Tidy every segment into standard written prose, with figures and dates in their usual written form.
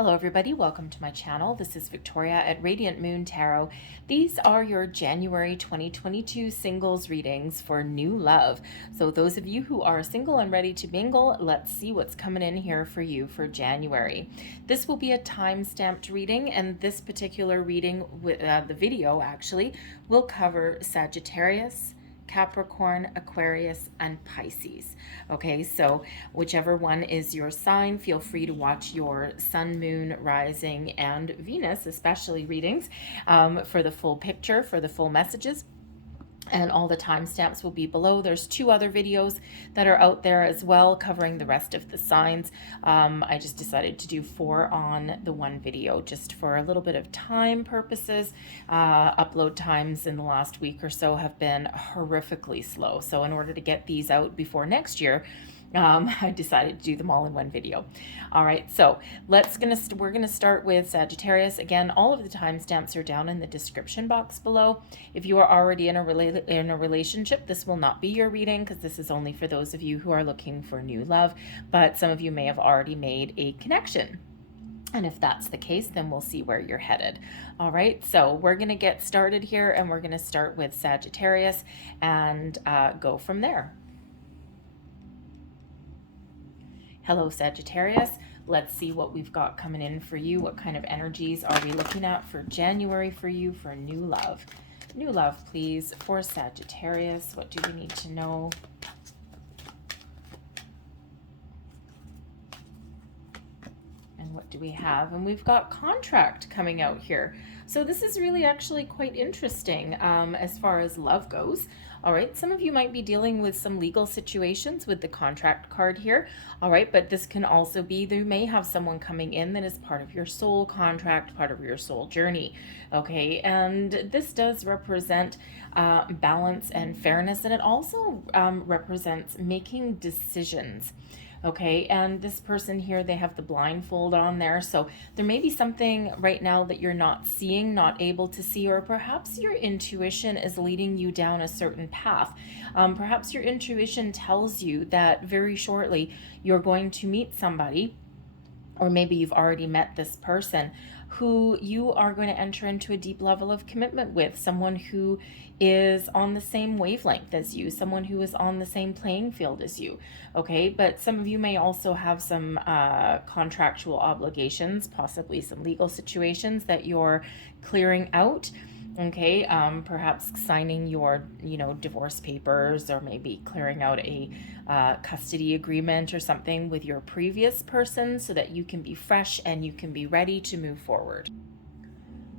Hello everybody, welcome to my channel. This is Victoria at Radiant Moon Tarot. These are your January 2022 singles readings for new love. So those of you who are single and ready to mingle, let's see what's coming in here for you for January. This will be a time-stamped reading, and this particular reading, the video actually, will cover Sagittarius, Capricorn, Aquarius, and Pisces. Okay, so whichever one is your sign, feel free to watch your sun, moon, rising, and Venus, especially readings, for the full picture, for the full messages. And all the timestamps will be below. There's two other videos that are out there as well covering the rest of the signs. I just decided to do 4 on the one video just for a little bit of time purposes. Upload times in the last week or so have been horrifically slow. So in order to get these out before next year, I decided to do them all in one video. All right, so we're gonna start with Sagittarius. Again, all of the timestamps are down in the description box below. If you are already in a relationship, this will not be your reading because this is only for those of you who are looking for new love, but some of you may have already made a connection. And if that's the case, then we'll see where you're headed. All right, so we're gonna get started here, and we're gonna start with Sagittarius and go from there. Hello, Sagittarius. Let's see what we've got coming in for you. What kind of energies are we looking at for January for you for new love? New love, please, for Sagittarius. What do we need to know? And what do we have? And we've got contract coming out here. So this is really actually quite interesting as far as love goes. All right, some of you might be dealing with some legal situations with the contract card here. All right, but this can also be, you may have someone coming in that is part of your soul contract, part of your soul journey. Okay, and this does represent balance and fairness, and it also represents making decisions. Okay, and this person here, they have the blindfold on there, so there may be something right now that you're not seeing, not able to see, or perhaps your intuition is leading you down a certain path. Perhaps your intuition tells you that very shortly you're going to meet somebody, or maybe you've already met this person who you are going to enter into a deep level of commitment with, someone who is on the same wavelength as you, someone who is on the same playing field as you. Okay, but some of you may also have some contractual obligations, possibly some legal situations that you're clearing out. Okay, perhaps signing your, divorce papers, or maybe clearing out a custody agreement or something with your previous person so that you can be fresh and you can be ready to move forward.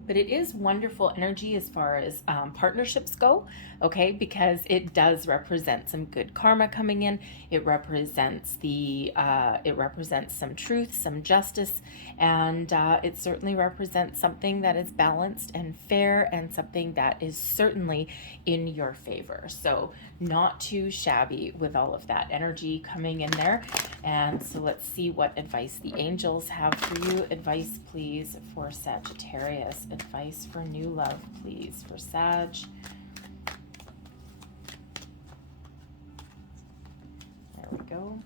But it is wonderful energy as far as partnerships go, okay, because it does represent some good karma coming in. It represents some truth, some justice, and it certainly represents something that is balanced and fair, and something that is certainly in your favor. So not too shabby with all of that energy coming in there. And so let's see what advice the angels have for you. Advice, please, for Sagittarius. Advice for new love, please, for Sag. There we go.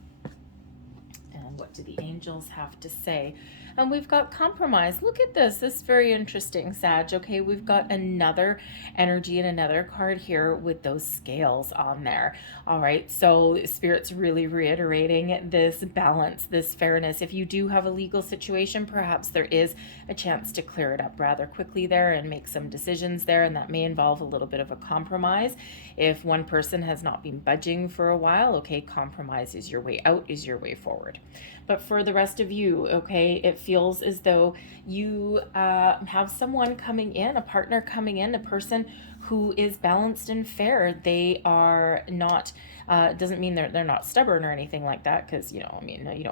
And what do the angels have to say? And we've got compromise. Look at this. This is very interesting, Sag. Okay, we've got another energy and another card here with those scales on there. All right, so Spirit's really reiterating this balance, this fairness. If you do have a legal situation, perhaps there is a chance to clear it up rather quickly there and make some decisions there, and that may involve a little bit of a compromise. If one person has not been budging for a while, okay, compromise is your way out, is your way forward. But for the rest of you, okay, it feels as though you have someone coming in, a partner coming in, a person who is balanced and fair. They are not, doesn't mean they're not stubborn or anything like that, because,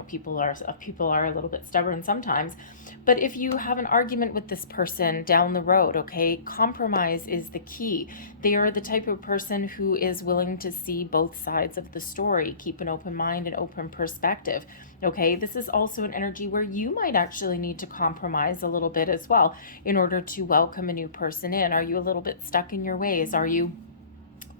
people are a little bit stubborn sometimes. But if you have an argument with this person down the road, okay, compromise is the key. They are the type of person who is willing to see both sides of the story, keep an open mind and open perspective. Okay, this is also an energy where you might actually need to compromise a little bit as well in order to welcome a new person in. Are you a little bit stuck in your ways? Are you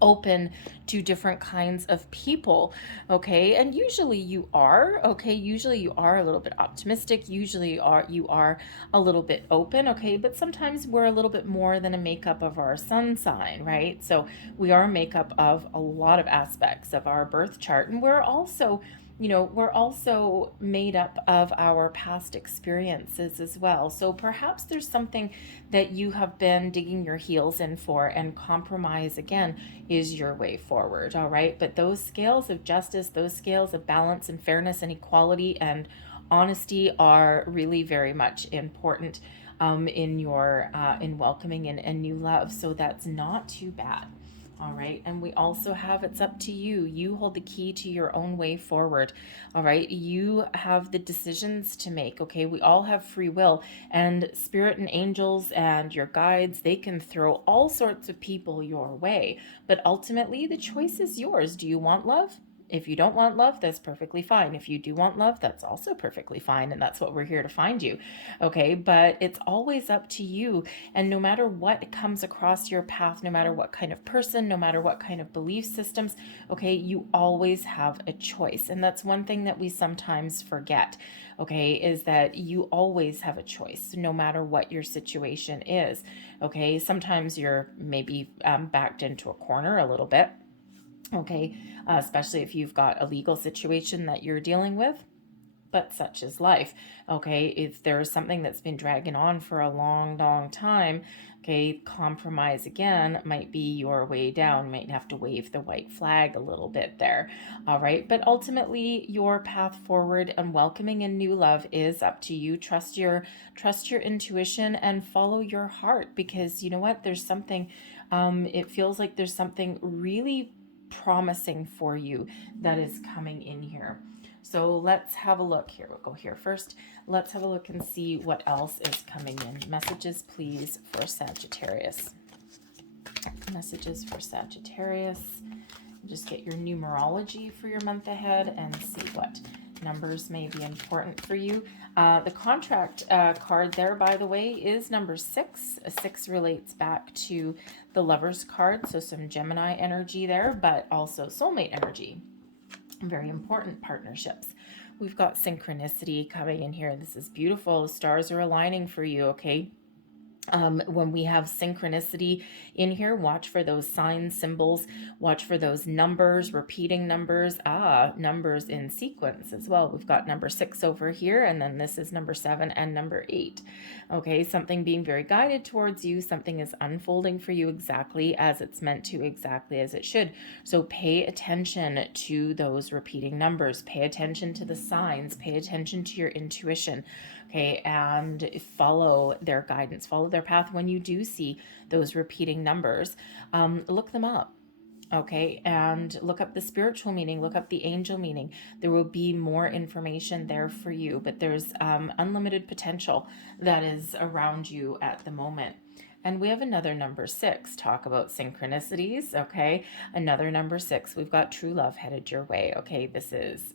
open to different kinds of people, okay? And usually you are, okay? Usually you are a little bit optimistic, usually you are a little bit open, okay? But sometimes we're a little bit more than a makeup of our sun sign, right? So we are a makeup of a lot of aspects of our birth chart, and we're also, we're also made up of our past experiences as well. So perhaps there's something that you have been digging your heels in for, and compromise again is your way forward, all right? But those scales of justice, those scales of balance and fairness and equality and honesty are really very much important in your in welcoming and new love. So that's not too bad. All right. And we also have, it's up to you. You hold the key to your own way forward. All right. You have the decisions to make. Okay. We all have free will, and spirit and angels and your guides, they can throw all sorts of people your way. But ultimately, the choice is yours. Do you want love? If you don't want love, that's perfectly fine. If you do want love, that's also perfectly fine. And that's what we're here to find you. Okay. But it's always up to you. And no matter what comes across your path, no matter what kind of person, no matter what kind of belief systems, okay, you always have a choice. And that's one thing that we sometimes forget, okay, is that you always have a choice, no matter what your situation is. Okay. Sometimes you're maybe backed into a corner a little bit. Okay, especially if you've got a legal situation that you're dealing with, but such is life. Okay, if there's something that's been dragging on for a long, long time, okay, compromise again might be your way down. You might have to wave the white flag a little bit there. All right, but ultimately your path forward and welcoming in new love is up to you. Trust your intuition and follow your heart, because you know what? There's something. It feels like there's something really promising for you that is coming in here. So let's have a look here. We'll go here first. Let's have a look and see what else is coming in. Messages, please, for Sagittarius. Messages for Sagittarius. Just get your numerology for your month ahead and see what numbers may be important for you. The contract card there, by the way, is number 6. 6 relates back to the Lover's card, so some Gemini energy there, but also soulmate energy. Very important partnerships. We've got synchronicity coming in here. This is beautiful. The stars are aligning for you, okay? When we have synchronicity in here, watch for those signs, symbols, watch for those numbers, repeating numbers, numbers in sequence as well. We've got number 6 over here, and then this is number 7 and number 8. Okay, something being very guided towards you, something is unfolding for you exactly as it's meant to, exactly as it should. So pay attention to those repeating numbers, pay attention to the signs, pay attention to your intuition. Okay, and follow their guidance, follow their path. When you do see those repeating numbers, look them up. Okay, and look up the spiritual meaning, look up the angel meaning. There will be more information there for you, but there's unlimited potential that is around you at the moment. And we have another number 6. Talk about synchronicities, okay? Another number 6. We've got true love headed your way, okay? This is,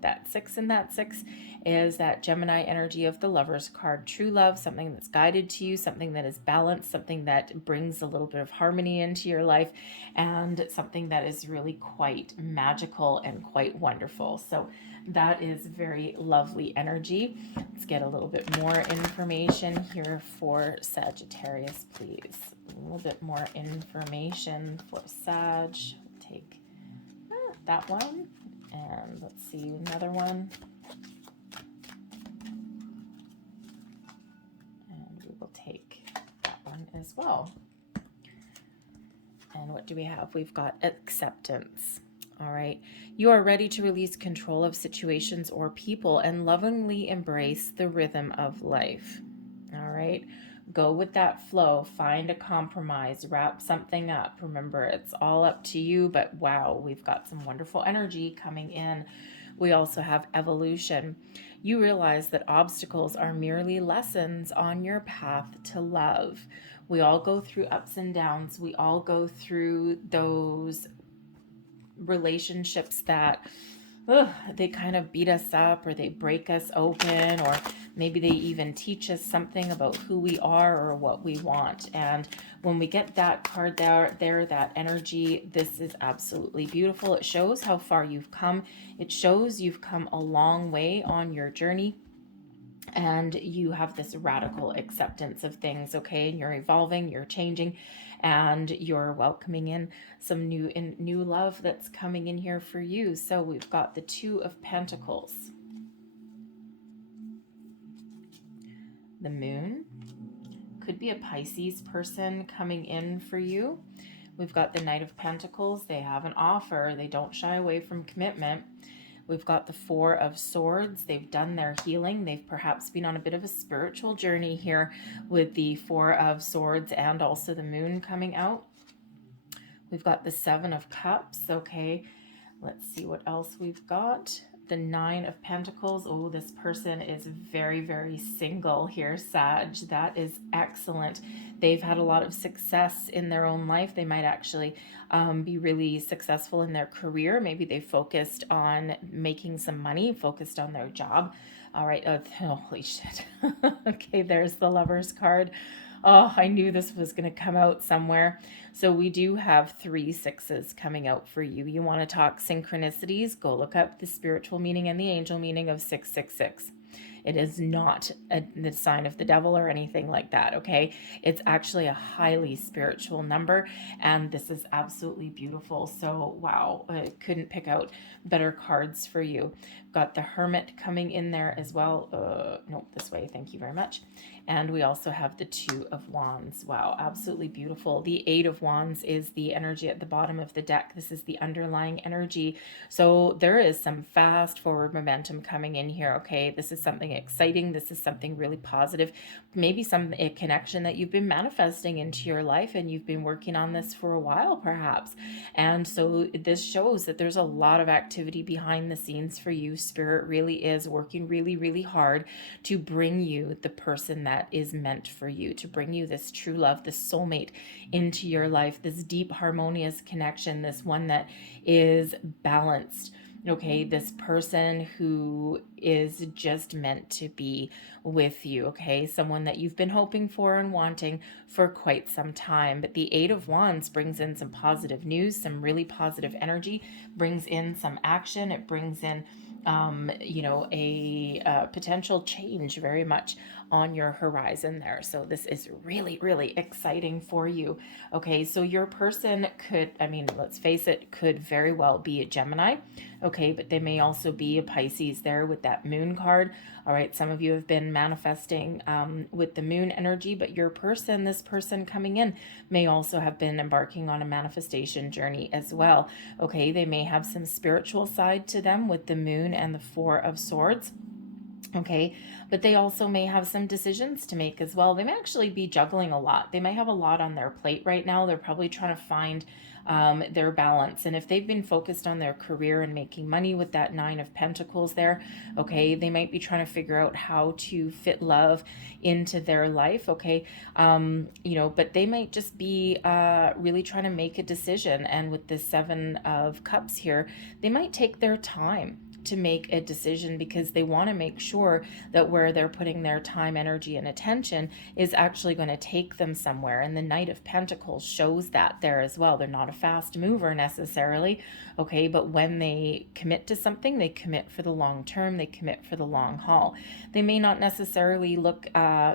that 6 and that 6 is that Gemini energy of the Lover's card. True love, something that's guided to you, something that is balanced, something that brings a little bit of harmony into your life, and something that is really quite magical and quite wonderful. So that is very lovely energy. Let's get a little bit more information here for Sagittarius, please. A little bit more information for Sag. We'll take that one, and let's see another one. And we will take that one as well. And what do we have? We've got acceptance. All right. You are ready to release control of situations or people and lovingly embrace the rhythm of life. All right. Go with that flow. Find a compromise. Wrap something up. Remember, it's all up to you, but wow, we've got some wonderful energy coming in. We also have evolution. You realize that obstacles are merely lessons on your path to love. We all go through ups and downs. We all go through those relationships that they kind of beat us up, or they break us open, or maybe they even teach us something about who we are or what we want. And when we get that card there, that energy, this is absolutely beautiful. It shows how far you've come. It shows you've come a long way on your journey, and you have this radical acceptance of things, okay? And you're evolving, you're changing, and you're welcoming in some new love that's coming in here for you. So we've got the Two of Pentacles, the Moon. Could be a Pisces person coming in for you. We've got the Knight of Pentacles. They have an offer. They don't shy away from commitment. We've got the Four of Swords. They've done their healing. They've perhaps been on a bit of a spiritual journey here with the Four of Swords and also the Moon coming out. We've got the Seven of Cups. Okay, let's see what else we've got. The Nine of Pentacles. Oh, this person is very, very single here, Sag. That is excellent. They've had a lot of success in their own life. They might actually be really successful in their career. Maybe they focused on making some money, focused on their job. All right. Oh, holy shit. Okay, there's the Lover's card. Oh, I knew this was going to come out somewhere. So we do have 3 sixes coming out for you. You want to talk synchronicities? Go look up the spiritual meaning and the angel meaning of 666. It is not the sign of the devil or anything like that, okay? It's actually a highly spiritual number, and this is absolutely beautiful. So, wow, I couldn't pick out better cards for you. Got the Hermit coming in there as well. Nope, this way, thank you very much. And we also have the Two of Wands. Wow, absolutely beautiful. The Eight of Wands is the energy at the bottom of the deck. This is the underlying energy. So there is some fast forward momentum coming in here, okay? This is something exciting. This is something really positive. Maybe a connection that you've been manifesting into your life, and you've been working on this for a while, perhaps. And so this shows that there's a lot of activity behind the scenes for you. Spirit really is working really, really hard to bring you the person that is meant for you, to bring you this true love, this soulmate into your life, this deep harmonious connection, this one that is balanced. Okay, this person who is just meant to be with you, okay? Someone that you've been hoping for and wanting for quite some time. But the Eight of Wands brings in some positive news, some really positive energy, brings in some action. It brings in, a potential change very much on your horizon there. So this is really, really exciting for you. Okay, so your person could, let's face it, could very well be a Gemini. Okay, but they may also be a Pisces there with that Moon card. All right, some of you have been manifesting with the Moon energy, but your person, this person coming in, may also have been embarking on a manifestation journey as well. Okay, they may have some spiritual side to them with the Moon and the Four of Swords. Okay, but they also may have some decisions to make as well. They may actually be juggling a lot. They might have a lot on their plate right now. They're probably trying to find their balance. And if they've been focused on their career and making money with that Nine of Pentacles there, okay, they might be trying to figure out how to fit love into their life, okay, but they might just be really trying to make a decision. And with the Seven of Cups here, they might take their time to make a decision, because they want to make sure that where they're putting their time, energy, and attention is actually going to take them somewhere. And the Knight of Pentacles shows that there as well. They're not a fast mover necessarily, okay, but when they commit to something, they commit for the long term, they commit for the long haul. They may not necessarily look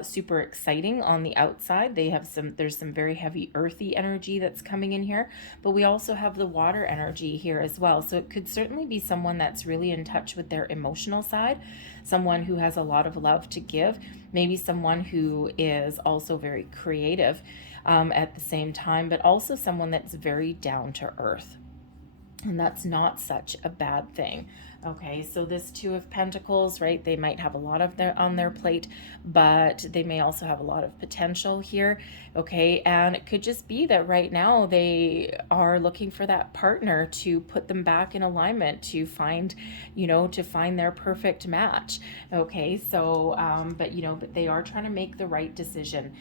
super exciting on the outside. There's some very heavy earthy energy that's coming in here, but we also have the water energy here as well. So it could certainly be someone that's really in touch with their emotional side, someone who has a lot of love to give, maybe someone who is also very creative at the same time, but also someone that's very down to earth. And that's not such a bad thing. Okay, so this Two of Pentacles, right, they might have a lot of on their plate, but they may also have a lot of potential here, okay? And it could just be that right now they are looking for that partner to put them back in alignment, to find, their perfect match, okay? So, but they are trying to make the right decision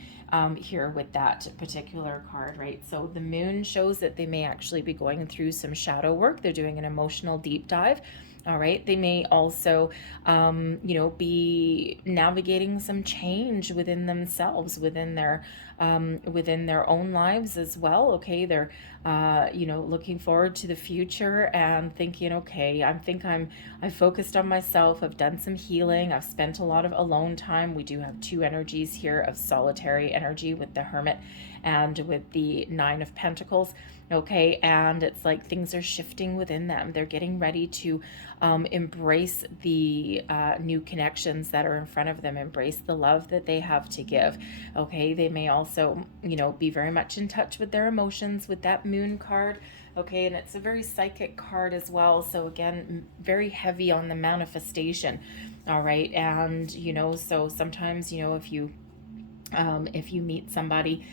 here with that particular card, right? So the Moon shows that they may actually be going through some shadow work. They're doing an emotional deep dive. All right. They may also, be navigating some change within themselves, within their own lives as well. Okay. They're, looking forward to the future and thinking, okay, I've focused on myself. I've done some healing. I've spent a lot of alone time. We do have two energies here of solitary energy with the Hermit and with the Nine of Pentacles. Okay, and it's like things are shifting within them. They're getting ready to embrace the new connections that are in front of them, embrace the love that they have to give. Okay, they may also, be very much in touch with their emotions with that Moon card. Okay, and it's a very psychic card as well. So again, very heavy on the manifestation. All right, and so sometimes, if you meet somebody,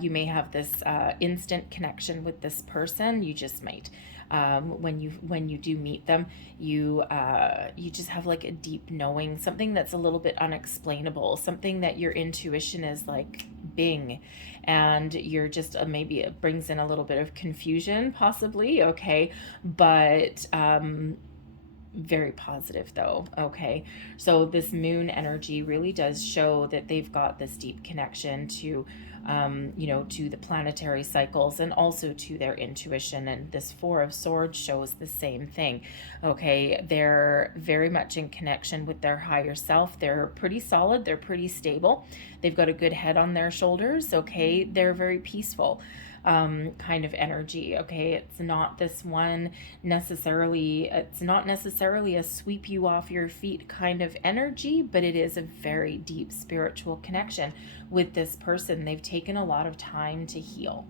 you may have this instant connection with this person. You just might, when you do meet them, you just have like a deep knowing, something that's a little bit unexplainable, something that your intuition is like bing, and you're just maybe it brings in a little bit of confusion, possibly. Okay, but very positive though. Okay, so this Moon energy really does show that they've got this deep connection to to the planetary cycles and also to their intuition. And this Four of Swords shows the same thing. Okay, they're very much in connection with their higher self. They're pretty solid, they're pretty stable, they've got a good head on their shoulders. Okay, they're very peaceful kind of energy. Okay, it's not this one necessarily, it's not necessarily a sweep you off your feet kind of energy, but it is a very deep spiritual connection with this person. They've taken a lot of time to heal.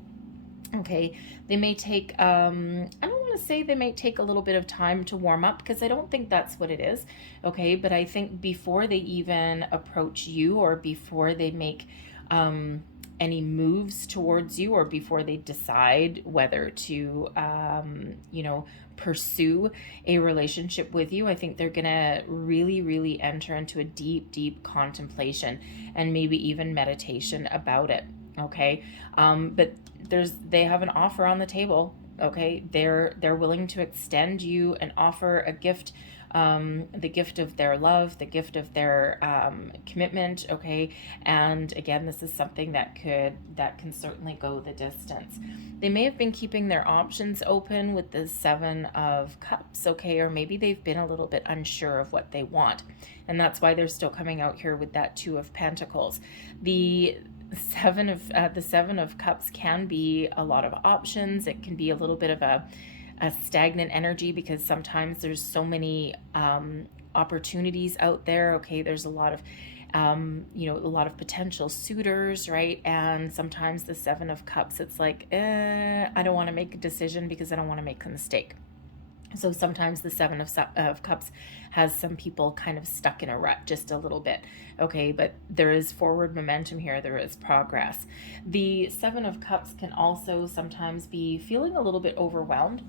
Okay, they may take, I don't want to say they may take a little bit of time to warm up, because I don't think that's what it is. Okay, but I think before they even approach you, or before they make any moves towards you, or before they decide whether to, pursue a relationship with you, I think they're gonna really, really enter into a deep, deep contemplation and maybe even meditation about it. Okay, but they have an offer on the table. Okay, they're willing to extend you and offer a gift, the gift of their love, the gift of their commitment. Okay, and again, this is something that can certainly go the distance. They may have been keeping their options open with the Seven of Cups. Okay, or maybe they've been a little bit unsure of what they want, and that's why they're still coming out here with that Two of Pentacles. The Seven of Cups can be a lot of options. It can be a little bit of a stagnant energy, because sometimes there's so many opportunities out there. Okay, there's a lot of a lot of potential suitors, right? And sometimes the Seven of Cups, it's like, I don't want to make a decision because I don't want to make a mistake. So sometimes the Seven of Cups has some people kind of stuck in a rut just a little bit. Okay, but there is forward momentum here. There is progress. The Seven of Cups can also sometimes be feeling a little bit overwhelmed.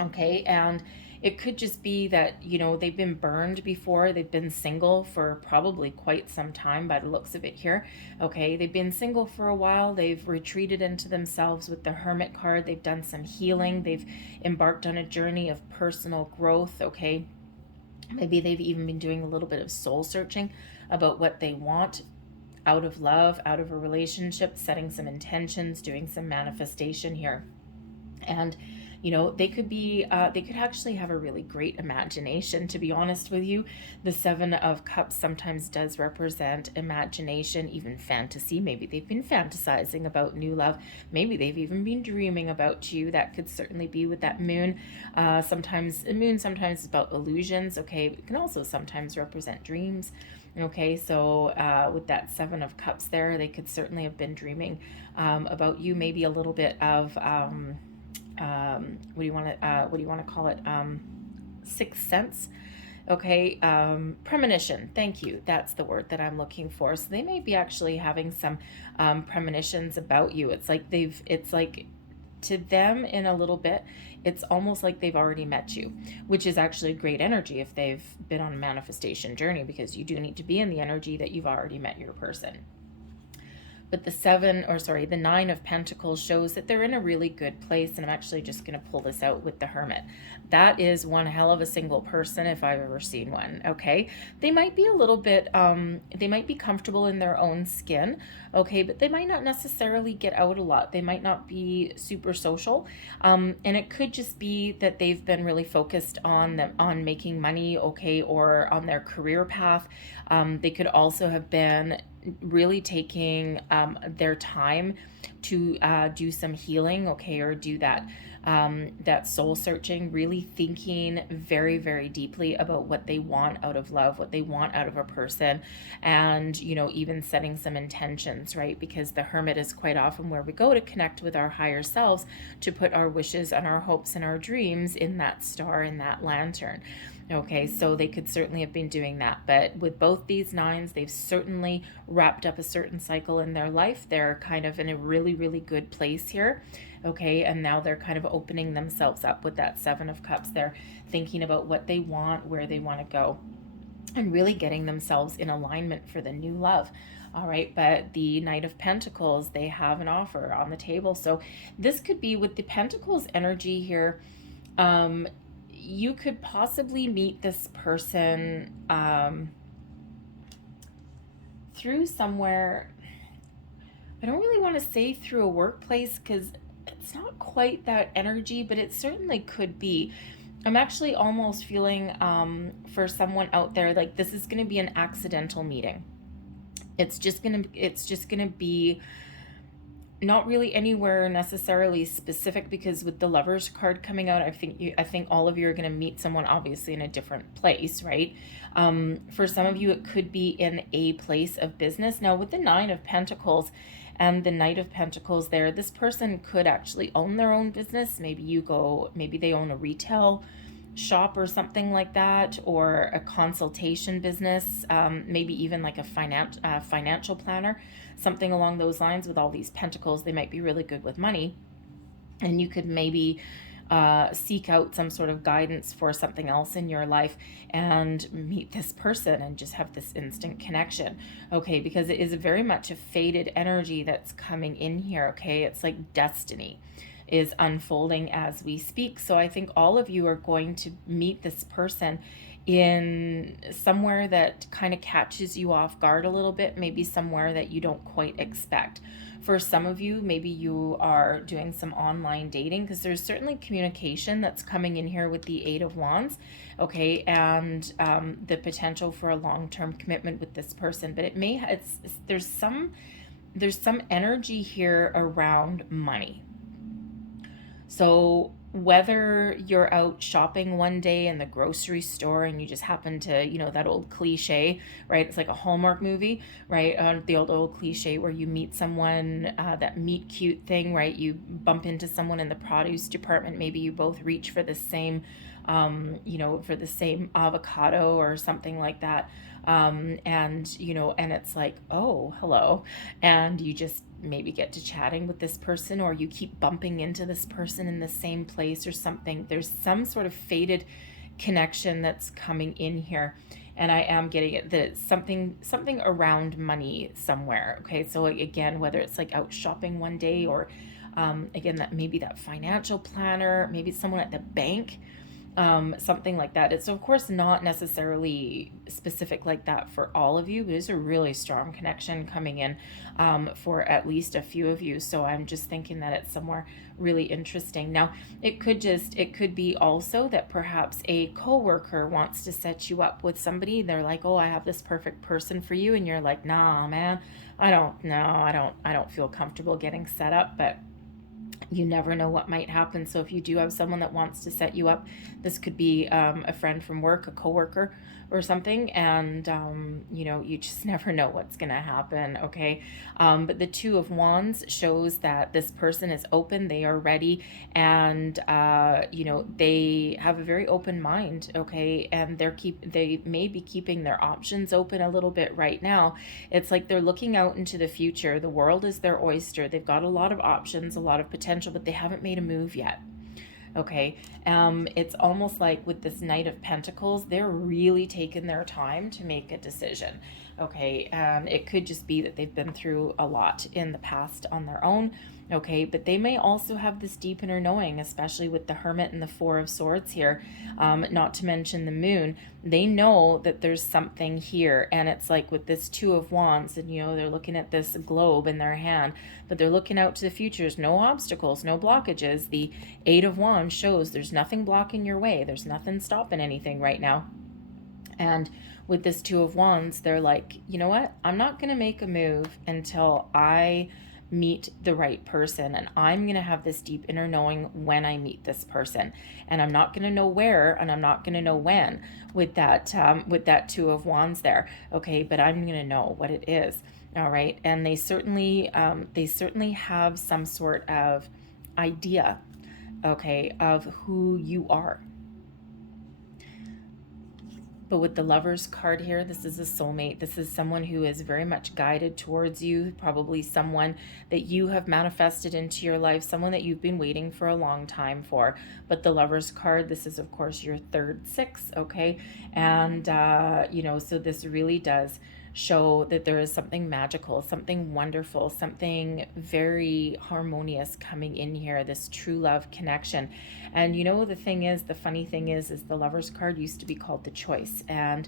Okay, and it could just be that, they've been burned before. They've been single for probably quite some time by the looks of it here. Okay, they've been single for a while. They've retreated into themselves with the Hermit card. They've done some healing. They've embarked on a journey of personal growth. Okay, maybe they've even been doing a little bit of soul searching about what they want out of love, out of a relationship, setting some intentions, doing some manifestation here. And they could actually have a really great imagination, to be honest with you. The Seven of Cups sometimes does represent imagination, even fantasy. Maybe they've been fantasizing about new love. Maybe they've even been dreaming about you. That could certainly be with that Moon. Sometimes is about illusions. Okay, it can also sometimes represent dreams. Okay, so with that Seven of Cups there, they could certainly have been dreaming about you. Maybe a little bit of what do you want to call it? Sixth sense. Okay, premonition. Thank you. That's the word that I'm looking for. So they may be actually having some premonitions about you. It's like to them in a little bit, it's almost like they've already met you, which is actually great energy if they've been on a manifestation journey, because you do need to be in the energy that you've already met your person. But the Nine of Pentacles shows that they're in a really good place. And I'm actually just going to pull this out with the Hermit. That is one hell of a single person if I've ever seen one. Okay. They might be a little bit, they might be comfortable in their own skin. Okay. But they might not necessarily get out a lot. They might not be super social. And it could just be that they've been really focused on making money. Okay. Or on their career path. They could also have been really taking their time to do some healing, okay, or do that soul searching, really thinking very, very deeply about what they want out of love, what they want out of a person, and, you know, even setting some intentions, right? Because the Hermit is quite often where we go to connect with our higher selves, to put our wishes and our hopes and our dreams in that star, in that lantern. Okay, so they could certainly have been doing that. But with both these nines, they've certainly wrapped up a certain cycle in their life. They're kind of in a really, really good place here. Okay, and now they're kind of opening themselves up with that Seven of Cups. They're thinking about what they want, where they want to go, and really getting themselves in alignment for the new love. All right, but the Knight of Pentacles, they have an offer on the table. So this could be with the Pentacles energy here. You could possibly meet this person through somewhere. I don't really want to say through a workplace because it's not quite that energy, but it certainly could be. I'm actually almost feeling for someone out there like this is going to be an accidental meeting. It's just gonna be not really anywhere necessarily specific, because with the Lovers card coming out, I think all of you are going to meet someone obviously in a different place, right? For some of you, it could be in a place of business. Now, with the Nine of Pentacles and the Knight of Pentacles there, this person could actually own their own business. Maybe they own a retail shop or something like that, or a consultation business, maybe even like a financial planner, something along those lines. With all these pentacles, they might be really good with money, and you could maybe seek out some sort of guidance for something else in your life and meet this person and just have this instant connection, okay? Because it is very much a fated energy that's coming in here, okay? It's like destiny is unfolding as we speak. So I think all of you are going to meet this person in somewhere that kind of catches you off guard a little bit, maybe somewhere that you don't quite expect. For some of you, maybe you are doing some online dating, because there's certainly communication that's coming in here with the Eight of Wands, okay, and the potential for a long-term commitment with this person. But there's some energy here around money. So whether you're out shopping one day in the grocery store and you just happen to, you know, that old cliche, right? It's like a Hallmark movie, right? The old cliche where you meet someone, that meet cute thing, right? You bump into someone in the produce department. Maybe you both reach for the same, for the same avocado or something like that. And it's like, oh, hello. And you just maybe get to chatting with this person, or you keep bumping into this person in the same place or something. There's some sort of fated connection that's coming in here. And I am getting it, that something around money somewhere. Okay. So again, whether it's like out shopping one day, or again, that maybe that financial planner, maybe it's someone at the bank, something like that. It's of course not necessarily specific like that for all of you, but there's a really strong connection coming in for at least a few of you. So I'm just thinking that it's somewhere really interesting. Now, it could be also that perhaps a coworker wants to set you up with somebody. They're like, oh, I have this perfect person for you, and you're like, nah, man, I don't feel comfortable getting set up. But you never know what might happen. So if you do have someone that wants to set you up, this could be a friend from work, a coworker or something, and you just never know what's gonna happen, okay? But the Two of Wands shows that this person is open, they are ready, and they have a very open mind, okay? And they may be keeping their options open a little bit right now. It's like they're looking out into the future. The world is their oyster. They've got a lot of options, a lot of potential, but they haven't made a move yet. Okay, it's almost like with this Knight of Pentacles, they're really taking their time to make a decision. Okay, and it could just be that they've been through a lot in the past on their own. Okay, but they may also have this deep inner knowing, especially with the Hermit and the Four of Swords here, not to mention the Moon. They know that there's something here, and it's like with this Two of Wands, and you know, they're looking at this globe in their hand, but they're looking out to the future. There's no obstacles, no blockages. The Eight of Wands shows there's nothing blocking your way. There's nothing stopping anything right now. And with this Two of Wands, they're like, you know what? I'm not going to make a move until I meet the right person, and I'm going to have this deep inner knowing when I meet this person, and I'm not going to know where, and I'm not going to know when with that Two of Wands there. Okay, but I'm going to know what it is. All right, and they certainly have some sort of idea, okay, of who you are. But with the Lovers card here, this is a soulmate. This is someone who is very much guided towards you, probably someone that you have manifested into your life, someone that you've been waiting for a long time for. But the Lovers card, this is, of course, your third six, okay? And, you know, so this really does show that there is something magical, something wonderful, something very harmonious coming in here, this true love connection. And you know, the thing is, the funny thing is the Lovers card used to be called the Choice. And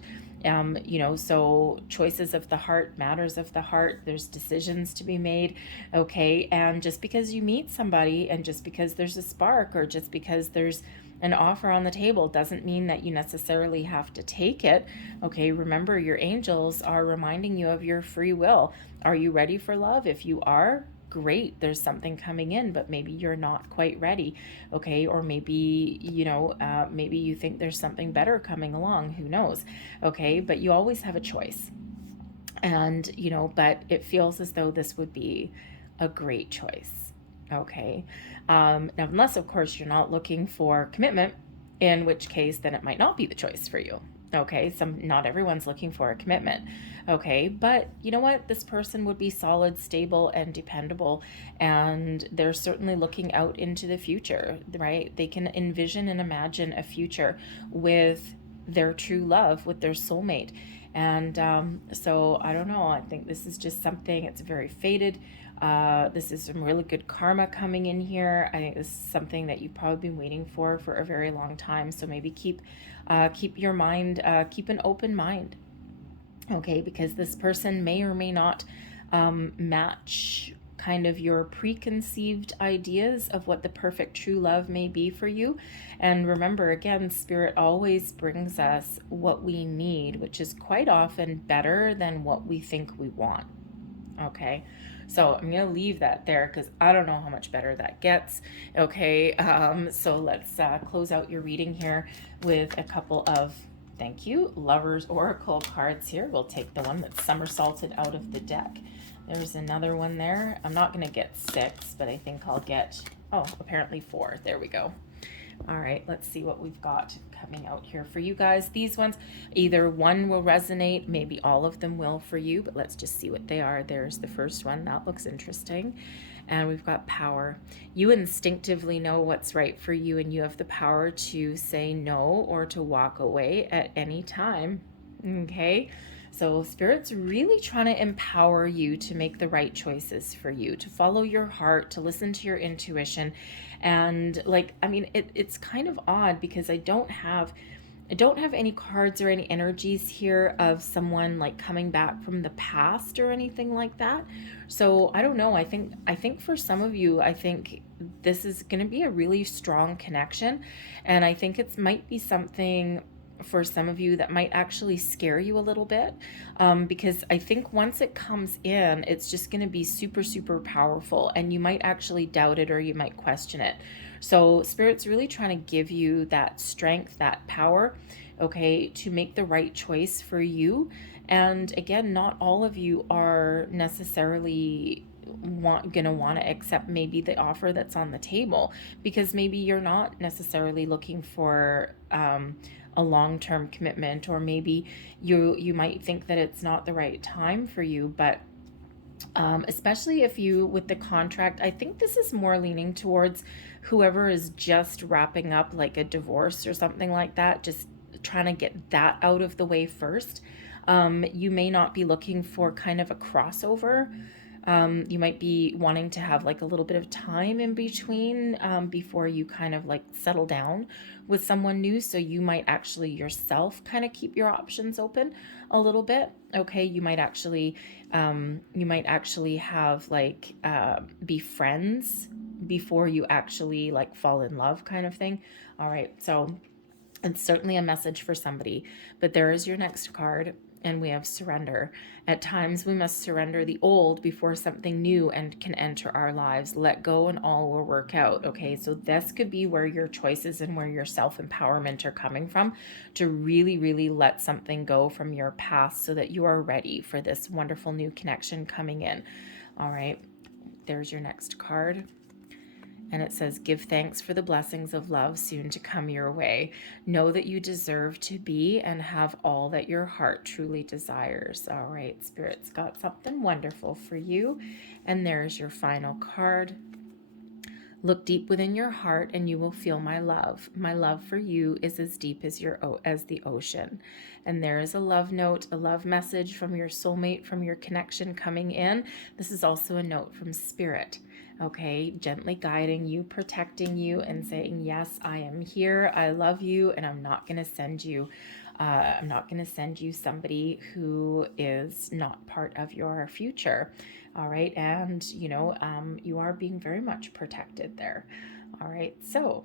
you know, so choices of the heart, matters of the heart, there's decisions to be made, okay? And just because you meet somebody, and just because there's a spark, or just because there's an offer on the table, doesn't mean that you necessarily have to take it. Okay, remember, your angels are reminding you of your free will. Are you ready for love? If you are, great, there's something coming in, but maybe you're not quite ready. Okay, or maybe, you know, maybe you think there's something better coming along, who knows? Okay, but you always have a choice. And you know, but it feels as though this would be a great choice. Okay, now unless of course you're not looking for commitment, in which case then it might not be the choice for you. Okay, not everyone's looking for a commitment. Okay, but you know what, this person would be solid, stable, and dependable, and they're certainly looking out into the future, right? They can envision and imagine a future with their true love, with their soulmate. And so I don't know, I think this is just something, it's very fated. This is some really good karma coming in here. I think this is something that you've probably been waiting for a very long time. So maybe keep your mind, keep an open mind, okay? Because this person may or may not match kind of your preconceived ideas of what the perfect true love may be for you. And remember, again, Spirit always brings us what we need, which is quite often better than what we think we want. Okay, so I'm going to leave that there because I don't know how much better that gets. Okay, so let's close out your reading here with a couple of, thank you, Lovers Oracle cards here. We'll take the one that's somersaulted out of the deck. There's another one there. I'm not going to get 6, but I think I'll get, oh, apparently 4. There we go. All right, let's see what we've got coming out here for you guys. These ones, either one will resonate, maybe all of them will for you, but let's just see what they are. There's the first one. That looks interesting. And we've got power. You instinctively know what's right for you, and you have the power to say no or to walk away at any time. Okay? So Spirit's really trying to empower you to make the right choices for you, to follow your heart, to listen to your intuition. And like, I mean, it's kind of odd because I don't have any cards or any energies here of someone like coming back from the past or anything like that. So I don't know. I think for some of you, I think this is going to be a really strong connection. And I think it might be something for some of you that might actually scare you a little bit, because I think once it comes in, it's just going to be super, super powerful, and you might actually doubt it or you might question it. So Spirit's really trying to give you that strength, that power, okay, to make the right choice for you. And again, not all of you are necessarily gonna want to accept maybe the offer that's on the table, because maybe you're not necessarily looking for a long-term commitment, or maybe you might think that it's not the right time for you. But especially if you, with the contract, I think this is more leaning towards whoever is just wrapping up like a divorce or something like that, just trying to get that out of the way first. You may not be looking for kind of a crossover. You might be wanting to have like a little bit of time in between before you kind of like settle down with someone new. So you might actually yourself kind of keep your options open a little bit. Okay, you might actually have like be friends before you actually like fall in love kind of thing. All right, so it's certainly a message for somebody. But there is your next card, and we have surrender. At times we must surrender the old before something new and can enter our lives. Let go and all will work out. Okay, so this could be where your choices and where your self-empowerment are coming from, to really, really let something go from your past so that you are ready for this wonderful new connection coming in. All right, there's your next card. And it says, give thanks for the blessings of love soon to come your way. Know that you deserve to be and have all that your heart truly desires. All right, Spirit's got something wonderful for you. And there's your final card. Look deep within your heart and you will feel my love. My love for you is as deep as the ocean. And there is a love note, a love message from your soulmate, from your connection coming in. This is also a note from Spirit. Okay, gently guiding you, protecting you, and saying, yes, I am here, I love you, and I'm not going to send you somebody who is not part of your future. All right, and you are being very much protected there. All right, so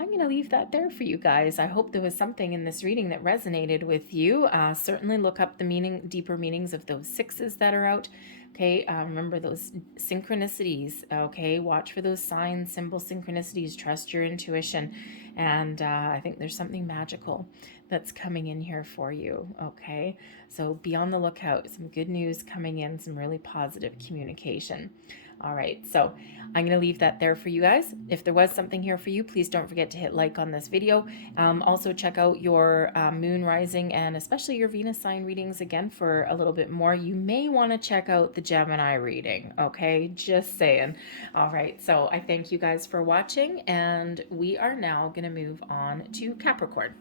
I'm going to leave that there for you guys. I hope there was something in this reading that resonated with you. Certainly look up the deeper meanings of those sixes that are out. Okay, remember those synchronicities. Okay, watch for those signs, symbol synchronicities. Trust your intuition. And I think there's something magical that's coming in here for you. Okay, so be on the lookout. Some good news coming in, some really positive communication. All right, so I'm going to leave that there for you guys. If there was something here for you, please don't forget to hit like on this video. Also check out your moon, rising, and especially your Venus sign readings again for a little bit more. You may want to check out the Gemini reading, okay? Just saying. All right, so I thank you guys for watching, and we are now going to move on to Capricorn.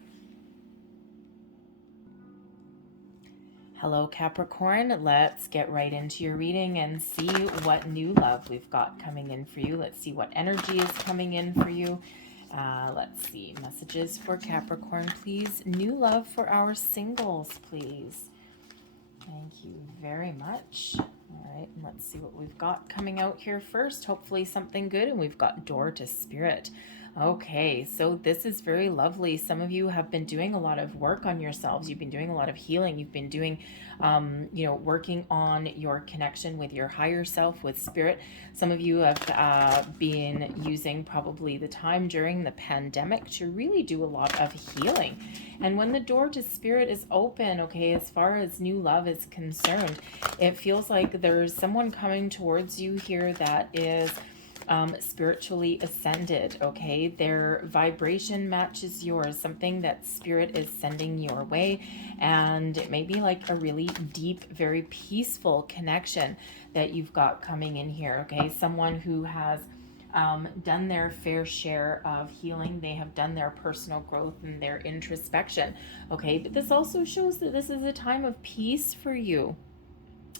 Hello, Capricorn. Let's get right into your reading and see what new love we've got coming in for you. Let's see what energy is coming in for you. Let's see. Messages for Capricorn, please. New love for our singles, please. Thank you very much. All right, let's see what we've got coming out here first. Hopefully something good. And we've got Door to Spirit. Okay, so this is very lovely. Some of you have been doing a lot of work on yourselves. You've been doing a lot of healing. You've been doing, working on your connection with your higher self, with Spirit. Some of you have been using probably the time during the pandemic to really do a lot of healing. And when the door to Spirit is open, okay, as far as new love is concerned, it feels like there's someone coming towards you here that is spiritually ascended. Okay, their vibration matches yours, something that Spirit is sending your way, and it may be like a really deep, very peaceful connection that you've got coming in here. Okay, someone who has done their fair share of healing. They have done their personal growth and their introspection. Okay, but this also shows that this is a time of peace for you.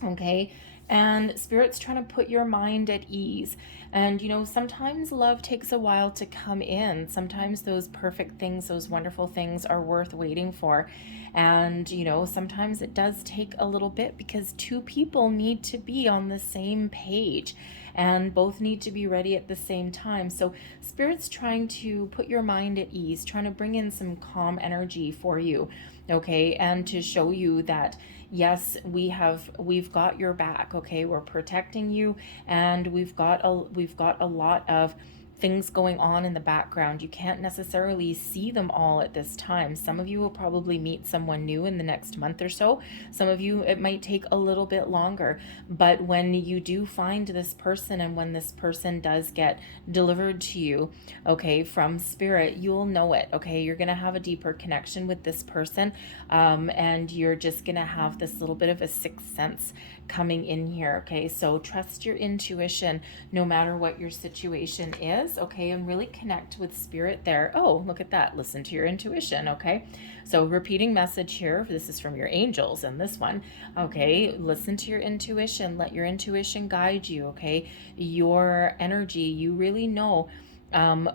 Okay, and Spirit's trying to put your mind at ease. And sometimes love takes a while to come in. Sometimes those perfect things, those wonderful things are worth waiting for. And sometimes it does take a little bit, because two people need to be on the same page and both need to be ready at the same time. So Spirit's trying to put your mind at ease, trying to bring in some calm energy for you. Okay, and to show you that yes, we've got your back. Okay, we're protecting you, and we've got a lot of things going on in the background. You can't necessarily see them all at this time. Some of you will probably meet someone new in the next month or so. Some of you, it might take a little bit longer. But when you do find this person, and when this person does get delivered to you, okay, from Spirit, you'll know it. Okay, you're going to have a deeper connection with this person, and you're just going to have this little bit of a sixth sense coming in here. Okay, so trust your intuition no matter what your situation is. chakras, okay, and really connect with spirit there. Oh, look at that. Listen to your intuition, okay? So repeating message here, this is from your angels in this one, okay? Listen to your intuition. Let your intuition guide you, okay? Your energy, you really know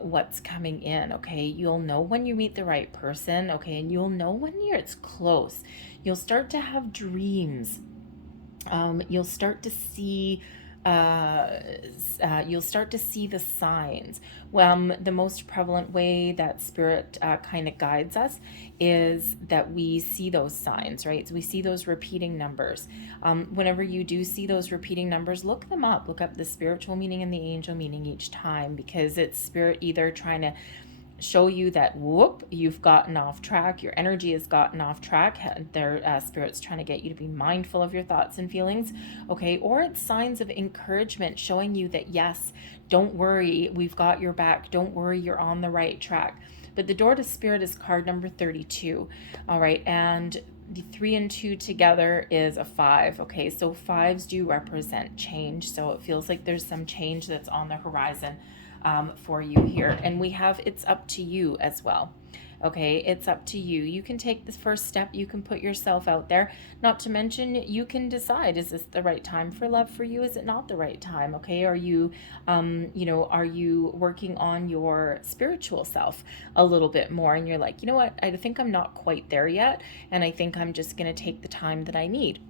what's coming in, okay? You'll know when you meet the right person, okay? And you'll know when it's close. You'll start to have dreams. You'll start to see you'll start to see the signs. The most prevalent way that spirit kind of guides us is that we see those signs, right? So we see those repeating numbers. Whenever you do see those repeating numbers, look them up. Look up the spiritual meaning and the angel meaning each time, because it's spirit either trying to show you that, whoop, you've gotten off track, your energy has gotten off track, their spirit's trying to get you to be mindful of your thoughts and feelings, okay? Or it's signs of encouragement showing you that, yes, don't worry, we've got your back, don't worry, you're on the right track. But the door to spirit is card number 32, all right? And the 3 and 2 together is a 5, okay? So 5s do represent change, so it feels like there's some change that's on the horizon for you here. And we have it's up to you as well. Okay, it's up to you. You can take the first step. You can put yourself out there. Not to mention, you can decide, is this the right time for love for you? Is it not the right time? Okay, are you, are you working on your spiritual self a little bit more? And you're like, you know what? I think I'm not quite there yet. And I think I'm just going to take the time that I need.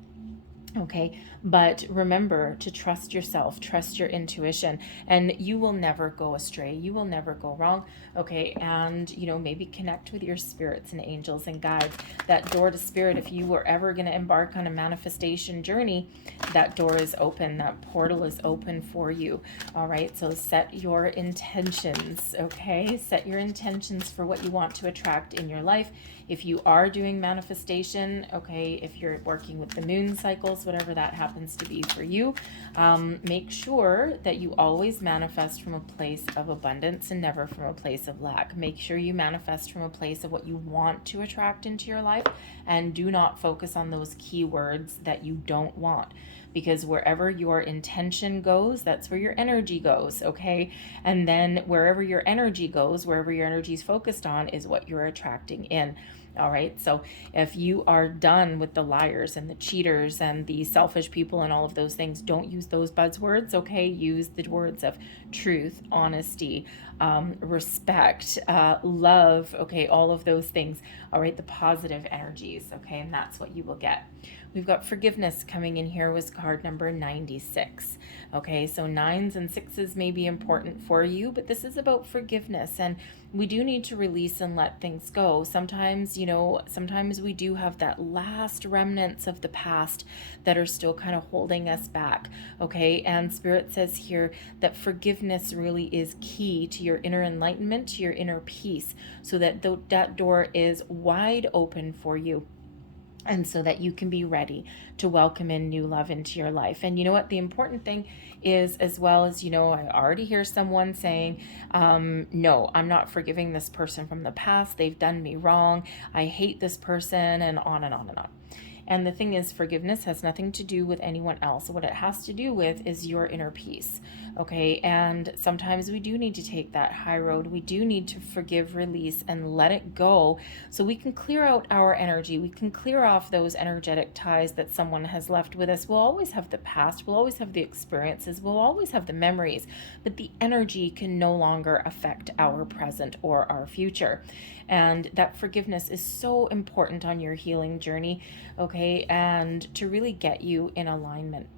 Okay, but remember to trust yourself, trust your intuition, and you will never go astray. You will never go wrong. Okay, and maybe connect with your spirits and angels and guides. That door to spirit, if you were ever going to embark on a manifestation journey, that door is open, that portal is open for you. All right, so set your intentions, okay? Set your intentions for what you want to attract in your life. If you are doing manifestation, okay, if you're working with the moon cycles, whatever that happens to be for you, make sure that you always manifest from a place of abundance and never from a place of lack. Make sure you manifest from a place of what you want to attract into your life, and do not focus on those keywords that you don't want. Because wherever your intention goes, that's where your energy goes, okay? And then wherever your energy goes, wherever your energy is focused on, is what you're attracting in. All right, so if you are done with the liars and the cheaters and the selfish people and all of those things, don't use those buzzwords, okay? Use the words of truth, honesty, respect, love, okay? All of those things, all right? The positive energies, okay? And that's what you will get. We've got forgiveness coming in here with card number 96. Okay, so 9s and 6s may be important for you, but this is about forgiveness, and we do need to release and let things go. Sometimes, sometimes we do have that last remnants of the past that are still kind of holding us back. Okay, and Spirit says here that forgiveness really is key to your inner enlightenment, to your inner peace, so that that door is wide open for you. And so that you can be ready to welcome in new love into your life. And you know what? The important thing is, as well as, I already hear someone saying, no, I'm not forgiving this person from the past. They've done me wrong. I hate this person, and on and on and on. And the thing is, forgiveness has nothing to do with anyone else. What it has to do with is your inner peace, okay? And sometimes we do need to take that high road. We do need to forgive, release, and let it go so we can clear out our energy. We can clear off those energetic ties that someone has left with us. We'll always have the past. We'll always have the experiences. We'll always have the memories. But the energy can no longer affect our present or our future. And that forgiveness is so important on your healing journey, okay? And to really get you in alignment.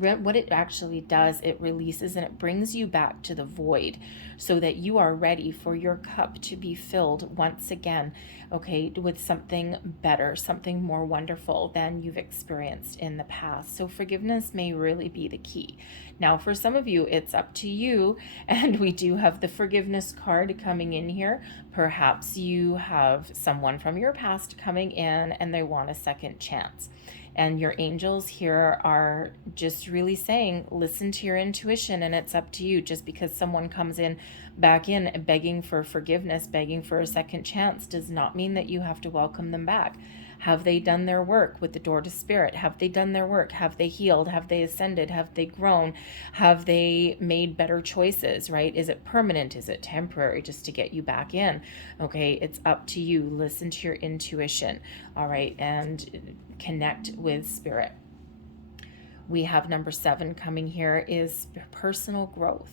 What it actually does, it releases and it brings you back to the void so that you are ready for your cup to be filled once again, okay, with something better, something more wonderful than you've experienced in the past. So forgiveness may really be the key. Now, for some of you, it's up to you, and we do have the forgiveness card coming in here. Perhaps you have someone from your past coming in and they want a second chance. And your angels here are just really saying, listen to your intuition, and it's up to you. Just because someone comes back in begging for forgiveness, begging for a second chance, does not mean that you have to welcome them back. Have they done their work with the door to spirit? Have they done their work? Have they healed? Have they ascended? Have they grown? Have they made better choices, right? Is it permanent? Is it temporary, just to get you back in? Okay, it's up to you. Listen to your intuition, all right, and connect with spirit. We have number 7 coming here is personal growth.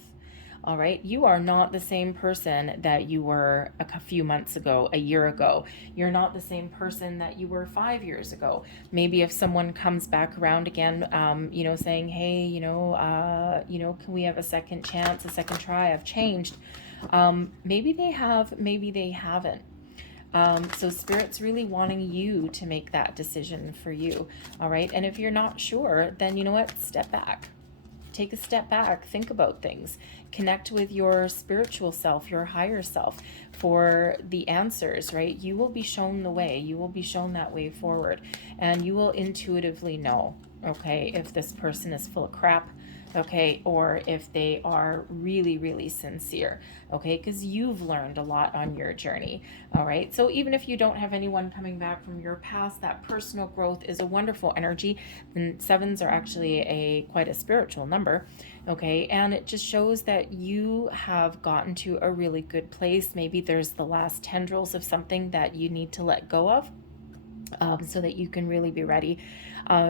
All right, you are not the same person that you were a few months ago, a year ago. You're not the same person that you were 5 years ago. Maybe if someone comes back around again, saying, hey, can we have a second chance, a second try? I've changed. Maybe they have, maybe they haven't. So Spirit's really wanting you to make that decision for you. All right. And if you're not sure, then you know what? Step back. Take a step back. Think about things. Connect with your spiritual self, your higher self for the answers, right? You will be shown the way. You will be shown that way forward. And you will intuitively know, okay, if this person is full of crap, okay, or if they are really, really sincere, okay, because you've learned a lot on your journey, all right? So even if you don't have anyone coming back from your past, that personal growth is a wonderful energy. And 7s are actually quite a spiritual number, okay, and it just shows that you have gotten to a really good place. Maybe there's the last tendrils of something that you need to let go of, so that you can really be ready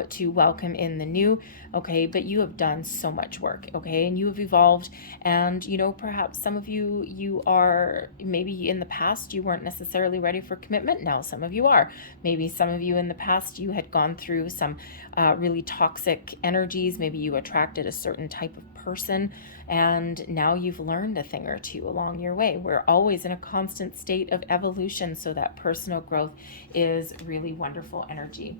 to welcome in the new, okay? But you have done so much work, okay? And you have evolved, and perhaps some of you are, maybe in the past you weren't necessarily ready for commitment. Now some of you are. Maybe some of you in the past you had gone through some really toxic energies. Maybe you attracted a certain type of person, and now you've learned a thing or two along your way. We're always in a constant state of evolution, so that personal growth is really wonderful energy.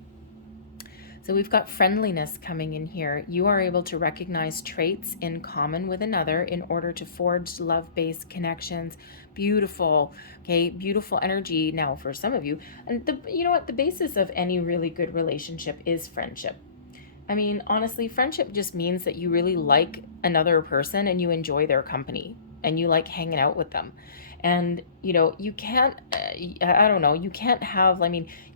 So we've got friendliness coming in here. You are able to recognize traits in common with another in order to forge love-based connections. Beautiful, okay, beautiful energy. Now for some of you, and the basis of any really good relationship is friendship. I mean, honestly, friendship just means that you really like another person and you enjoy their company and you like hanging out with them. And, you can't, you can't have,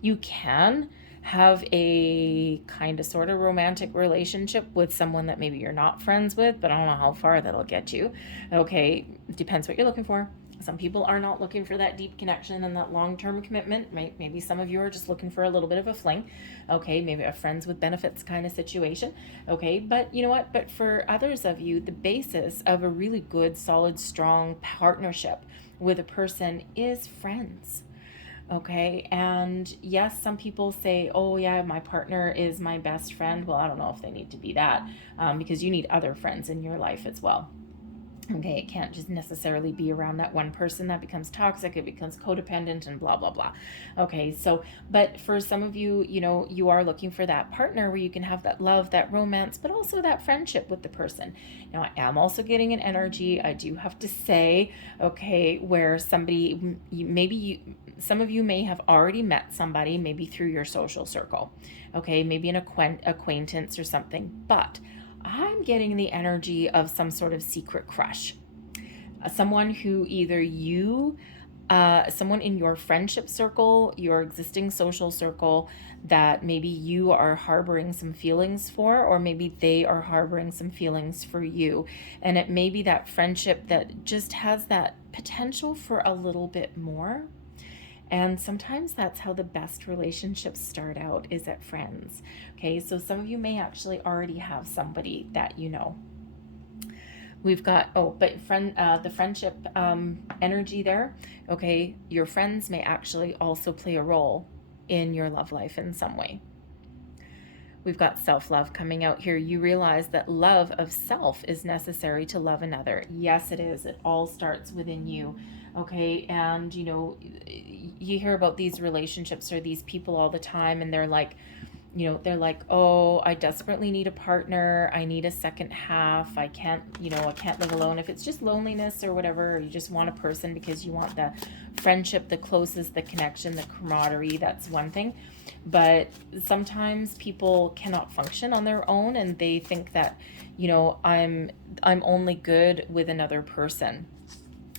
you can have a kind of sort of romantic relationship with someone that maybe you're not friends with, but I don't know how far that'll get you. Okay, depends what you're looking for. Some people are not looking for that deep connection and that long-term commitment. Maybe some of you are just looking for a little bit of a fling. Okay, maybe a friends with benefits kind of situation. Okay, but you know what? But for others of you, the basis of a really good, solid, strong partnership with a person is friends. Okay, and yes, some people say, oh yeah, my partner is my best friend. Well, I don't know if they need to be that, because you need other friends in your life as well. Okay, it can't just necessarily be around that one person. That becomes toxic, it becomes codependent and blah, blah, blah. Okay, so, but for some of you, you are looking for that partner where you can have that love, that romance, but also that friendship with the person. Now, I am also getting an energy, I do have to say, okay, where somebody, some of you may have already met somebody, maybe through your social circle, okay, maybe an acquaintance or something, but I'm getting the energy of some sort of secret crush. Someone who either someone in your friendship circle, your existing social circle, that maybe you are harboring some feelings for, or maybe they are harboring some feelings for you. And it may be that friendship that just has that potential for a little bit more. And sometimes that's how the best relationships start out, is at friends. Okay, so some of you may actually already have somebody that you know. We've got, the friendship energy there. Okay, your friends may actually also play a role in your love life in some way. We've got self-love coming out here. You realize that love of self is necessary to love another. Yes, it is. It all starts within you. Okay, and you hear about these relationships or these people all the time, and they're like, oh, I desperately need a partner. I need a second half. I can't live alone. If it's just loneliness or whatever, or you just want a person because you want the friendship, the closest, the connection, the camaraderie, that's one thing. But sometimes people cannot function on their own, and they think that, I'm only good with another person.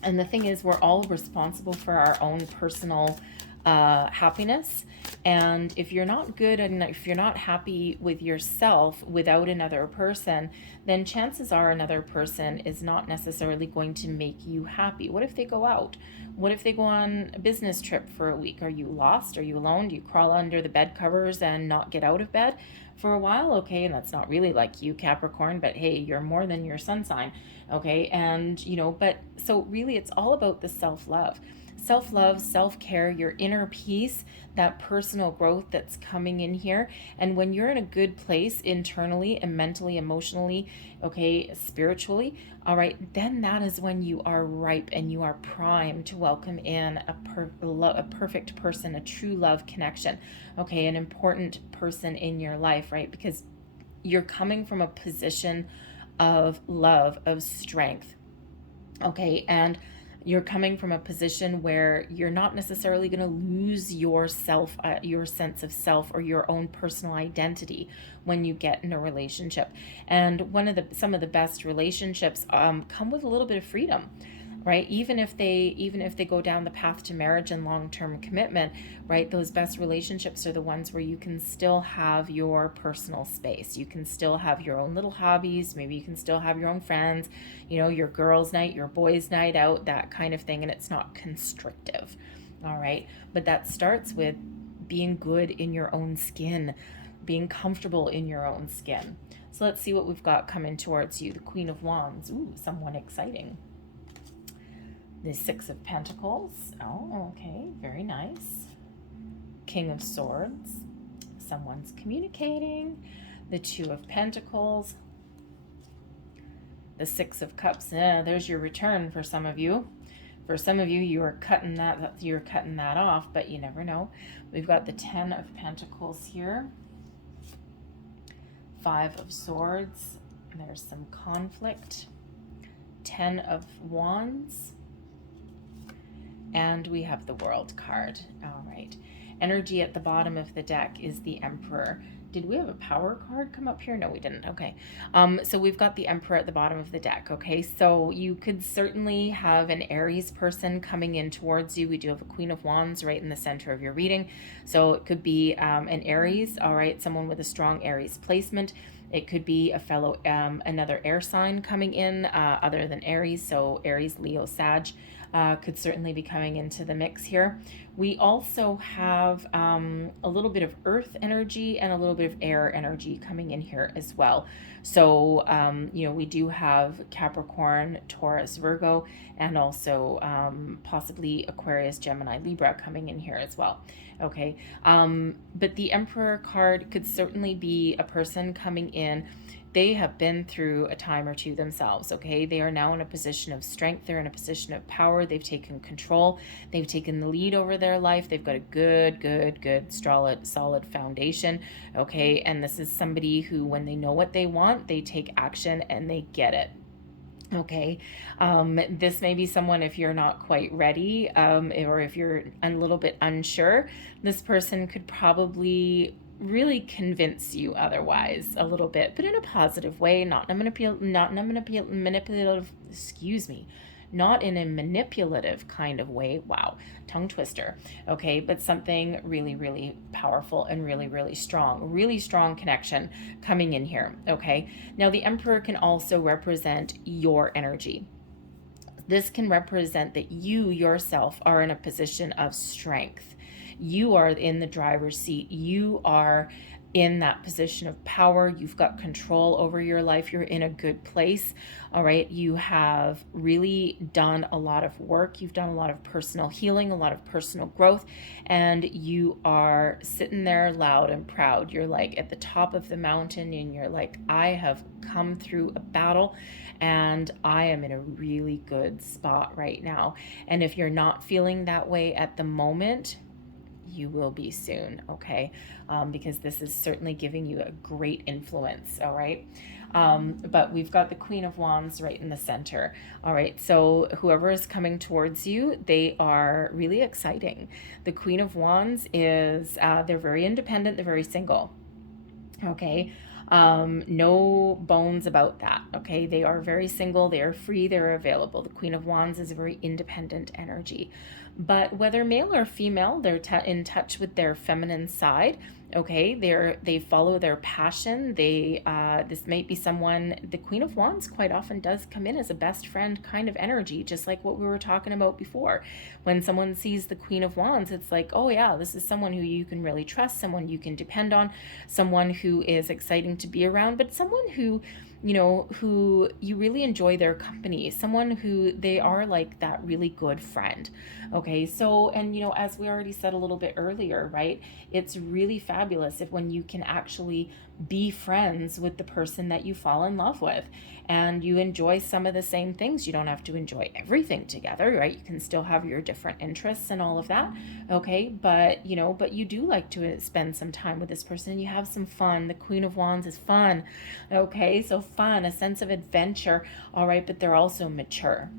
And the thing is, we're all responsible for our own personal happiness. And if you're not good and if you're not happy with yourself without another person, then chances are another person is not necessarily going to make you happy. What if they go out? What if they go on a business trip for a week? Are you lost? Are you alone? Do you crawl under the bed covers and not get out of bed for a while? Okay, and that's not really like you, Capricorn, but hey, you're more than your sun sign. Okay, and but so really it's all about the self-love. Self-love, self-care, your inner peace, that personal growth that's coming in here. And when you're in a good place internally and mentally, emotionally, okay, spiritually, all right, then that is when you are ripe and you are primed to welcome in a perfect person, a true love connection, okay, an important person in your life, right? Because you're coming from a position of love, of strength, okay, and you're coming from a position where you're not necessarily going to lose yourself, your sense of self or your own personal identity when you get in a relationship. And some of the best relationships come with a little bit of freedom, right? Even if they go down the path to marriage and long-term commitment, right? Those best relationships are the ones where you can still have your personal space. You can still have your own little hobbies. Maybe you can still have your own friends, your girls' night, your boys' night out, that kind of thing. And it's not constrictive. All right. But that starts with being good in your own skin, being comfortable in your own skin. So let's see what we've got coming towards you. The Queen of Wands. Ooh, someone exciting. The Six of Pentacles. Oh, okay. Very nice. King of Swords. Someone's communicating. The Two of Pentacles. The Six of Cups. There's your return for some of you. For some of you, you're cutting that off, but you never know. We've got the Ten of Pentacles here. Five of Swords. There's some conflict. Ten of Wands. And we have the World card. All right. Energy at the bottom of the deck is the Emperor. Did we have a power card come up here? No, we didn't. Okay. So we've got the Emperor at the bottom of the deck. Okay. So you could certainly have an Aries person coming in towards you. We do have a Queen of Wands right in the center of your reading. So it could be an Aries. All right. Someone with a strong Aries placement. It could be a fellow, another air sign coming in other than Aries. So Aries, Leo, Sag. Could certainly be coming into the mix here. We also have a little bit of earth energy and a little bit of air energy coming in here as well. So, we do have Capricorn, Taurus, Virgo, and also possibly Aquarius, Gemini, Libra coming in here as well. Okay. But the Emperor card could certainly be a person coming in. They have been through a time or two themselves, okay? They are now in a position of strength. They're in a position of power. They've taken control. They've taken the lead over their life. They've got a good, solid foundation, okay? And this is somebody who, when they know what they want, they take action and they get it. Okay, this may be someone, if you're not quite ready, or if you're a little bit unsure, this person could probably really convince you otherwise a little bit, but in a positive way, not in a manipulative kind of way. Wow, tongue twister. Okay, but something really, really powerful and really, really strong connection coming in here. Okay, now the Emperor can also represent your energy. This can represent that you yourself are in a position of strength. You are in the driver's seat. You are in that position of power. You've got control over your life. You're in a good place. All right. You have really done a lot of work. You've done a lot of personal healing, a lot of personal growth, and you are sitting there loud and proud. You're like at the top of the mountain and you're like, I have come through a battle and I am in a really good spot right now. And if you're not feeling that way at the moment, you will be soon, okay? Because this is certainly giving you a great influence, all right? But we've got the Queen of Wands right in the center, all right? So whoever is coming towards you, they are really exciting. The Queen of Wands is, they're very independent, they're very single, okay? No bones about that, okay? They are very single, they are free, they're available. The Queen of Wands is a very independent energy. But whether male or female, they're in touch with their feminine side. Okay, they follow their passion. This might be someone. The Queen of Wands quite often does come in as a best friend kind of energy, just like what we were talking about before. When someone sees the Queen of Wands, it's like, oh yeah, this is someone who you can really trust, someone you can depend on, someone who is exciting to be around, but someone who, who you really enjoy their company, someone who they are like that really good friend. Okay, so, and as we already said a little bit earlier, right, it's really fabulous if when you can actually be friends with the person that you fall in love with and you enjoy some of the same things. You don't have to enjoy everything together, right? You can still have your different interests and all of that. Okay, but you do like to spend some time with this person and you have some fun. The Queen of Wands is fun. Okay, so fun, a sense of adventure. All right, but they're also mature.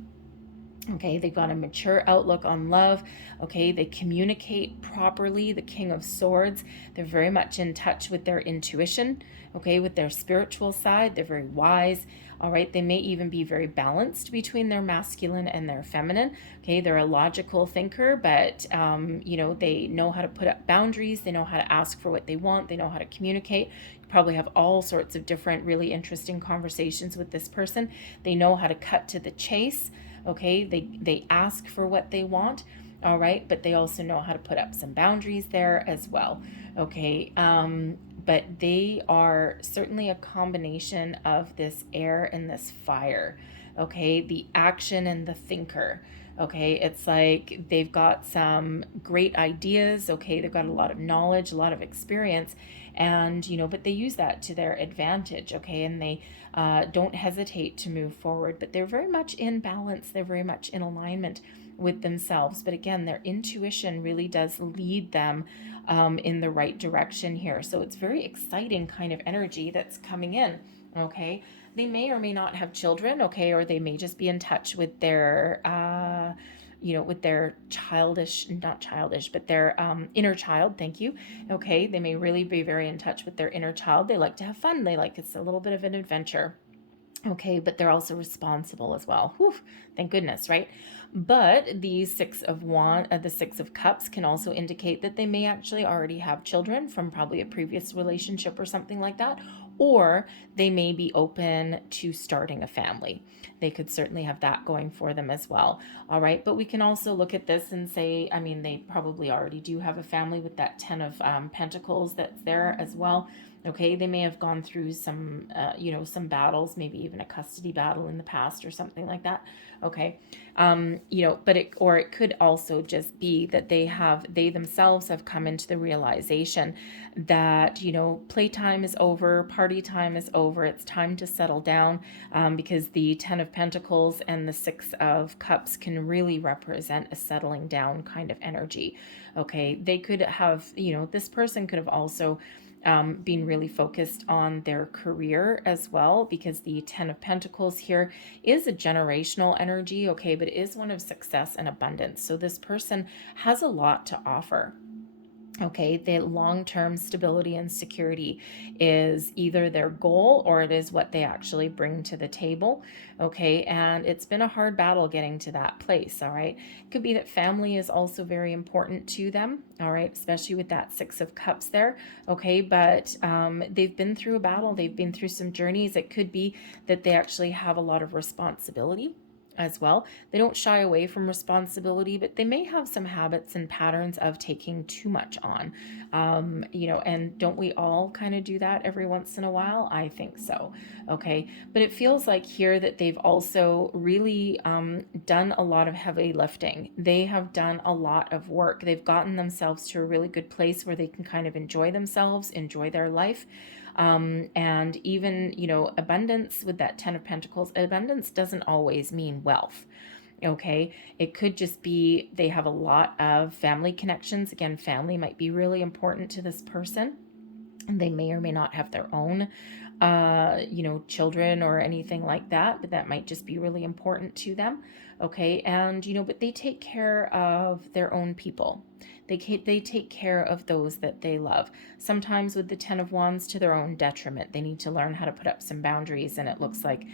Okay, they've got a mature outlook on love. Okay, they communicate properly. The King of Swords, they're very much in touch with their intuition. Okay, with their spiritual side, they're very wise. All right, they may even be very balanced between their masculine and their feminine. Okay, they're a logical thinker, but they know how to put up boundaries. They know how to ask for what they want. They know how to communicate. You probably have all sorts of different really interesting conversations with this person. They know how to cut to the chase. Okay, they ask for what they want. All right, but they also know how to put up some boundaries there as well. Okay, but they are certainly a combination of this air and this fire. Okay, the action and the thinker. Okay, it's like they've got some great ideas. Okay, they've got a lot of knowledge, a lot of experience, and but they use that to their advantage. Okay, and they don't hesitate to move forward, but they're very much in balance. They're very much in alignment with themselves. But again, their intuition really does lead them in the right direction here. So it's very exciting kind of energy that's coming in. Okay, they may or may not have children. Okay, or they may just be in touch with their with their not childish, but their inner child. Thank you. Okay, they may really be very in touch with their inner child. They like to have fun. It's a little bit of an adventure. Okay, but they're also responsible as well. Whew, thank goodness, right? But the Six of Cups can also indicate that they may actually already have children from probably a previous relationship or something like that, or they may be open to starting a family. They could certainly have that going for them as well. All right, but we can also look at this and say, I mean, they probably already do have a family with that Ten of Pentacles that's there as well. Okay, they may have gone through some, some battles, maybe even a custody battle in the past or something like that. Okay, but it could also just be that they themselves have come into the realization that, playtime is over, party time is over, it's time to settle down, because the Ten of Pentacles and the Six of Cups can really represent a settling down kind of energy. Okay, they could have, this person could have also being really focused on their career as well, because the Ten of Pentacles here is a generational energy, okay, but it is one of success and abundance. So this person has a lot to offer. Okay, the long-term stability and security is either their goal or it is what they actually bring to the table. Okay, and it's been a hard battle getting to that place. All right, it could be that family is also very important to them. All right, especially with that Six of Cups there. Okay, but they've been through a battle, they've been through some journeys. It could be that they actually have a lot of responsibility as well. They don't shy away from responsibility, but they may have some habits and patterns of taking too much on. And don't we all kind of do that every once in a while? I think so. Okay, but it feels like here that they've also really done a lot of heavy lifting. They have done a lot of work. They've gotten themselves to a really good place where they can kind of enjoy themselves, enjoy their life. And even, abundance with that Ten of Pentacles, abundance doesn't always mean wealth. Okay, it could just be they have a lot of family connections. Again, family might be really important to this person, and they may or may not have their own children or anything like that, but that might just be really important to them. okay? And, but they take care of their own people. They take care of those that they love. Sometimes with the Ten of Wands, to their own detriment. They need to learn how to put up some boundaries, and it looks like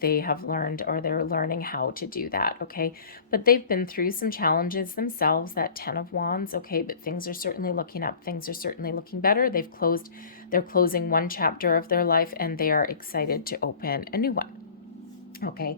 they have learned, or they're learning how to do that, okay? But they've been through some challenges themselves, that Ten of Wands, okay? But things are certainly looking up. Things are certainly looking better. They're closing one chapter of their life, and they are excited to open a new one, okay?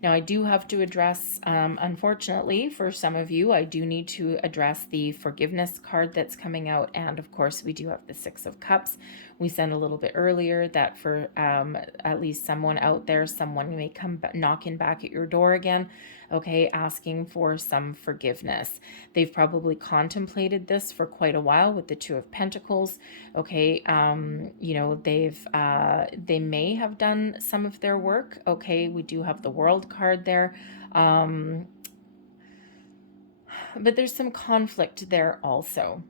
Now, I do have to address, unfortunately, for some of you, I do need to address the forgiveness card that's coming out. And of course, we do have the Six of Cups. We said a little bit earlier that for at least someone out there, someone may come knocking back at your door again, okay, asking for some forgiveness. They've probably contemplated this for quite a while with the Two of Pentacles, okay. They may have done some of their work, okay. We do have the World card there, but there's some conflict there also,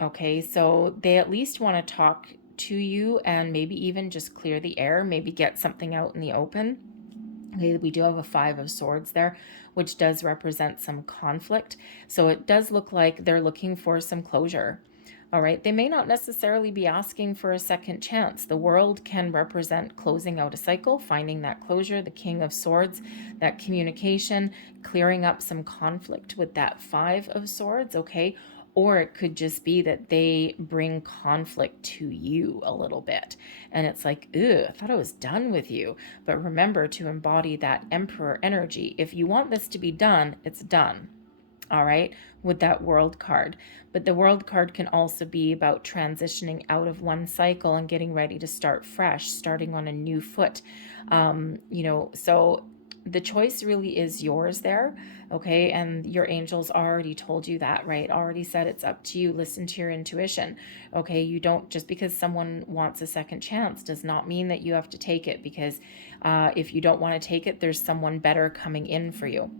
okay. So they at least want to talk to you and maybe even just clear the air, maybe get something out in the open. Okay, we do have a Five of Swords there, which does represent some conflict. So it does look like they're looking for some closure. All right, they may not necessarily be asking for a second chance. The World can represent closing out a cycle, finding that closure. The King of Swords, that communication, clearing up some conflict with that Five of Swords, okay? Or it could just be that they bring conflict to you a little bit. And it's like, ugh, I thought I was done with you. But remember to embody that Emperor energy. If you want this to be done, it's done. All right, with that World card. But the World card can also be about transitioning out of one cycle and getting ready to start fresh, starting on a new foot. So the choice really is yours there, okay? And your angels already told you that, right? Already said it's up to you. Listen to your intuition, okay? You don't, just because someone wants a second chance does not mean that you have to take it, because if you don't want to take it, there's someone better coming in for you,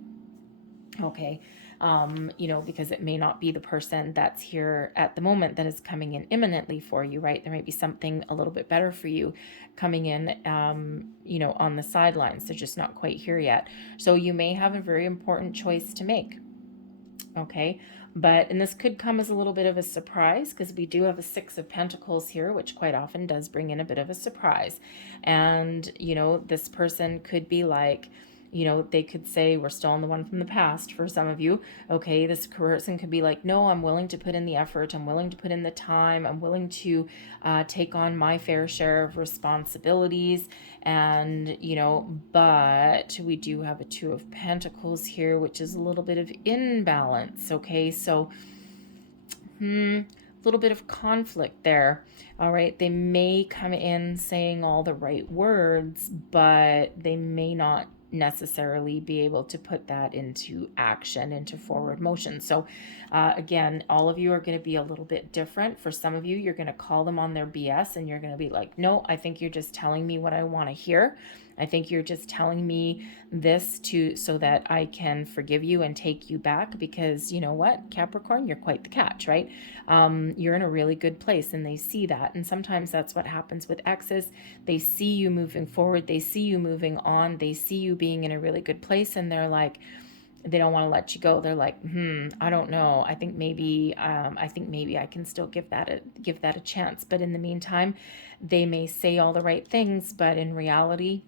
okay? Because it may not be the person that's here at the moment that is coming in imminently for you, right? There might be something a little bit better for you coming in, on the sidelines. They're just not quite here yet. So you may have a very important choice to make, okay? And this could come as a little bit of a surprise, because we do have a Six of Pentacles here, which quite often does bring in a bit of a surprise. And, this person could be like, they could say, we're still on the one from the past for some of you, okay? This person could be like, no, I'm willing to put in the effort. I'm willing to put in the time. I'm willing to take on my fair share of responsibilities. And, but we do have a Two of Pentacles here, which is a little bit of imbalance, okay? So, a little bit of conflict there. All right, they may come in saying all the right words, but they may not necessarily be able to put that into action, into forward motion. So again, all of you are going to be a little bit different. For some of you, you're going to call them on their BS, and you're going to be like, no, I think you're just telling me what I want to hear. I think you're just telling me this so that I can forgive you and take you back, because you know what, Capricorn, you're quite the catch, right? You're in a really good place, and they see that. And sometimes that's what happens with exes. They see you moving forward. They see you moving on. They see you being in a really good place, and they're like, they don't want to let you go. They're like, I don't know. I think maybe I can still give that a chance. But in the meantime, they may say all the right things, but in reality,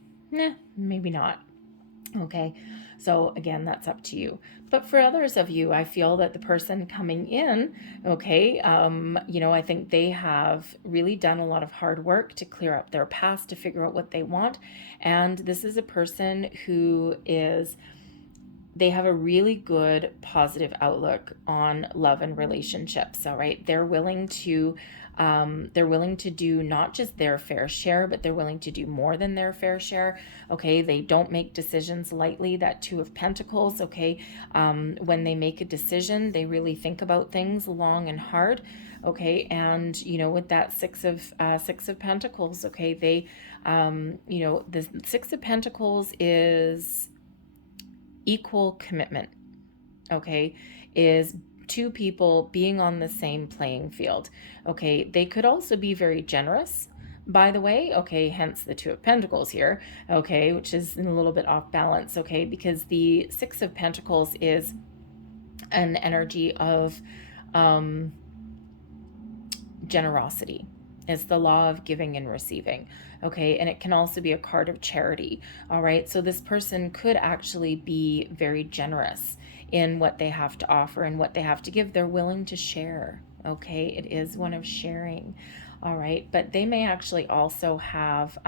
maybe not. Okay. So again, that's up to you. But for others of you, I feel that the person coming in, okay, I think they have really done a lot of hard work to clear up their past, to figure out what they want. And this is a person who they have a really good positive outlook on love and relationships. All right. They're willing to do not just their fair share, but they're willing to do more than their fair share. Okay. They don't make decisions lightly. That Two of Pentacles. Okay. When they make a decision, they really think about things long and hard. Okay. And, with that Six of Pentacles, okay, the Six of Pentacles is equal commitment, okay, is two people being on the same playing field, okay. They could also be very generous, by the way, okay, hence the Two of Pentacles here, okay, which is a little bit off balance, okay, because the Six of Pentacles is an energy of generosity. It's the law of giving and receiving, okay, and it can also be a card of charity, all right? So this person could actually be very generous in what they have to offer and what they have to give. They're willing to share, okay? It is one of sharing, all right? But they may actually also have,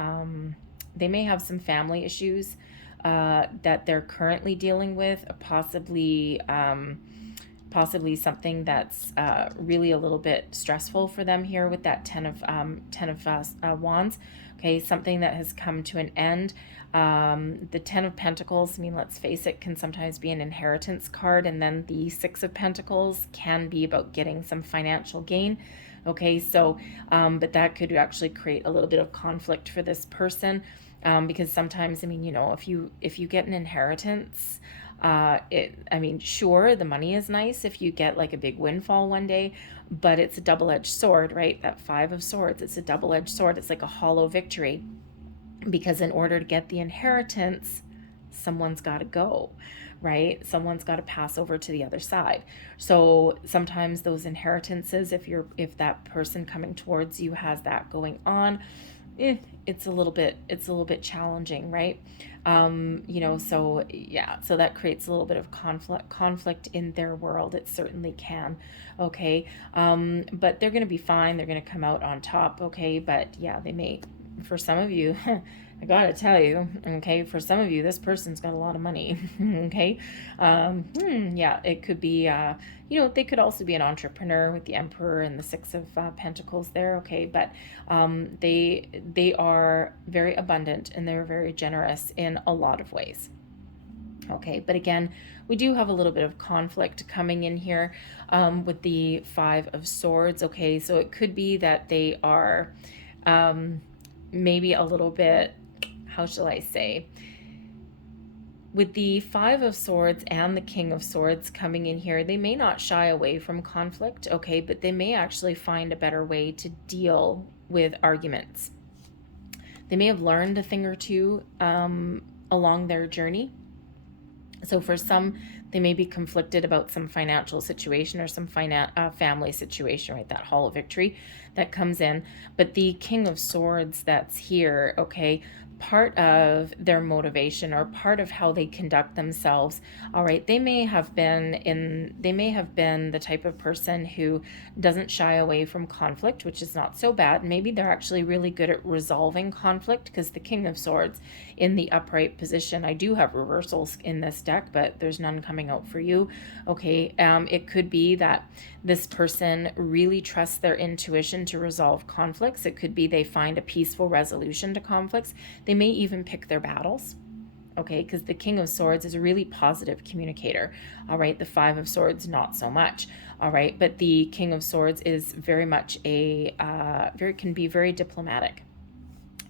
they may have some family issues that they're currently dealing with, possibly something that's really a little bit stressful for them here with that Ten of Wands. Okay, something that has come to an end. The Ten of Pentacles, I mean, let's face it, can sometimes be an inheritance card, and then the Six of Pentacles can be about getting some financial gain. Okay, so, but that could actually create a little bit of conflict for this person, because sometimes, I mean, you know, if you get an inheritance, I mean, sure, the money is nice if you get like a big windfall one day, but it's a double-edged sword, right? That Five of Swords, it's a double-edged sword. It's like a hollow victory, because in order to get the inheritance, someone's got to go, right? Someone's got to pass over to the other side. So sometimes those inheritances, if that person coming towards you has that going on, it's a little bit challenging, right? You know, so yeah, so that creates a little bit of conflict in their world. It certainly can. Okay. But they're going to be fine. They're going to come out on top. Okay. But yeah, they may, for some of you, I gotta tell you, okay, for some of you, this person's got a lot of money, okay? Yeah, it could be, you know, they could also be an entrepreneur with the Emperor and the Six of Pentacles there, okay? But they are very abundant and they're very generous in a lot of ways. Okay, but again, we do have a little bit of conflict coming in here with the Five of Swords, okay? So it could be that they are maybe a little bit, how shall I say, with the Five of Swords and the King of Swords coming in here, they may not shy away from conflict, okay, but they may actually find a better way to deal with arguments. They may have learned a thing or two along their journey. So for some, they may be conflicted about some financial situation or some family situation, right? That Hall of Victory that comes in. But the King of Swords that's here, okay, part of their motivation or part of how they conduct themselves, all right, they may have been the type of person who doesn't shy away from conflict, which is not so bad. Maybe they're actually really good at resolving conflict, because the King of Swords in the upright position, I do have reversals in this deck, but there's none coming out for you. Okay, it could be that this person really trusts their intuition to resolve conflicts. It could be they find a peaceful resolution to conflicts. They may even pick their battles, okay, because the King of Swords is a really positive communicator, all right? The Five of Swords, not so much, all right? But the King of Swords is very much can be very diplomatic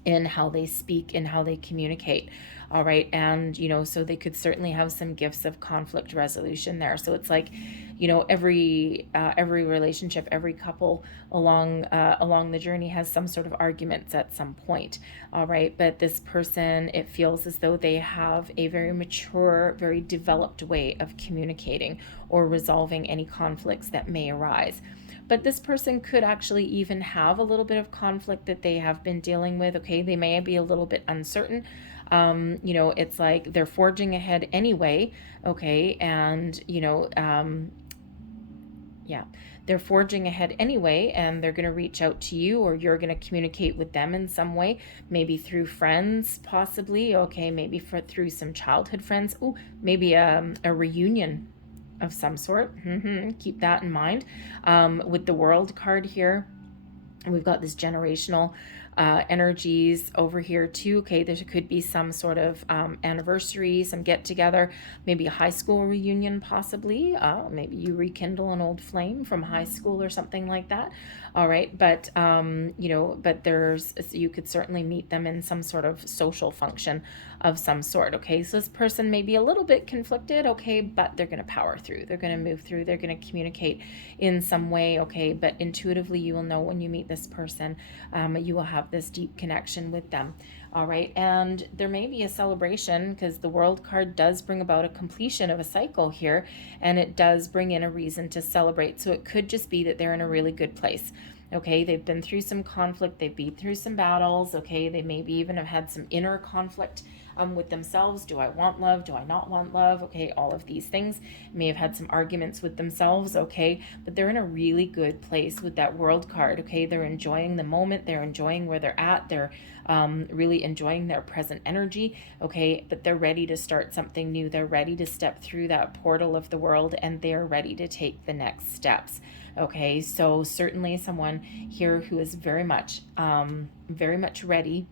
in how they speak and how they communicate, all right? And, you know, so they could certainly have some gifts of conflict resolution there. So it's like, you know, every relationship, every couple along the journey has some sort of arguments at some point, all right? But this person, it feels as though they have a very mature, very developed way of communicating or resolving any conflicts that may arise. But this person could actually even have a little bit of conflict that they have been dealing with, okay? They may be a little bit uncertain. You know, it's like they're forging ahead anyway, okay? And, you know, yeah, they're forging ahead anyway, and they're going to reach out to you, or you're going to communicate with them in some way, maybe through friends, possibly, okay? Maybe through some childhood friends. Ooh, maybe a reunion of some sort. Keep that in mind. With the World card here, we've got this generational energies over here too. Okay, there could be some sort of anniversary, some get together, maybe a high school reunion, possibly. Maybe you rekindle an old flame from high school or something like that. All right, but you know, but you could certainly meet them in some sort of social function of some sort. Okay, so this person may be a little bit conflicted, okay, but they're going to power through. They're going to move through. They're going to communicate in some way, okay, but intuitively you will know when you meet this person, you will have have this deep connection with them. All right, and there may be a celebration because the World card does bring about a completion of a cycle here, and it does bring in a reason to celebrate. So it could just be that they're in a really good place. Okay, they've been through some conflict, they've been through some battles. Okay, they maybe even have had some inner conflict with themselves. Do I want love? Do I not want love? Okay, all of these things. May have had some arguments with themselves. Okay, but they're in a really good place with that World card. Okay, they're enjoying the moment, they're enjoying where they're at, they're really enjoying their present energy. Okay, but they're ready to start something new. They're ready to step through that portal of the world, and they're ready to take the next steps. Okay, so certainly someone here who is very much ready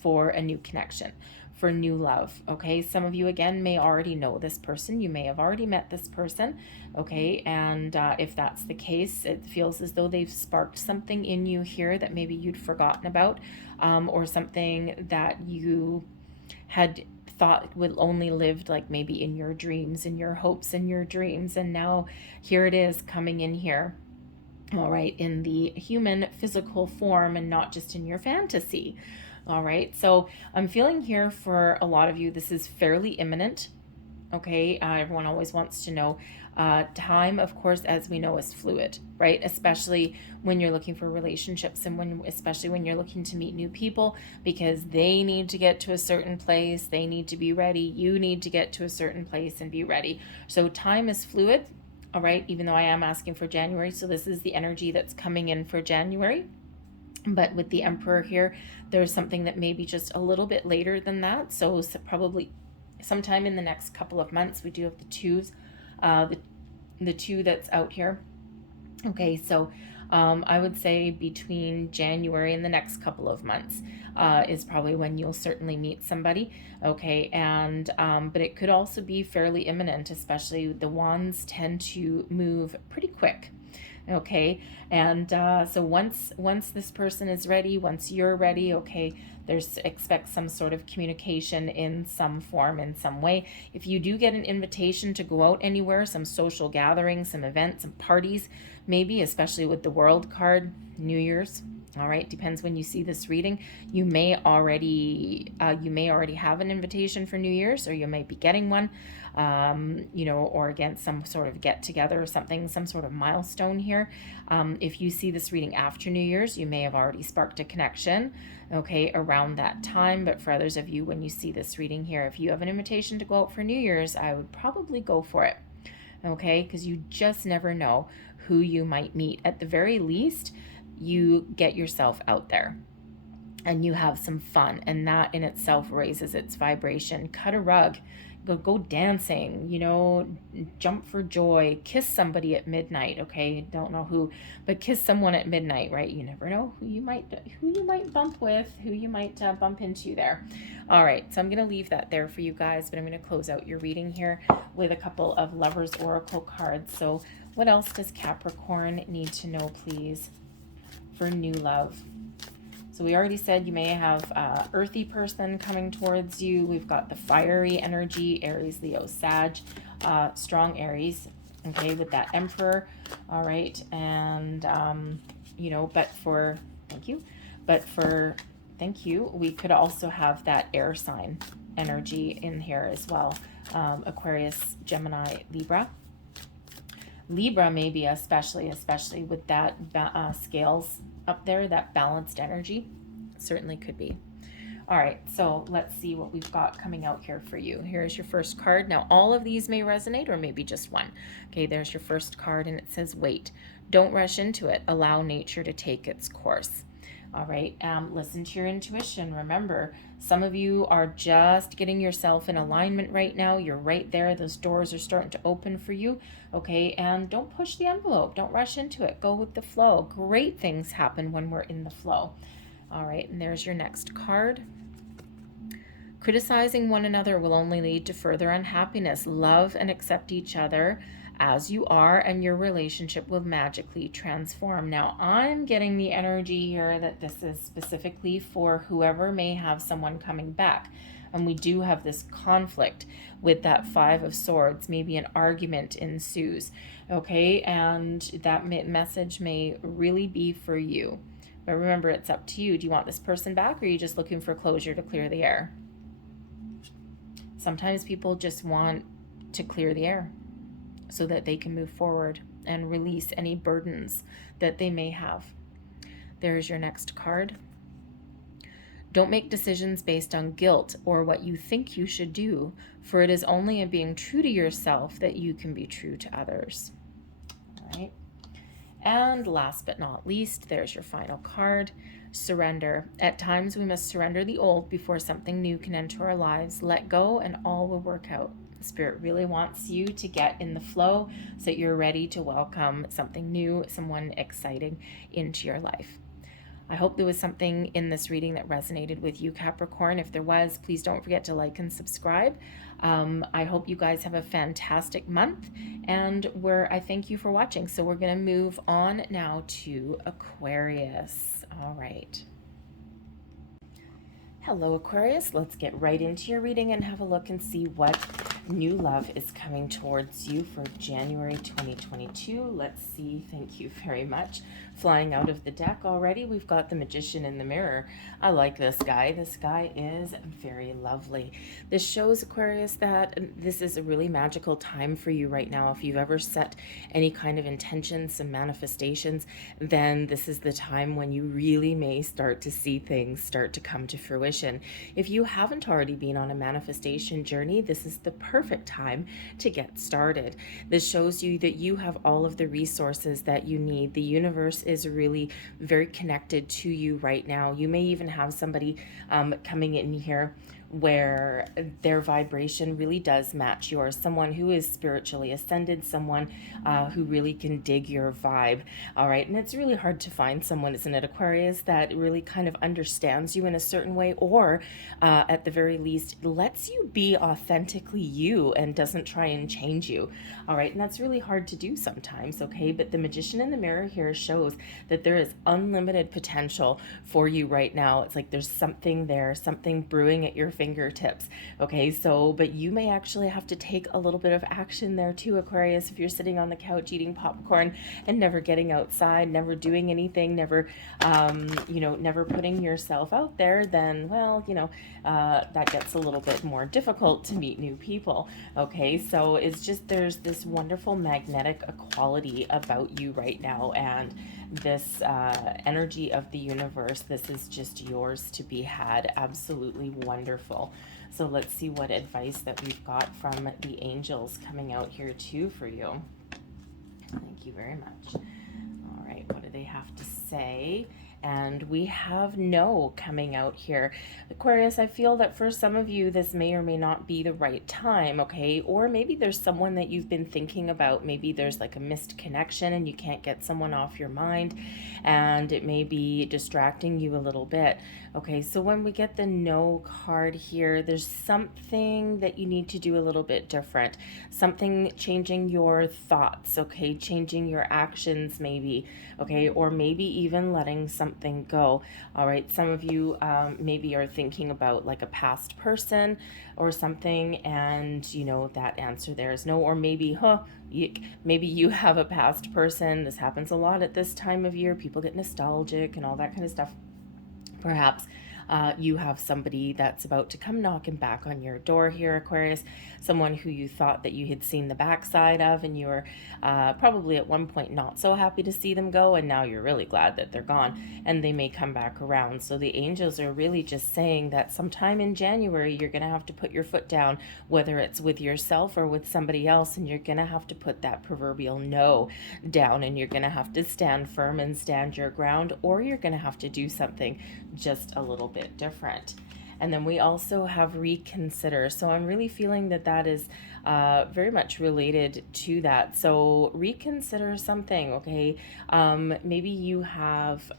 for a new connection, for new love. Okay, some of you again may already know this person. You may have already met this person. Okay, and if that's the case, it feels as though they've sparked something in you here that maybe you'd forgotten about, or something that you had thought would only lived like maybe in your dreams, in your hopes, in your dreams, and now here it is coming in here. All right, in the human physical form and not just in your fantasy. All right, so I'm feeling here for a lot of you, this is fairly imminent. Okay, everyone always wants to know. Time, of course, as we know, is fluid, right? Especially when you're looking for relationships, and especially when you're looking to meet new people, because they need to get to a certain place, they need to be ready, you need to get to a certain place and be ready. So time is fluid, all right, even though I am asking for January. So this is the energy that's coming in for January. But with the Emperor here, there's something that may be just a little bit later than that. So probably sometime in the next couple of months. We do have the twos, the two that's out here. Okay, so I would say between January and the next couple of months is probably when you'll certainly meet somebody. Okay, and but it could also be fairly imminent, especially the wands tend to move pretty quick. Okay, and so once this person is ready, once you're ready, okay, expect some sort of communication in some form, in some way. If you do get an invitation to go out anywhere, some social gathering, some events, some parties, maybe, especially with the World card, New Year's. All right, depends when you see this reading. You may already have an invitation for New Year's, or you might be getting one, or again, some sort of get together or something, some sort of milestone here. If you see this reading after New Year's, you may have already sparked a connection, okay, around that time. But for others of you, when you see this reading here, if you have an invitation to go out for New Year's, I would probably go for it, okay, because you just never know who you might meet. At the very least, you get yourself out there and you have some fun, and that in itself raises its vibration. Cut a rug, go dancing, jump for joy, kiss somebody at midnight. Okay, don't know who, but kiss someone at midnight, right? You never know who you might bump with, who you might bump into there. All right, so I'm going to leave that there for you guys, but I'm going to close out your reading here with a couple of Lovers Oracle cards. So what else does Capricorn need to know, please, for new love? So we already said you may have earthy person coming towards you. We've got the fiery energy, Aries, Leo, Sag, strong Aries, okay, with that Emperor. All right, and thank you, we could also have that air sign energy in here as well. Aquarius, Gemini, Libra. Libra maybe especially with that scales up there, that balanced energy, certainly could be. All right, so let's see what we've got coming out here for you. Here's your first card. Now, all of these may resonate, or maybe just one. Okay, there's your first card, and it says, wait. Don't rush into it. Allow nature to take its course. All right, listen to your intuition. Remember, some of you are just getting yourself in alignment right now. You're right there. Those doors are starting to open for you. Okay, and don't push the envelope. Don't rush into it. Go with the flow. Great things happen when we're in the flow. All right, and there's your next card. Criticizing one another will only lead to further unhappiness. Love and accept each other as you are, and your relationship will magically transform. Now, I'm getting the energy here that this is specifically for whoever may have someone coming back. And we do have this conflict with that Five of Swords. Maybe an argument ensues, okay? And that message may really be for you, But remember, it's up to you. Do you want this person back, or are you just looking for closure to clear the air? Sometimes people just want to clear the air so that they can move forward and release any burdens that they may have. There's your next card. Don't make decisions based on guilt or what you think you should do, for it is only in being true to yourself that you can be true to others. All right. And last but not least, there's your final card. Surrender. At times we must surrender the old before something new can enter our lives. Let go and all will work out. Spirit really wants you to get in the flow so that you're ready to welcome something new, someone exciting into your life. I hope there was something in this reading that resonated with you, Capricorn. If there was, please don't forget to like and subscribe. I hope you guys have a fantastic month, and I thank you for watching. So we're going to move on now to Aquarius. All right. Hello, Aquarius. Let's get right into your reading and have a look and see what new love is coming towards you for January 2022. Let's see. Thank you very much. Flying out of the deck already, we've got the Magician in the Mirror. I like this guy. This guy is very lovely. This shows, Aquarius, that this is a really magical time for you right now. If you've ever set any kind of intentions, some manifestations, then this is the time when you really may start to see things start to come to fruition. If you haven't already been on a manifestation journey, this is the perfect time to get started. This shows you that you have all of the resources that you need. The universe is really very connected to you right now. You may even have somebody coming in here where their vibration really does match yours, someone who is spiritually ascended, someone who really can dig your vibe. All right. And it's really hard to find someone, isn't it, Aquarius, that really kind of understands you in a certain way, or at the very least lets you be authentically you and doesn't try and change you. All right. And that's really hard to do sometimes. Okay. But the Magician in the Mirror here shows that there is unlimited potential for you right now. It's like there's something there, something brewing at your fingertips. Okay, so but you may actually have to take a little bit of action there too, Aquarius. If you're sitting on the couch eating popcorn and never getting outside, never doing anything, never never putting yourself out there, then that gets a little bit more difficult to meet new people. Okay, so it's just there's this wonderful magnetic quality about you right now, and this energy of the universe, this is just yours to be had. Absolutely wonderful. So let's see what advice that we've got from the angels coming out here too for you. Thank you very much. All right, what do they have to say? And we have no coming out here. Aquarius, I feel that for some of you, this may or may not be the right time, okay? Or maybe there's someone that you've been thinking about. Maybe there's like a missed connection and you can't get someone off your mind, and it may be distracting you a little bit. Okay, so when we get the no card here, there's something that you need to do a little bit different. Something changing your thoughts, okay? Changing your actions maybe, okay? Or maybe even letting something go. All right, some of you maybe are thinking about like a past person or something, and that answer there is no. Or maybe maybe you have a past person. This happens a lot at this time of year. People get nostalgic and all that kind of stuff. Perhaps you have somebody that's about to come knocking back on your door here, Aquarius, someone who you thought that you had seen the backside of, and you were probably at one point not so happy to see them go, and now you're really glad that they're gone, and they may come back around. So the angels are really just saying that sometime in January you're going to have to put your foot down, whether it's with yourself or with somebody else, and you're going to have to put that proverbial no down, and you're going to have to stand firm and stand your ground, or you're going to have to do something just a little bit different. And then we also have reconsider. So I'm really feeling that that is very much related to that. So reconsider something, okay? Maybe you have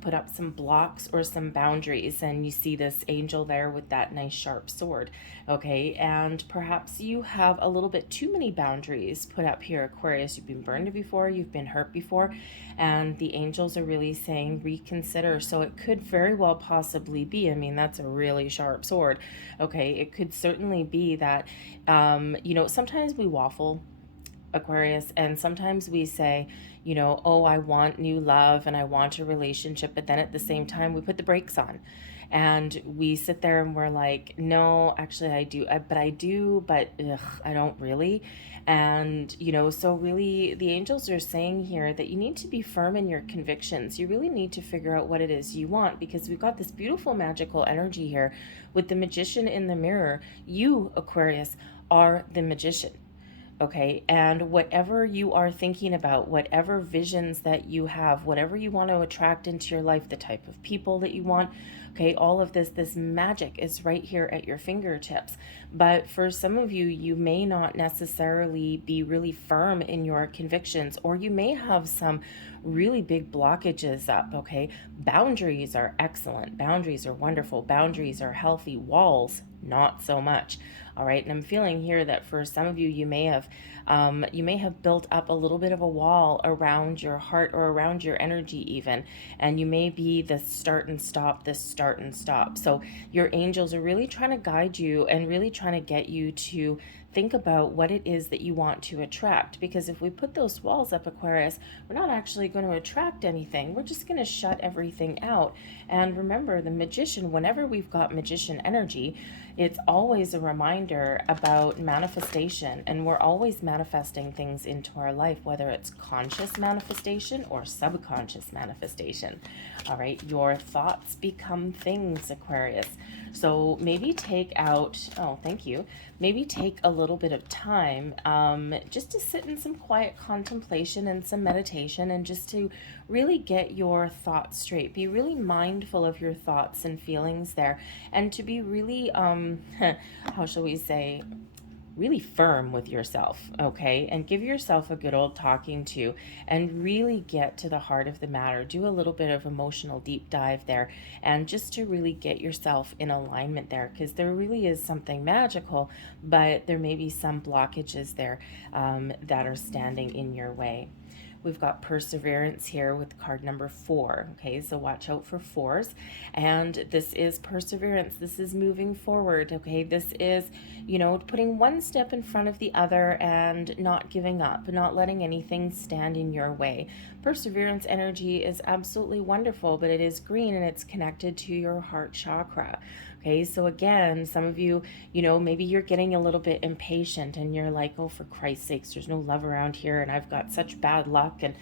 put up some blocks or some boundaries, and you see this angel there with that nice sharp sword, okay? And perhaps you have a little bit too many boundaries put up here, Aquarius. You've been burned before, you've been hurt before, and the angels are really saying reconsider. So it could very well possibly be, I mean, that's a really sharp sword, okay? It could certainly be that, sometimes we waffle, Aquarius, and sometimes we say, oh, I want new love and I want a relationship, but then at the same time we put the brakes on and we sit there and we're like, no, actually I do, but ugh, I don't really. And, so really the angels are saying here that you need to be firm in your convictions. You really need to figure out what it is you want, because we've got this beautiful magical energy here with the magician in the mirror. You, Aquarius, are the magician. Okay, and whatever you are thinking about, whatever visions that you have, whatever you want to attract into your life, the type of people that you want, okay, all of this magic is right here at your fingertips. But for some of you, you may not necessarily be really firm in your convictions, or you may have some really big blockages up. Okay, boundaries are excellent, boundaries are wonderful, boundaries are healthy, walls not so much. All right, and I'm feeling here that for some of you, you may have built up a little bit of a wall around your heart or around your energy even, and you may be this start and stop. So your angels are really trying to guide you and really trying to get you to think about what it is that you want to attract. Because if we put those walls up, Aquarius, we're not actually going to attract anything. We're just going to shut everything out. And remember, the magician, whenever we've got magician energy, it's always a reminder about manifestation. And we're always manifesting things into our life, whether it's conscious manifestation or subconscious manifestation. All right, your thoughts become things, Aquarius. So maybe take a little bit of time just to sit in some quiet contemplation and some meditation, and just to really get your thoughts straight. Be really mindful of your thoughts and feelings there, and to be really, how shall we say, really firm with yourself, okay? And give yourself a good old talking to, and really get to the heart of the matter. Do a little bit of emotional deep dive there, and just to really get yourself in alignment there, because there really is something magical, but there may be some blockages there that are standing in your way. We've got perseverance here with card number 4. Okay, so watch out for 4s. And this is perseverance. This is moving forward. Okay, this is, putting one step in front of the other and not giving up, not letting anything stand in your way. Perseverance energy is absolutely wonderful, but it is green and it's connected to your heart chakra. Okay, so again, some of you, maybe you're getting a little bit impatient and you're like, oh, for Christ's sakes, there's no love around here and I've got such bad luck, and,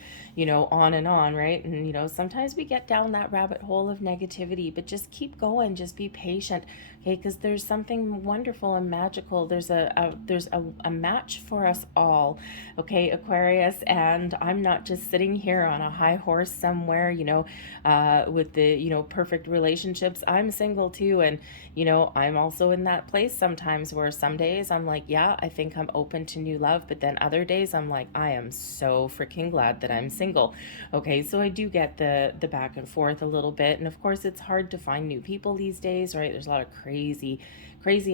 on and on, right? And, sometimes we get down that rabbit hole of negativity, but just keep going, just be patient, okay? Because there's something wonderful and magical. There's a match for us all, okay, Aquarius? And I'm not just sitting here on a high horse somewhere, with the, perfect relationships. I'm single too, and I'm also in that place sometimes where some days I'm like, yeah, I think I'm open to new love, but then other days I'm like, I am so freaking glad that I'm single. Okay, so I do get the back and forth a little bit, and of course it's hard to find new people these days, right? There's a lot of crazy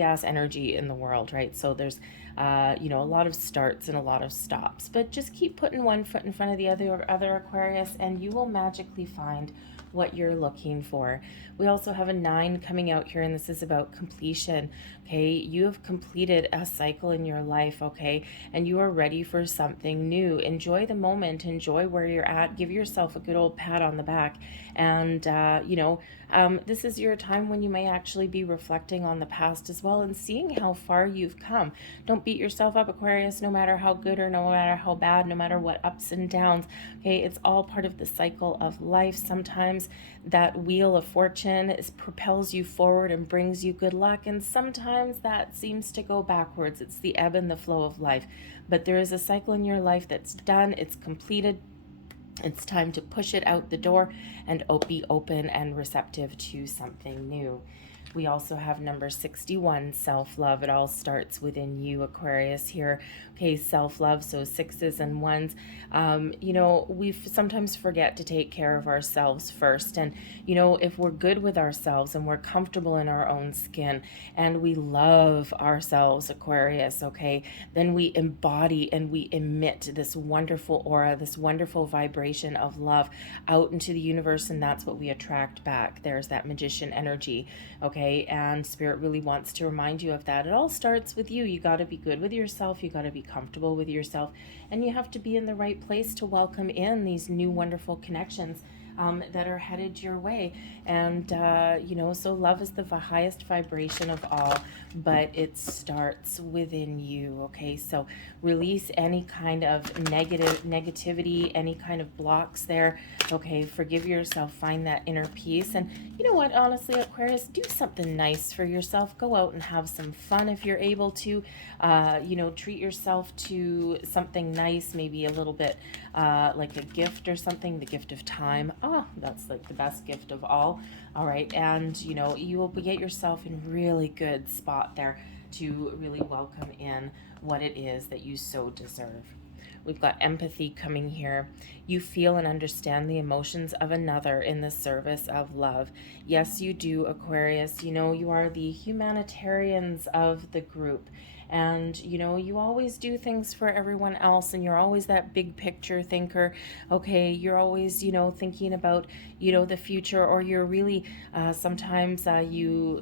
ass energy in the world, right? So there's a lot of starts and a lot of stops, but just keep putting one foot in front of the other, Aquarius, and you will magically find what you're looking for. We also have a 9 coming out here, and this is about completion. Okay, you have completed a cycle in your life, okay, and you are ready for something new. Enjoy the moment, enjoy where you're at, give yourself a good old pat on the back, and this is your time when you may actually be reflecting on the past as well and seeing how far you've come. Don't beat yourself up, Aquarius, no matter how good or no matter how bad, no matter what ups and downs. Okay, it's all part of the cycle of life. Sometimes that wheel of fortune propels you forward and brings you good luck, and sometimes that seems to go backwards. It's the ebb and the flow of life. But there is a cycle in your life that's done, it's completed. It's time to push it out the door and be open and receptive to something new. We also have number 61, self-love. It all starts within you, Aquarius, here. Okay, self-love, so 6s and 1s. We sometimes forget to take care of ourselves first. And, if we're good with ourselves and we're comfortable in our own skin and we love ourselves, Aquarius, okay, then we embody and we emit this wonderful aura, this wonderful vibration of love out into the universe, and that's what we attract back. There's that magician energy, okay? okay? And Spirit really wants to remind you of that. It all starts with you. You got to be good with yourself. You got to be comfortable with yourself. And you have to be in the right place to welcome in these new wonderful connections that are headed your way. And, you know, so love is the highest vibration of all, but it starts within you, okay? So release any kind of negativity, any kind of blocks there, okay? Forgive yourself, find that inner peace. And you know what, honestly, Aquarius, do something nice for yourself. Go out and have some fun if you're able to. You know, treat yourself to something nice, maybe a little bit like a gift or something, the gift of time. Oh, that's like the best gift of all. All right. And, you know, you will get yourself in really good spot there to really welcome in what it is that you so deserve. We've got empathy coming here. You feel and understand the emotions of another in the service of love. Yes, you do, Aquarius. You know, you are the humanitarians of the group. And, you know, you always do things for everyone else, and you're always that big picture thinker. Okay, you're always, you know, thinking about, you know, the future, or you're really sometimes you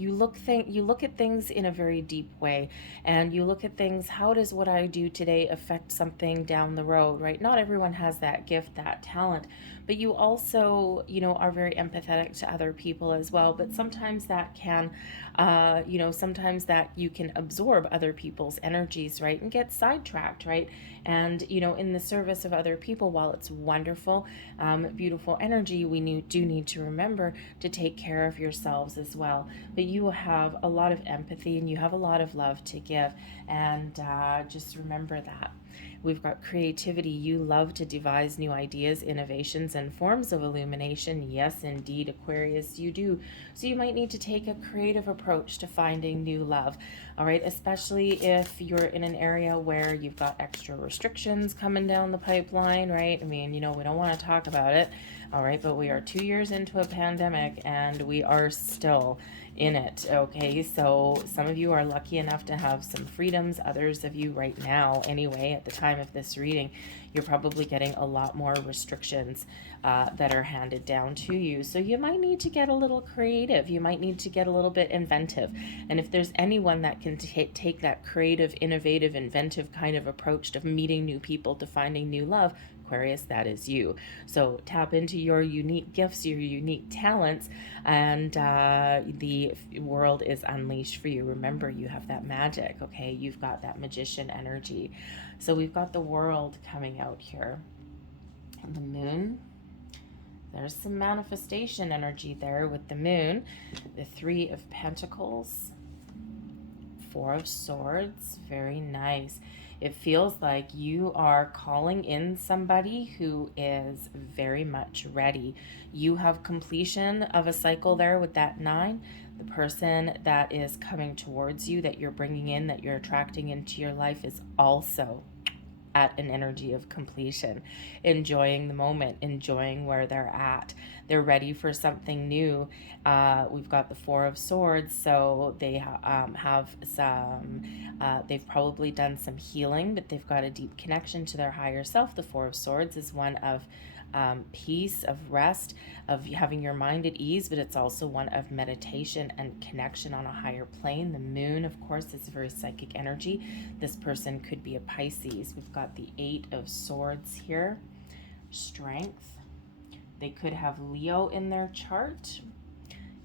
look at things in a very deep way, and you look at things, how does what I do today affect something down the road, right? Not everyone has that gift, that talent, but you also, you know, are very empathetic to other people as well. But sometimes that can, you know, sometimes that you can absorb other people's energies, right? And get sidetracked, right? And, you know, in the service of other people, while it's wonderful, beautiful energy, we do need to remember to take care of yourselves as well. But you have a lot of empathy and you have a lot of love to give. And just remember that. We've got creativity. You love to devise new ideas, innovations, and forms of illumination. Yes, indeed, Aquarius, you do. So you might need to take a creative approach to finding new love. All right, especially if you're in an area where you've got extra restrictions coming down the pipeline, right? I mean, you know, we don't want to talk about it. All right, but we are 2 years into a pandemic and we are still in it. Okay, so some of you are lucky enough to have some freedoms. Others of you right now, anyway, at the time of this reading, you're probably getting a lot more restrictions that are handed down to you. So you might need to get a little creative. You might need to get a little bit inventive. And if there's anyone that can take that creative, innovative, inventive kind of approach to meeting new people, to finding new love, Aquarius, that is you. So tap into your unique gifts, your unique talents, and the world is unleashed for you. Remember, you have that magic, okay? You've got that magician energy. So we've got the world coming out here. And the moon, there's some manifestation energy there with the moon. The 3 of Pentacles, 4 of Swords, very nice. It feels like you are calling in somebody who is very much ready. You have completion of a cycle there with that 9. The person that is coming towards you, that you're bringing in, that you're attracting into your life, is also at an energy of completion, enjoying the moment, enjoying where they're at. They're ready for something new. We've got the 4 of Swords, so they have some, they've probably done some healing, but they've got a deep connection to their higher self. The 4 of Swords is one of peace, of rest, of having your mind at ease, but it's also one of meditation and connection on a higher plane. The moon, of course, is a very psychic energy. This person could be a Pisces. We've got the 8 of Swords here, strength. They could have Leo in their chart.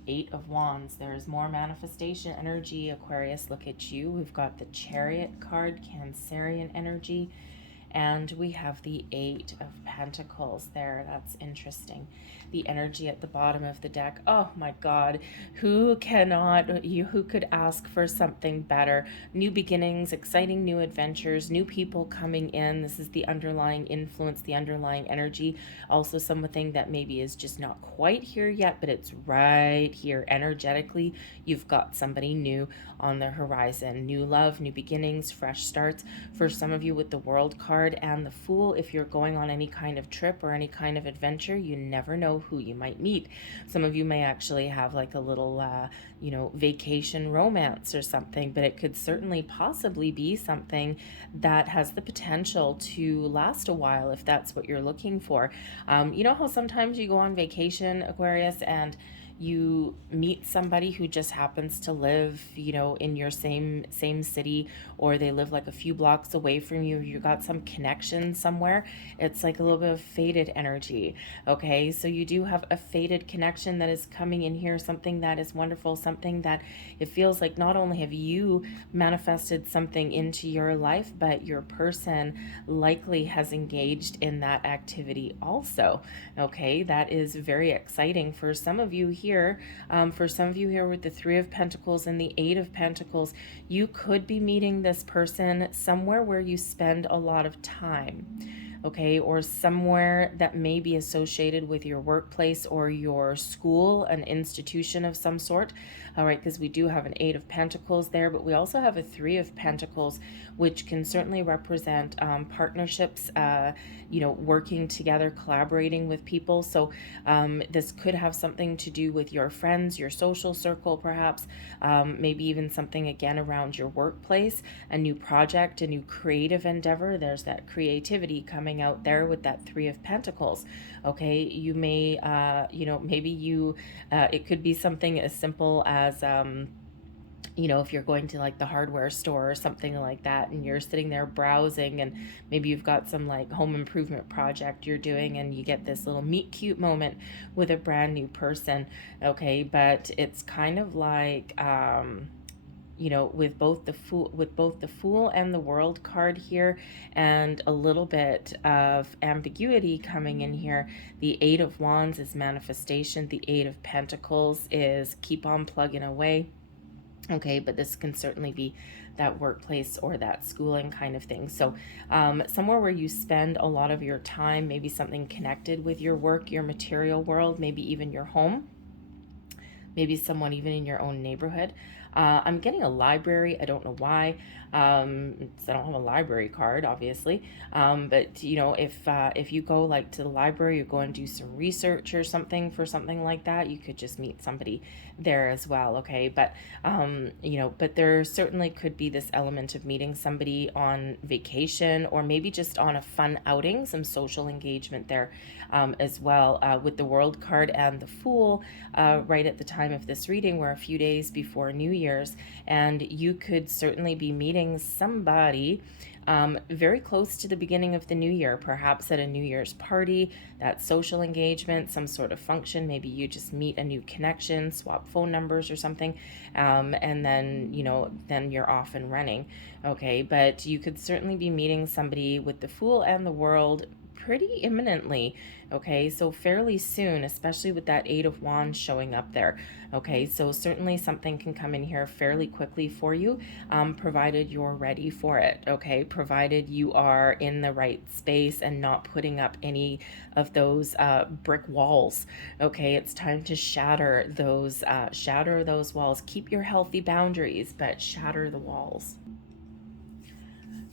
8 of Wands, there's more manifestation energy. Aquarius, look at you. We've got the Chariot card, Cancerian energy. And we have the 8 of Pentacles there. That's interesting. The energy at the bottom of the deck. Oh my God. Who could ask for something better? New beginnings, exciting new adventures, new people coming in. This is the underlying influence, the underlying energy. Also something that maybe is just not quite here yet, but it's right here energetically. You've got somebody new on the horizon. New love, new beginnings, fresh starts. For some of you with the World card and the Fool, if you're going on any kind of trip or any kind of adventure, you never know who you might meet. Some of you may actually have like a little, vacation romance or something, but it could certainly possibly be something that has the potential to last a while if that's what you're looking for. You know how sometimes you go on vacation, Aquarius, and you meet somebody who just happens to live, you know, in your same city, or they live like a few blocks away from you, you got some connection somewhere. It's like a little bit of faded energy. Okay, so you do have a faded connection that is coming in here, something that is wonderful, something that it feels like not only have you manifested something into your life, but your person likely has engaged in that activity also. Okay, that is very exciting for some of you here. For some of you here with the Three of Pentacles and the Eight of Pentacles, you could be meeting this person somewhere where you spend a lot of time. Okay, or somewhere that may be associated with your workplace or your school, an institution of some sort. All right, because we do have an Eight of Pentacles there, but we also have a Three of Pentacles, which can certainly represent partnerships, you know, working together, collaborating with people. So this could have something to do with your friends, your social circle, perhaps, maybe even something again around your workplace, a new project, a new creative endeavor. There's that creativity coming out there with that Three of Pentacles. Okay, you may, you know, maybe you, it could be something as simple as, you know, if you're going to like the hardware store or something like that, and you're sitting there browsing, and maybe you've got some like home improvement project you're doing, and you get this little meet cute moment with a brand new person. Okay, but it's kind of like, you know, with both the Fool and the World card here, and a little bit of ambiguity coming in here. The Eight of Wands is manifestation. The Eight of Pentacles is keep on plugging away. Okay, but this can certainly be that workplace or that schooling kind of thing. So somewhere where you spend a lot of your time, maybe something connected with your work, your material world, maybe even your home, maybe someone even in your own neighborhood. I'm getting a library. I don't know why. I don't have a library card, obviously. But you know, if you go like to the library, you go and do some research or something for something like that, you could just meet somebody there as well. Okay, but you know, but there certainly could be this element of meeting somebody on vacation, or maybe just on a fun outing, some social engagement there as well. With the World card and the Fool, right at the time of this reading, we're a few days before New Year's, and you could certainly be meeting somebody very close to the beginning of the new year, perhaps at a New Year's party, that social engagement, some sort of function. Maybe you just meet a new connection, swap phone numbers or something, and then, you know, then you're off and running. Okay, but you could certainly be meeting somebody with the Fool and the World pretty imminently. Okay, so fairly soon, especially with that Eight of Wands showing up there. Okay, so certainly something can come in here fairly quickly for you, provided you're ready for it. Okay, provided you are in the right space and not putting up any of those brick walls. Okay, it's time to shatter those walls. Keep your healthy boundaries, but shatter the walls.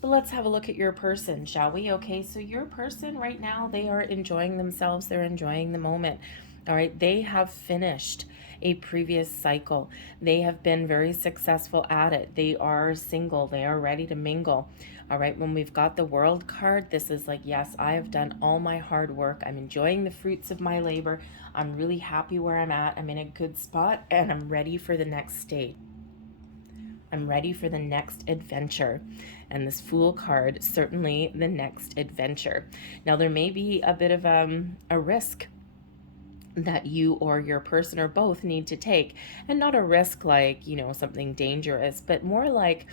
But let's have a look at your person, shall we? Okay, so your person right now, they are enjoying themselves. They're enjoying the moment. All right, they have finished a previous cycle. They have been very successful at it. They are single. They are ready to mingle. All right, when we've got the World card, this is like, yes, I have done all my hard work. I'm enjoying the fruits of my labor. I'm really happy where I'm at. I'm in a good spot, and I'm ready for the next stage. I'm ready for the next adventure. And this Fool card, certainly the next adventure. Now, there may be a bit of a risk that you or your person or both need to take. And not a risk like, you know, something dangerous, but more like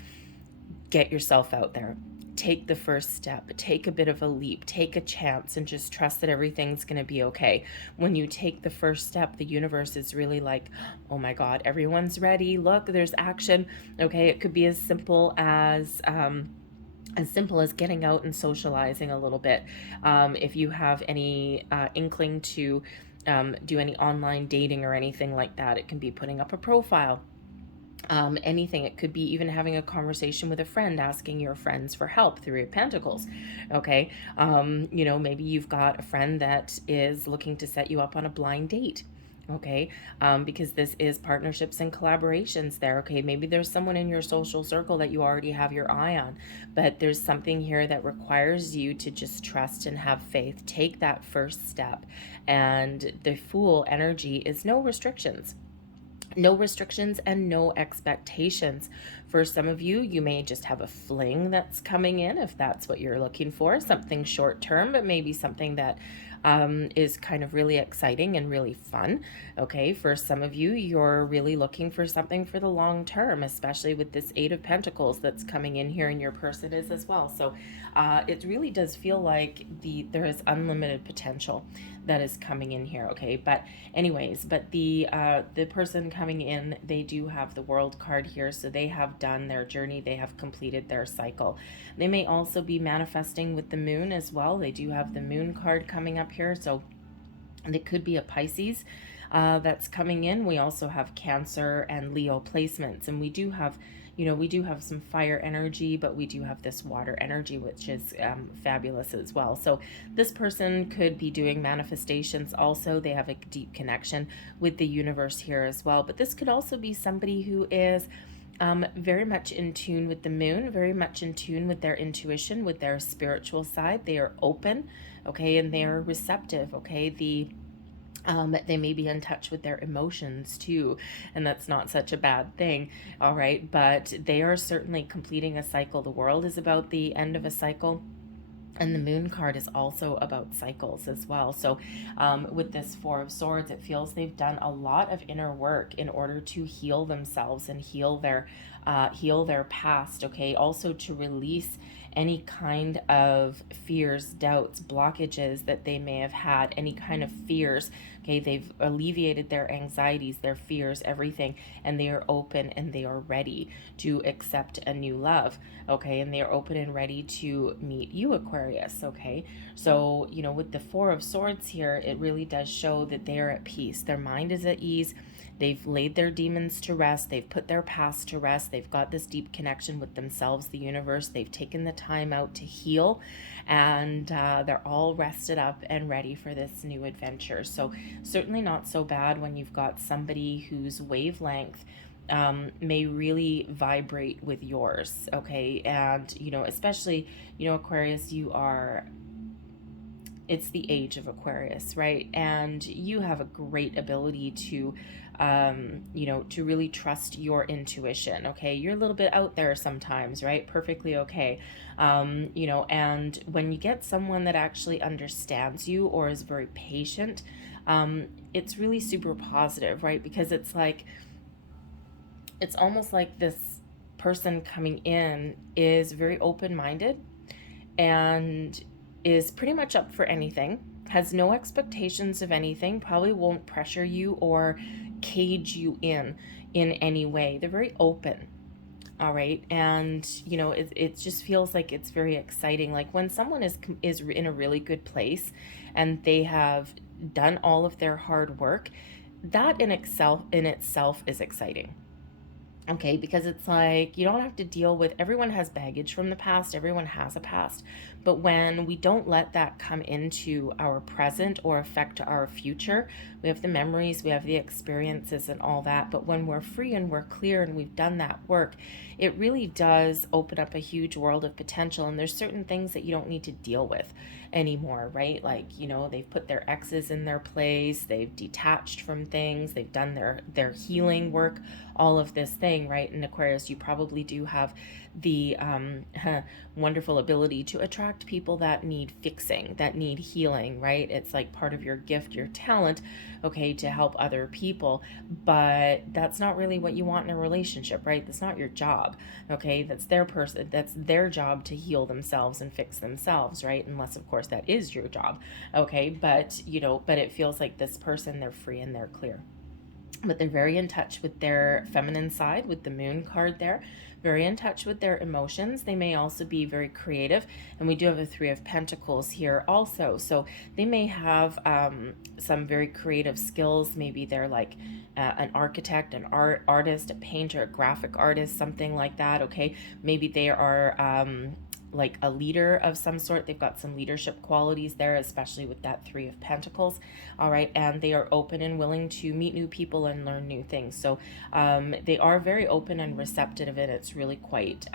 get yourself out there. Take the first step, take a bit of a leap, take a chance, and just trust that everything's going to be okay. When you take the first step, the universe is really like, oh my God, everyone's ready. Look, there's action. Okay, it could be as simple as getting out and socializing a little bit. If you have any inkling to do any online dating or anything like that, it can be putting up a profile. Anything. It could be even having a conversation with a friend, asking your friends for help. Three of Pentacles. Okay, you know, maybe you've got a friend that is looking to set you up on a blind date. okay, because this is partnerships and collaborations there. Okay, maybe there's someone in your social circle that you already have your eye on, but there's something here that requires you to just trust and have faith. Take that first step. And the Fool energy is no restrictions. No restrictions and no expectations. For some of you, you may just have a fling that's coming in, if that's what you're looking for, something short term, but maybe something that is kind of really exciting and really fun. Okay, for some of you, you're really looking for something for the long term, especially with this Eight of Pentacles that's coming in here, and your person is as well. So it really does feel like there is unlimited potential that is coming in here. Okay, but anyways, but the person coming in, they do have the World card here, so they have done their journey, they have completed their cycle. They may also be manifesting with the Moon as well. They do have the Moon card coming up here, so it could be a Pisces that's coming in. We also have Cancer and Leo placements, and we do have, we do have some fire energy, but we do have this water energy, which is fabulous as well. So this person could be doing manifestations also. They have a deep connection with the universe here as well. But this could also be somebody who is very much in tune with the Moon, very much in tune with their intuition, with their spiritual side. They are open, okay, and they are receptive, okay. They may be in touch with their emotions too, and that's not such a bad thing, all right, but they are certainly completing a cycle. The World is about the end of a cycle, and the Moon card is also about cycles as well. So with this Four of Swords, it feels they've done a lot of inner work in order to heal themselves and heal their past, okay? Also to release any kind of fears, doubts, blockages that they may have had, any kind of fears, okay? They've alleviated their anxieties, their fears, everything, and they are open and they are ready to accept a new love, okay? And they are open and ready to meet you, Aquarius, okay? So, with the Four of Swords here, it really does show that they are at peace. Their mind is at ease. They've laid their demons to rest. They've put their past to rest. They've got this deep connection with themselves, the universe. They've taken the time out to heal, and they're all rested up and ready for this new adventure. So certainly not so bad when you've got somebody whose wavelength may really vibrate with yours, okay? And, especially, Aquarius, it's the age of Aquarius, right? And you have a great ability to, to really trust your intuition, okay? You're a little bit out there sometimes, right? Perfectly okay. And when you get someone that actually understands you or is very patient, it's really super positive, right? Because it's almost like this person coming in is very open-minded and is pretty much up for anything, has no expectations of anything, probably won't pressure you or cage you in any way. They're very open, all right? And, it just feels like it's very exciting. Like when someone is in a really good place and they have done all of their hard work, that in itself is exciting. Okay, because it's like you don't have to deal with, everyone has baggage from the past, everyone has a past, but when we don't let that come into our present or affect our future, we have the memories, we have the experiences and all that, but when we're free and we're clear and we've done that work, it really does open up a huge world of potential, and there's certain things that you don't need to deal with anymore, right? Like, they've put their exes in their place, they've detached from things, they've done their healing work, all of this thing, right? In Aquarius, you probably do have the wonderful ability to attract people that need fixing, that need healing, right? It's like part of your gift, your talent, okay, to help other people, but that's not really what you want in a relationship, right? That's not your job, okay? That's their job to heal themselves and fix themselves, right? Unless, of course, that is your job, okay? But, but it feels like this person, they're free and they're clear. But they're very in touch with their feminine side with the Moon card there, very in touch with their emotions. They may also be very creative, and we do have a Three of Pentacles here also, so they may have some very creative skills. Maybe they're like an architect, an artist, a painter, a graphic artist, something like that, okay? Maybe they are like a leader of some sort. They've got some leadership qualities there, especially with that Three of Pentacles. All right, and they are open and willing to meet new people and learn new things. So they are very open and receptive, and it's really quite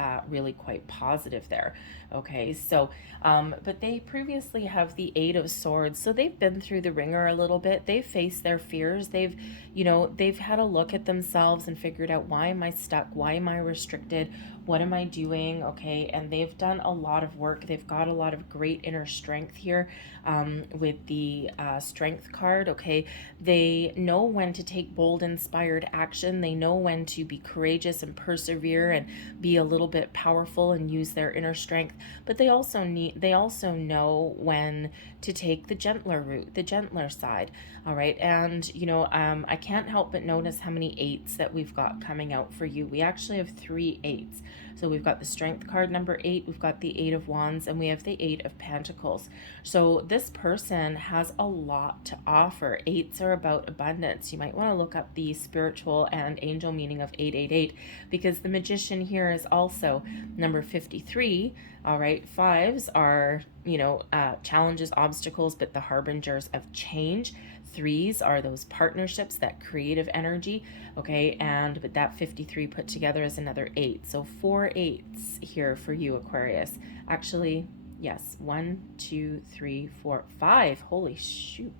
positive there. Okay, so but they previously have the Eight of Swords, so they've been through the ringer a little bit. They've faced their fears. They've, you know, they've had a look at themselves and figured out, why am I stuck? Why am I restricted? What am I doing? Okay, and they've done a lot of work. They've got a lot of great inner strength here with the Strength card. Okay, they know when to take bold, inspired action. They know when to be courageous and persevere and be a little bit powerful and use their inner strength. But they also know when to take the gentler route, the gentler side. All right, and you know, I can't help but notice how many eights that we've got coming out for you. We actually have 3 eights. So we've got the Strength card number 8, we've got the Eight of Wands, and we have the Eight of Pentacles. So this person has a lot to offer. Eights are about abundance. You might want to look up the spiritual and angel meaning of 888, because the Magician here is also number 53. All right, fives are, you know, challenges, obstacles, but the harbingers of change. Threes are those partnerships, that creative energy. Okay, and but that 53 put together is another 8. So 4 eights here for you, Aquarius. Actually, yes, 1, 2, 3, 4, 5. Holy shoot.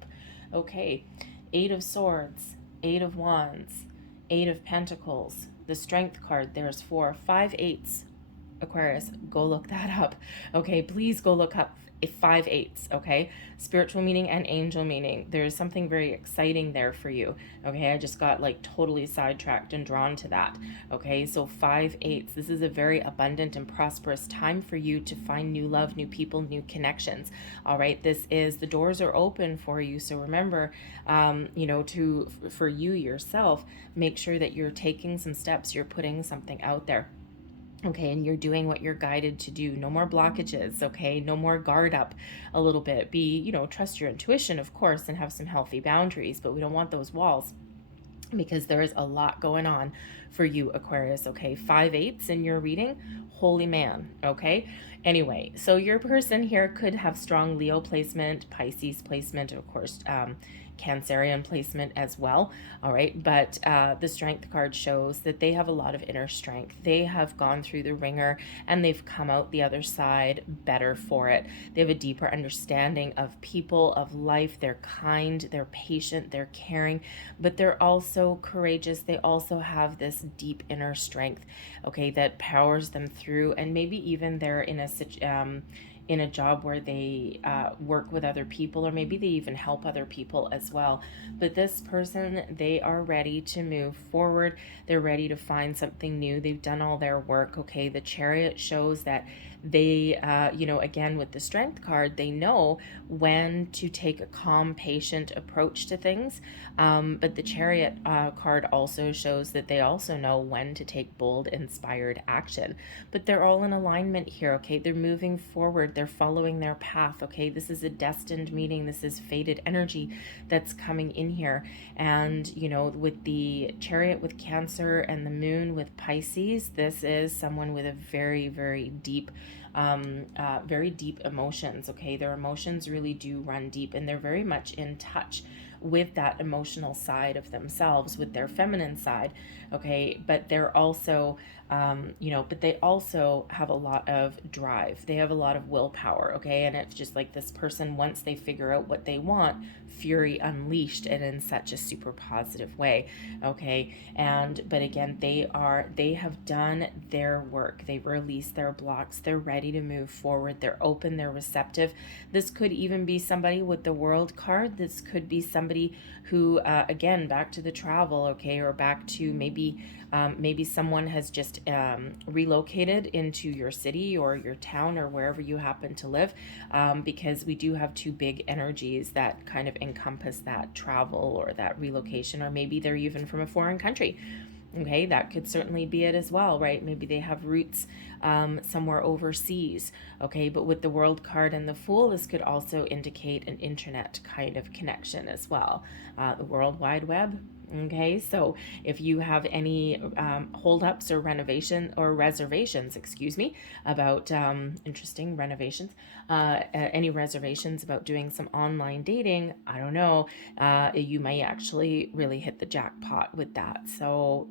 Okay, 8 of Swords, 8 of Wands, 8 of Pentacles, the Strength card. There's 4, 5 eights. Aquarius, go look that up. Okay, please go look up 5 eights. Okay, spiritual meaning and angel meaning. There's something very exciting there for you. Okay, I just got like totally sidetracked and drawn to that. Okay, so 5 eights. This is a very abundant and prosperous time for you to find new love, new people, new connections. All right, this is, the doors are open for you. So remember, you know, for you yourself, make sure that you're taking some steps. You're putting something out there. Okay, and you're doing what you're guided to do. No more blockages, okay? No more guard up a little bit. Be, you know, trust your intuition, of course, and have some healthy boundaries, but we don't want those walls, because there is a lot going on for you, Aquarius. Okay, 5 eights in your reading. Holy man. Okay, anyway, so your person here could have strong Leo placement, Pisces placement, of course, Cancerian placement as well. All right, but the Strength card shows that they have a lot of inner strength. They have gone through the ringer and they've come out the other side better for it. They have a deeper understanding of people, of life. They're kind, they're patient, they're caring, but they're also courageous. They also have this deep inner strength, okay, that powers them through. And maybe even they're in a job where they work with other people, or maybe they even help other people as well. But this person, they are ready to move forward. They're ready to find something new. They've done all their work. Okay, the Chariot shows that they, you know, again, with the Strength card, they know when to take a calm, patient approach to things. But the Chariot card also shows that they also know when to take bold, inspired action. But they're all in alignment here, okay? They're moving forward. They're following their path, okay? This is a destined meeting. This is fated energy that's coming in here. And, you know, with the Chariot with Cancer and the Moon with Pisces, this is someone with a very, very deep emotions. Okay, their emotions really do run deep, and they're very much in touch with that emotional side of themselves, with their feminine side. Okay, but they're also you know, but they also have a lot of drive. They have a lot of willpower. Okay, and it's just like this person, once they figure out what they want, fury unleashed, and in such a super positive way. Okay, and but again, they have done their work. They've released their blocks. They're ready to move forward. They're open, they're receptive. This could even be somebody with the World card. This could be somebody who again, back to the travel, okay, or back to maybe someone has just relocated into your city or your town or wherever you happen to live, because we do have 2 big energies that kind of encompass that travel or that relocation, or maybe they're even from a foreign country. Okay, that could certainly be it as well, right? Maybe they have roots somewhere overseas. Okay, but with the World card and the Fool, this could also indicate an internet kind of connection as well. The World Wide Web. Okay, so if you have any holdups or reservations, excuse me, about interesting renovations, any reservations about doing some online dating, I don't know, you may actually really hit the jackpot with that. So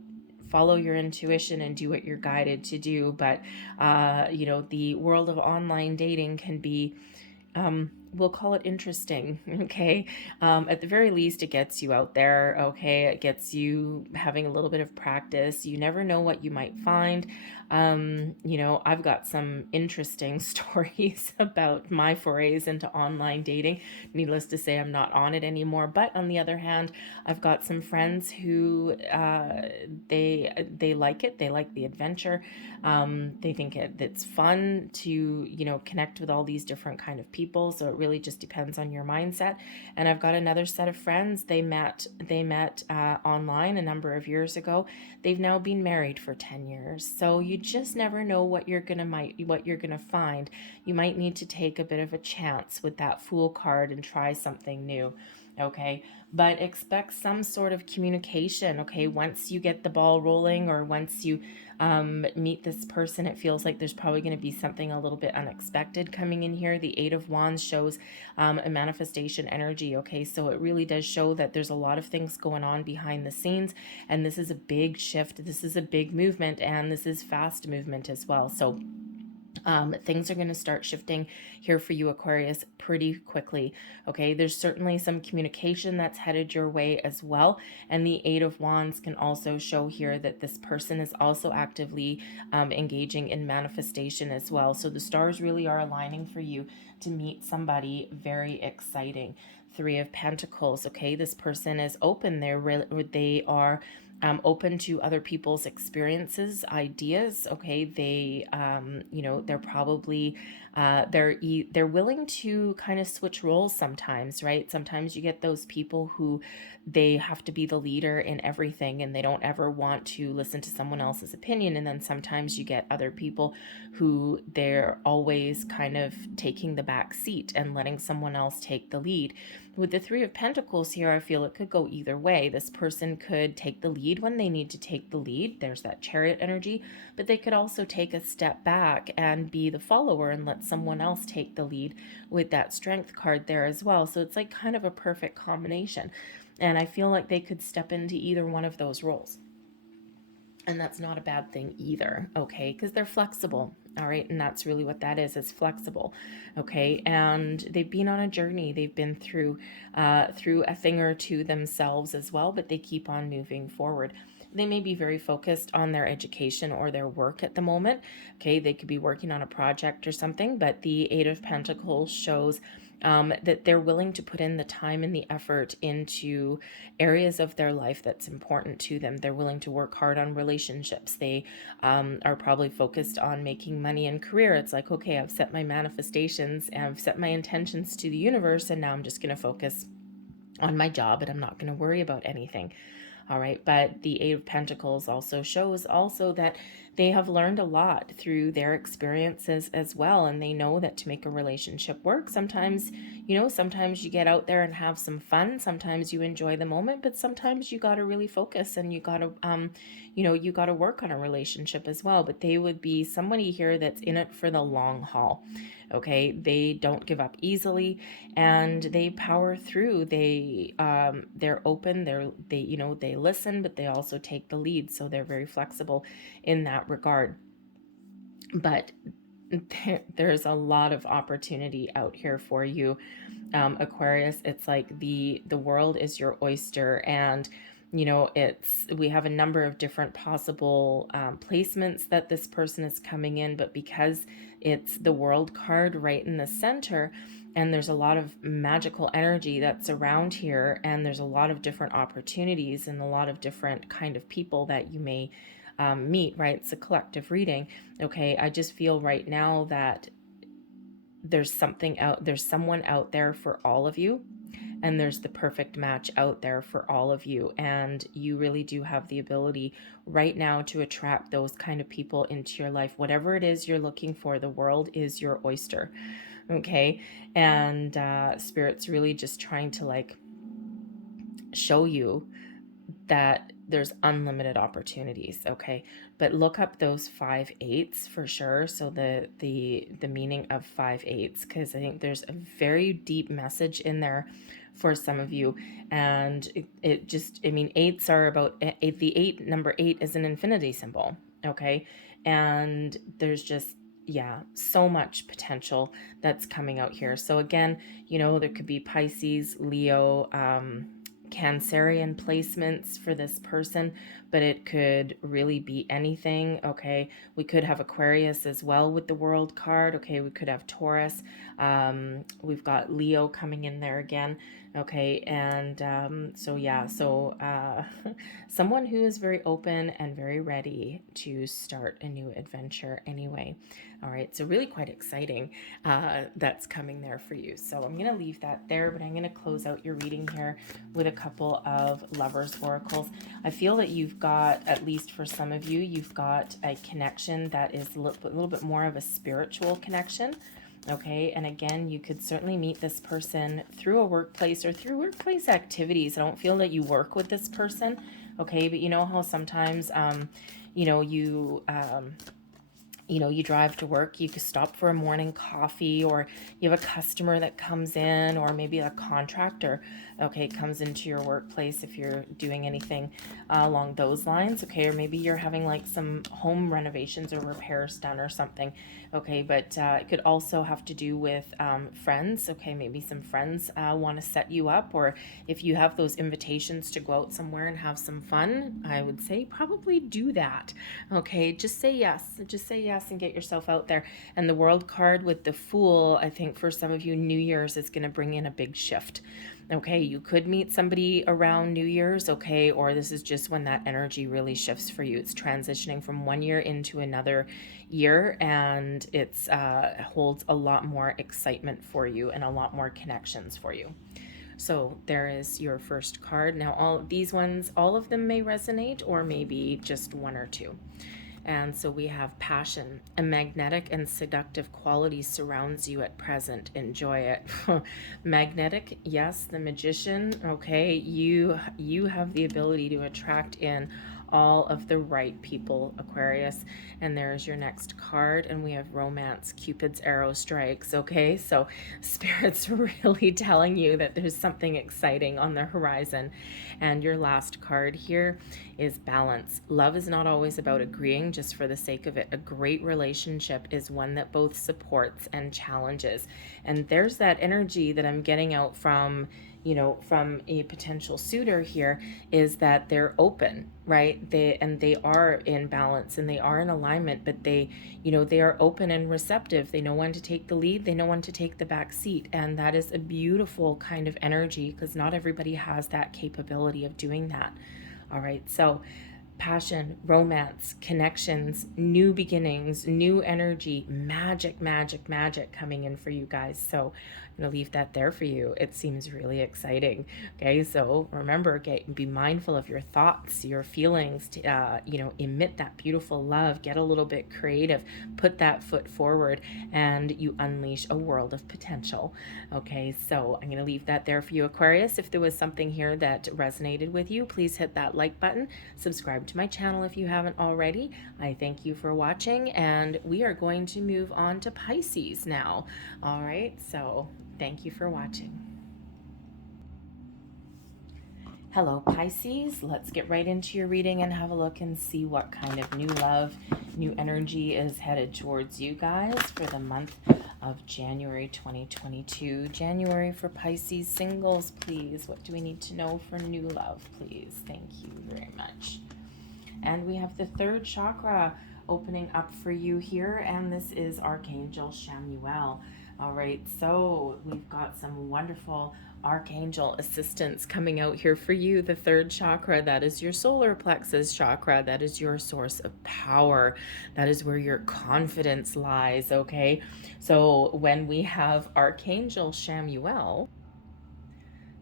follow your intuition and do what you're guided to do. But you know, the world of online dating can be, we'll call it interesting. Okay, at the very least, it gets you out there. Okay, it gets you having a little bit of practice. You never know what you might find. You know, I've got some interesting stories about my forays into online dating. Needless to say, I'm not on it anymore, but on the other hand, I've got some friends who they like it. They like the adventure. They think it's fun to, you know, connect with all these different kind of people. So it really just depends on your mindset. And I've got another set of friends. They met online a number of years ago. They've now been married for 10 years. So you just never know what you're gonna find. You might need to take a bit of a chance with that Fool card and try something new. Okay, but expect some sort of communication. Okay, once you get the ball rolling, or once you meet this person, it feels like there's probably going to be something a little bit unexpected coming in here. The Eight of Wands shows a manifestation energy. Okay, so it really does show that there's a lot of things going on behind the scenes, and this is a big shift. This is a big movement, and this is fast movement as well. So things are going to start shifting here for you, Aquarius, pretty quickly. Okay, there's certainly some communication that's headed your way as well. And the Eight of Wands can also show here that this person is also actively engaging in manifestation as well. So the stars really are aligning for you to meet somebody very exciting. Three of Pentacles. Okay, this person is open. They are open to other people's experiences, ideas. Okay, they, you know, they're probably, they're willing to kind of switch roles sometimes, right? Sometimes you get those people who they have to be the leader in everything, and they don't ever want to listen to someone else's opinion. And then sometimes you get other people who they're always kind of taking the back seat and letting someone else take the lead. With the Three of Pentacles here, I feel it could go either way. This person could take the lead when they need to take the lead. There's that Chariot energy, but they could also take a step back and be the follower and let someone else take the lead with that Strength card there as well. So it's like kind of a perfect combination. And I feel like they could step into either one of those roles. And that's not a bad thing either, okay? Because they're flexible, all right? And that's really what that is flexible, okay? And they've been on a journey. They've been through a thing or two themselves as well, but they keep on moving forward. They may be very focused on their education or their work at the moment, okay? They could be working on a project or something, but the Eight of Pentacles shows that they're willing to put in the time and the effort into areas of their life that's important to them. They're willing to work hard on relationships. They are probably focused on making money and career. It's like, okay, I've set my manifestations and I've set my intentions to the universe, and now I'm just going to focus on my job, and I'm not going to worry about anything. All right, but the Eight of Pentacles also shows that they have learned a lot through their experiences as well, and they know that to make a relationship work, sometimes, you know, sometimes you get out there and have some fun, sometimes you enjoy the moment, but sometimes you got to really focus, and you got to you know, you got to work on a relationship as well. But they would be somebody here that's in it for the long haul. Okay, they don't give up easily, and they power through. They're open. They you know, they listen, but they also take the lead. So they're very flexible in that regard. But there's a lot of opportunity out here for you, Aquarius. It's like the world is your oyster, and you know, we have a number of different possible placements that this person is coming in, but because it's the World card right in the center, and there's a lot of magical energy that's around here, and there's a lot of different opportunities and a lot of different kind of people that you may meet, right? It's a collective reading. Okay, I just feel right now that there's someone out there for all of you, and there's the perfect match out there for all of you, and you really do have the ability right now to attract those kind of people into your life. Whatever it is you're looking for, the world is your oyster. Okay, and Spirit's really just trying to like show you that there's unlimited opportunities, okay? But look up those 5/8s for sure. So the meaning of 5/8s, because I think there's a very deep message in there for some of you. And it just, I mean, eights are about the eight, number 8 is an infinity symbol, okay? And there's just, yeah, so much potential that's coming out here. So again, you know, there could be Pisces, Leo, Cancerian placements for this person, but it could really be anything, okay? We could have Aquarius as well with the World card, okay? We could have Taurus. We've got Leo coming in there again, okay? And so yeah, so someone who is very open and very ready to start a new adventure anyway. All right, so really quite exciting that's coming there for you. So I'm going to leave that there, but I'm going to close out your reading here with a couple of lovers oracles. I feel that you've got, at least for some of you, you've got a connection that is a little bit more of a spiritual connection. Okay, and again, you could certainly meet this person through a workplace or through workplace activities. I don't feel that you work with this person, okay, but you know how sometimes, you know, you drive to work, you could stop for a morning coffee, or you have a customer that comes in, or maybe a contractor, okay, comes into your workplace if you're doing anything along those lines, okay, or maybe you're having like some home renovations or repairs done or something, okay, but it could also have to do with friends, okay, maybe some friends want to set you up, or if you have those invitations to go out somewhere and have some fun, I would say probably do that, okay, just say yes and get yourself out there. And the World card with the Fool, I think for some of you, New Year's is going to bring in a big shift. Okay, you could meet somebody around New Year's, okay, or this is just when that energy really shifts for you. It's transitioning from one year into another year, and it's holds a lot more excitement for you and a lot more connections for you. So there is your first card. Now all of these ones, all of them may resonate, or maybe just one or two. And so we have passion. A magnetic and seductive quality surrounds you at present. Enjoy it. Magnetic, yes, the Magician. Okay, you have the ability to attract in all of the right people, Aquarius. And there's your next card, and we have romance, Cupid's arrow strikes. Okay, so Spirit's really telling you that there's something exciting on the horizon. And your last card here is balance. Love is not always about agreeing just for the sake of it. A great relationship is one that both supports and challenges. And there's that energy that I'm getting out from, you know, from a potential suitor here, is that they're open, right? They are in balance and they are in alignment, but they, you know, they are open and receptive. They know when to take the lead, they know when to take the back seat, and that is a beautiful kind of energy, because not everybody has that capability of doing that. All right, so passion, romance, connections, new beginnings, new energy, magic coming in for you guys. So I'm going to leave that there for you. It seems really exciting. Okay, so remember, be mindful of your thoughts, your feelings, you know, emit that beautiful love, get a little bit creative, put that foot forward, and you unleash a world of potential. Okay, so I'm going to leave that there for you, Aquarius. If there was something here that resonated with you, please hit that like button, subscribe to my channel if you haven't already. I thank you for watching, and we are going to move on to Pisces now. All right, so thank you for watching. Hello, Pisces. Let's get right into your reading and have a look and see what kind of new love, new energy is headed towards you guys for the month of January 2022. January for Pisces singles, please. What do we need to know for new love, please? Thank you very much. And we have the third chakra opening up for you here, and this is Archangel Chamuel. All right, so we've got some wonderful archangel assistance coming out here for you. The third chakra, that is your solar plexus chakra. That is your source of power. That is where your confidence lies, okay? So when we have Archangel Chamuel,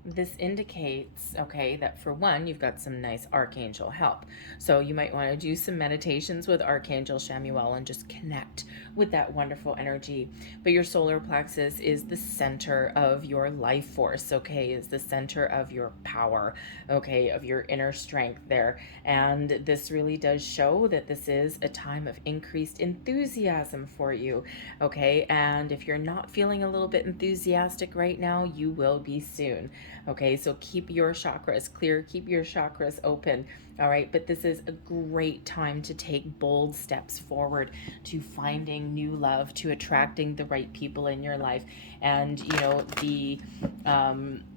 this indicates, okay, that for one, you've got some nice archangel help. So you might want to do some meditations with Archangel Chamuel and just connect with that wonderful energy. But your solar plexus is the center of your life force, okay, is the center of your power, okay, of your inner strength there. And this really does show that this is a time of increased enthusiasm for you, okay? And if you're not feeling a little bit enthusiastic right now, you will be soon. Okay, so keep your chakras clear, keep your chakras open. All right, but this is a great time to take bold steps forward to finding new love, to attracting the right people in your life. And you know,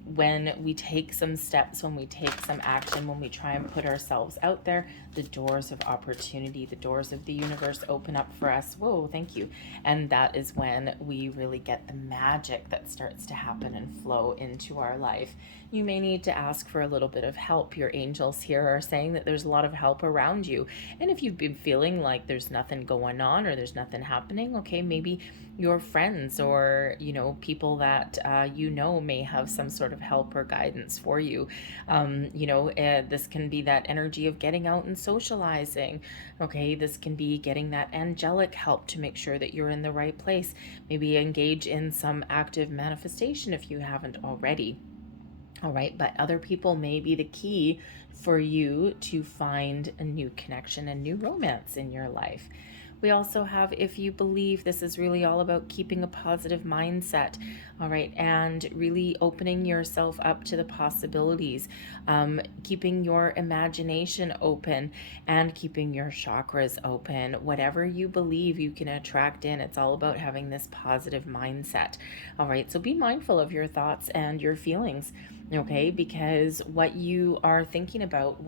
when we take some steps, when we take some action, when we try and put ourselves out there, the doors of opportunity, the doors of the universe open up for us. Whoa, thank you. And that is when we really get the magic that starts to happen and flow into our life. You may need to ask for a little bit of help. Your angels here are saying that there's a lot of help around you. And if you've been feeling like there's nothing going on or there's nothing happening, okay, maybe your friends or, you know, people that you know may have some sort of help or guidance for you. This can be that energy of getting out and socializing. Okay, this can be getting that angelic help to make sure that you're in the right place. Maybe engage in some active manifestation if you haven't already. All right, but other people may be the key for you to find a new connection and new romance in your life. We also have, if you believe, this is really all about keeping a positive mindset, all right, and really opening yourself up to the possibilities, keeping your imagination open and keeping your chakras open. Whatever you believe you can attract in, it's all about having this positive mindset, all right? So be mindful of your thoughts and your feelings, okay, because what you are thinking about,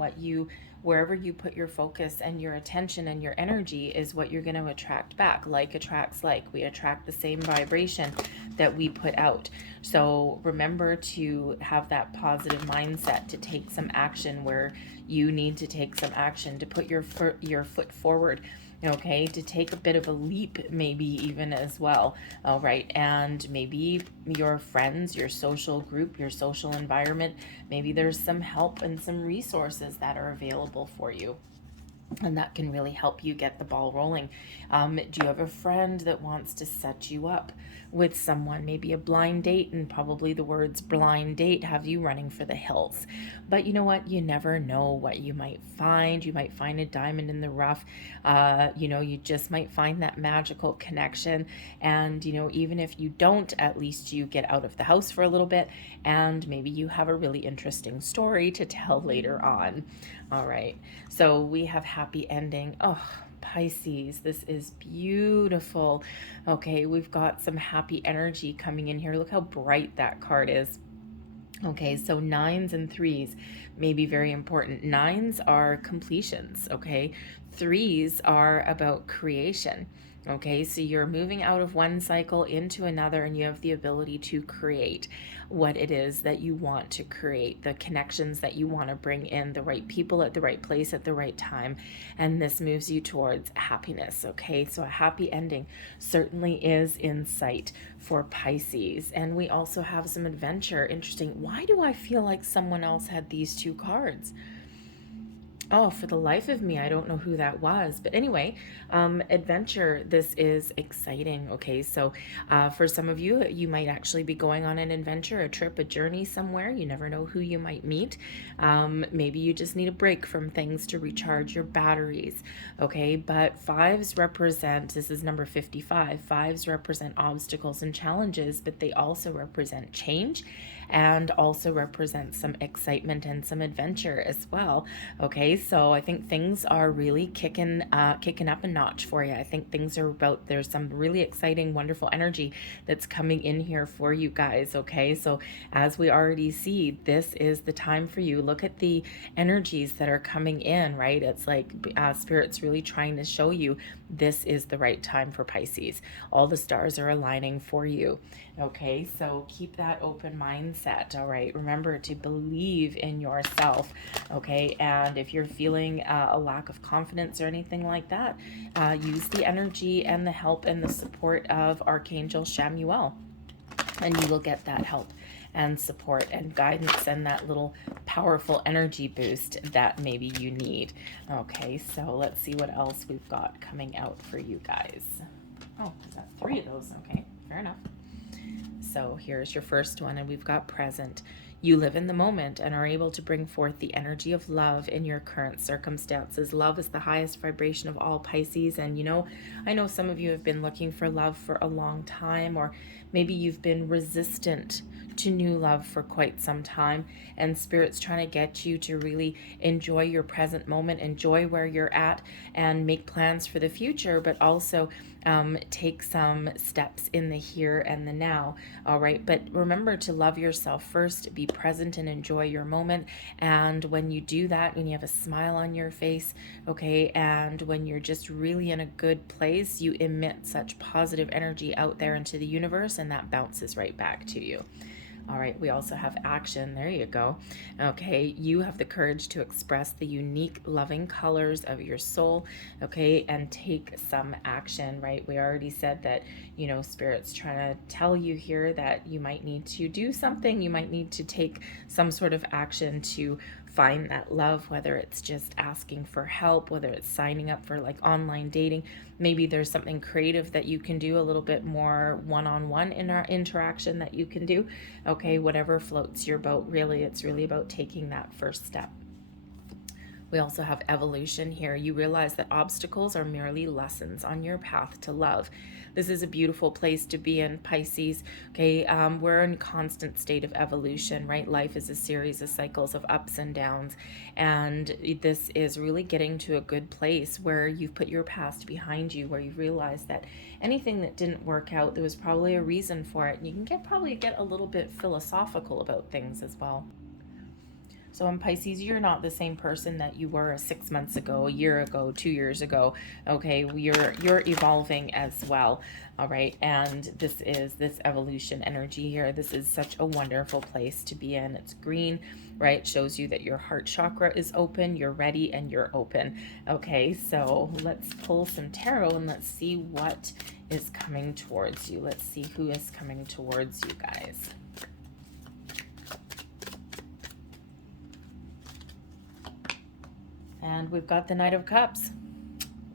wherever you put your focus and your attention and your energy is what you're going to attract back. Like attracts like. We attract the same vibration that we put out. So remember to have that positive mindset, to take some action where you need to take some action, to put your foot forward, okay, to take a bit of a leap, maybe even as well. All right, and maybe your friends, your social group, your social environment, maybe there's some help and some resources that are available for you, and that can really help you get the ball rolling. Do you have a friend that wants to set you up with someone, maybe a blind date? And probably the words blind date have you running for the hills. But you know what? You never know what you might find. You might find a diamond in the rough. You just might find that magical connection. And, even if you don't, at least you get out of the house for a little bit and maybe you have a really interesting story to tell later on. All right. So we have happy ending. Oh, Pisces, this is beautiful. Okay, we've got some happy energy coming in here. Look how bright that card is. Okay, so 9s and 3s may be very important. 9s are completions, okay? 3s are about creation. Okay, so you're moving out of one cycle into another and you have the ability to create what it is that you want to create, the connections that you want to bring in, the right people at the right place at the right time. And this moves you towards happiness, okay? So a happy ending certainly is in sight for Pisces. And we also have some adventure. Interesting. Why do I feel like someone else had these two cards? Oh, for the life of me, I don't know who that was. But anyway, adventure, this is exciting. Okay, so for some of you, you might actually be going on an adventure, a trip, a journey somewhere. You never know who you might meet. Maybe you just need a break from things to recharge your batteries. Okay, but 5s represent, this is number 55, 5s represent obstacles and challenges, but they also represent change and also represent some excitement and some adventure as well. Okay, so I think things are really kicking up a notch for you. I think things are there's some really exciting, wonderful energy that's coming in here for you guys. Okay, so as we already see, this is the time for you. Look at the energies that are coming in, right? It's like Spirit's really trying to show you this is the right time for Pisces. All the stars are aligning for you. Okay, so keep that open mindset. All right, remember to believe in yourself. Okay, and if you're feeling a lack of confidence or anything like that, use the energy and the help and the support of Archangel Chamuel. and you will get that help and support and guidance and that little powerful energy boost that maybe you need. Okay, so let's see what else we've got coming out for you guys. Oh, is that 3 of those? Okay, fair enough. So here's your first one, and we've got present. You live in the moment and are able to bring forth the energy of love in your current circumstances. Love is the highest vibration of all, Pisces. And I know some of you have been looking for love for a long time, or maybe you've been resistant to new love for quite some time, and Spirit's trying to get you to really enjoy your present moment, enjoy where you're at, and make plans for the future, but also take some steps in the here and the now. All right, but remember to love yourself first, be present and enjoy your moment. And when you do that, when you have a smile on your face, okay, and when you're just really in a good place, you emit such positive energy out there into the universe, and that bounces right back to you. All right, we also have action. There you go. Okay, you have the courage to express the unique loving colors of your soul, okay, and take some action, right? We already said that, Spirit's trying to tell you here that you might need to do something. You might need to take some sort of action to find that love, whether it's just asking for help, whether it's signing up for like online dating. Maybe there's something creative that you can do, a little bit more one-on-one in our interaction that you can do. Okay, whatever floats your boat, really. It's really about taking that first step. We also have evolution here. You realize that obstacles are merely lessons on your path to love. This is a beautiful place to be in, Pisces. Okay, we're in constant state of evolution, right? Life is a series of cycles of ups and downs, and this is really getting to a good place where you've put your past behind you, where you realize that anything that didn't work out, there was probably a reason for it. And you can probably get a little bit philosophical about things as well. So in Pisces, you're not the same person that you were 6 months ago, a year ago, 2 years ago. Okay, you're evolving as well. All right, and this is this evolution energy here. This is such a wonderful place to be in. It's green, right? Shows you that your heart chakra is open, you're ready, and you're open. Okay, so let's pull some tarot and let's see what is coming towards you. Let's see who is coming towards you guys. And we've got the Knight of Cups.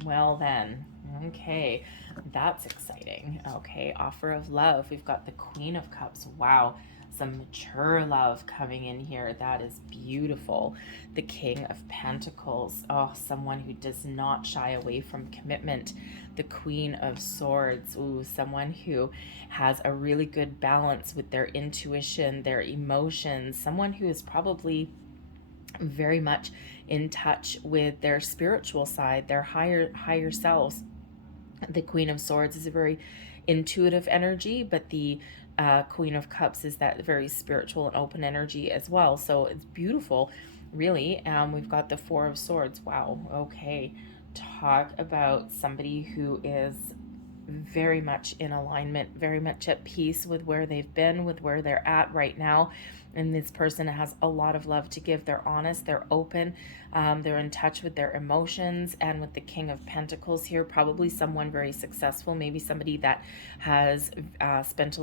Well then, okay, that's exciting. Okay, offer of love. We've got the Queen of Cups. Wow, some mature love coming in here. That is beautiful. The King of Pentacles. Oh, someone who does not shy away from commitment. The Queen of Swords. Ooh, someone who has a really good balance with their intuition, their emotions. Someone who is probably very much in touch with their spiritual side, their higher selves. The Queen of Swords is a very intuitive energy, but the Queen of Cups is that very spiritual and open energy as well. So it's beautiful, really. We've got the Four of Swords. Wow. Okay. Talk about somebody who is very much in alignment, very much at peace with where they've been, with where they're at right now. And this person has a lot of love to give. They're honest, they're open, they're in touch with their emotions. And with the King of Pentacles here, probably someone very successful, maybe somebody that has spent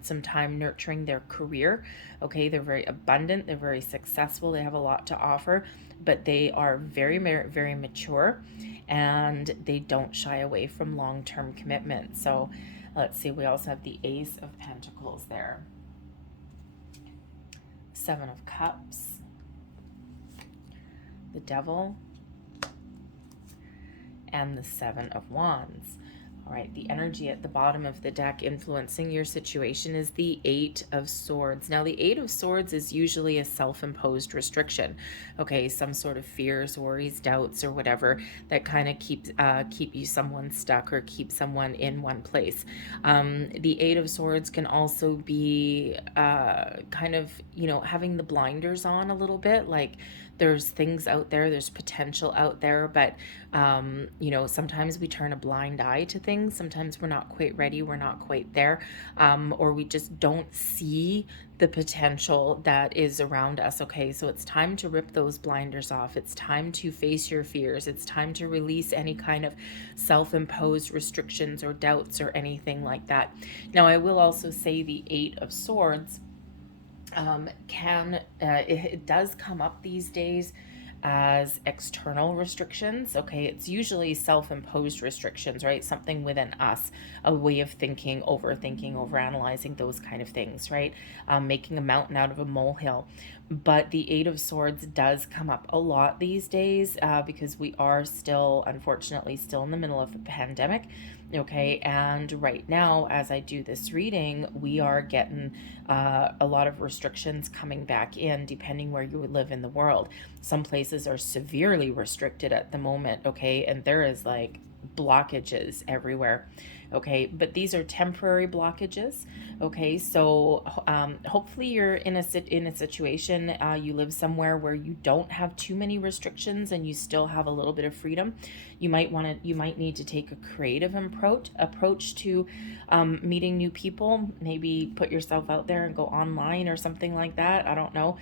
some time nurturing their career. Okay, they're very abundant, they're very successful, they have a lot to offer, but they are very, very mature, and they don't shy away from long-term commitment. So let's see, we also have the Ace of Pentacles there. Seven of Cups, the Devil, and the Seven of Wands. All right, the energy at the bottom of the deck influencing your situation is the Eight of Swords. Now, the Eight of Swords is usually a self-imposed restriction. Okay, some sort of fears, worries, doubts, or whatever that kind of keep you someone stuck or keep someone in one place. The Eight of Swords can also be kind of, having the blinders on a little bit, like there's things out there, there's potential out there, but you know, sometimes we turn a blind eye to things. Sometimes we're not quite ready, we're not quite there, or we just don't see the potential that is around us. Okay, so it's time to rip those blinders off. It's time to face your fears. It's time to release any kind of self-imposed restrictions or doubts or anything like that. Now, I will also say the Eight of Swords it does come up these days as external restrictions. Okay, it's usually self-imposed restrictions, right? Something within us, a way of thinking, overthinking, overanalyzing, those kind of things, right? Making a mountain out of a molehill. But the Eight of Swords does come up a lot these days because we are still, unfortunately, still in the middle of a pandemic. Okay, and right now, as I do this reading, we are getting a lot of restrictions coming back in, depending where you live in the world. Some places are severely restricted at the moment, okay, and there is like blockages everywhere. Okay, but these are temporary blockages. Okay, so hopefully you're in a situation, you live somewhere where you don't have too many restrictions and you still have a little bit of freedom. You might need to take a creative approach to meeting new people. Maybe put yourself out there and go online or something like that. I don't know.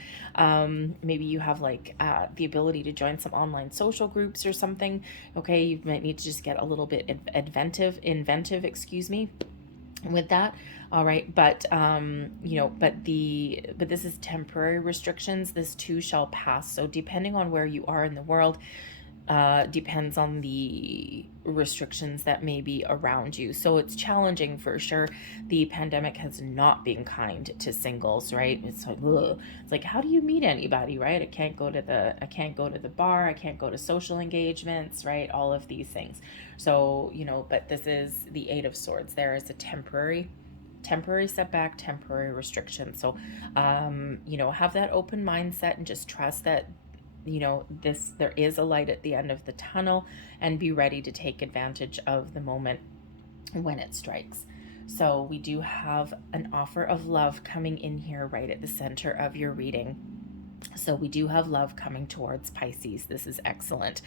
Maybe you have like the ability to join some online social groups or something. Okay, you might need to just get a little bit inventive, excuse me, with that. All right, but you know, but this is temporary restrictions. This too shall pass. So depending on where you are in the world, depends on the restrictions that may be around you. So it's challenging for sure. The pandemic has not been kind to singles, right? It's like, ugh. It's like, how do you meet anybody, right? I can't go to the bar, I can't go to social engagements, right? All of these things. So, you know, but this is the Eight of Swords. There is a temporary setback, temporary restriction. So, you know, have that open mindset and just trust that, you know, there is a light at the end of the tunnel, and be ready to take advantage of the moment when it strikes. So we do have an offer of love coming in here right at the center of your reading. So we do have love coming towards Pisces. This is excellent.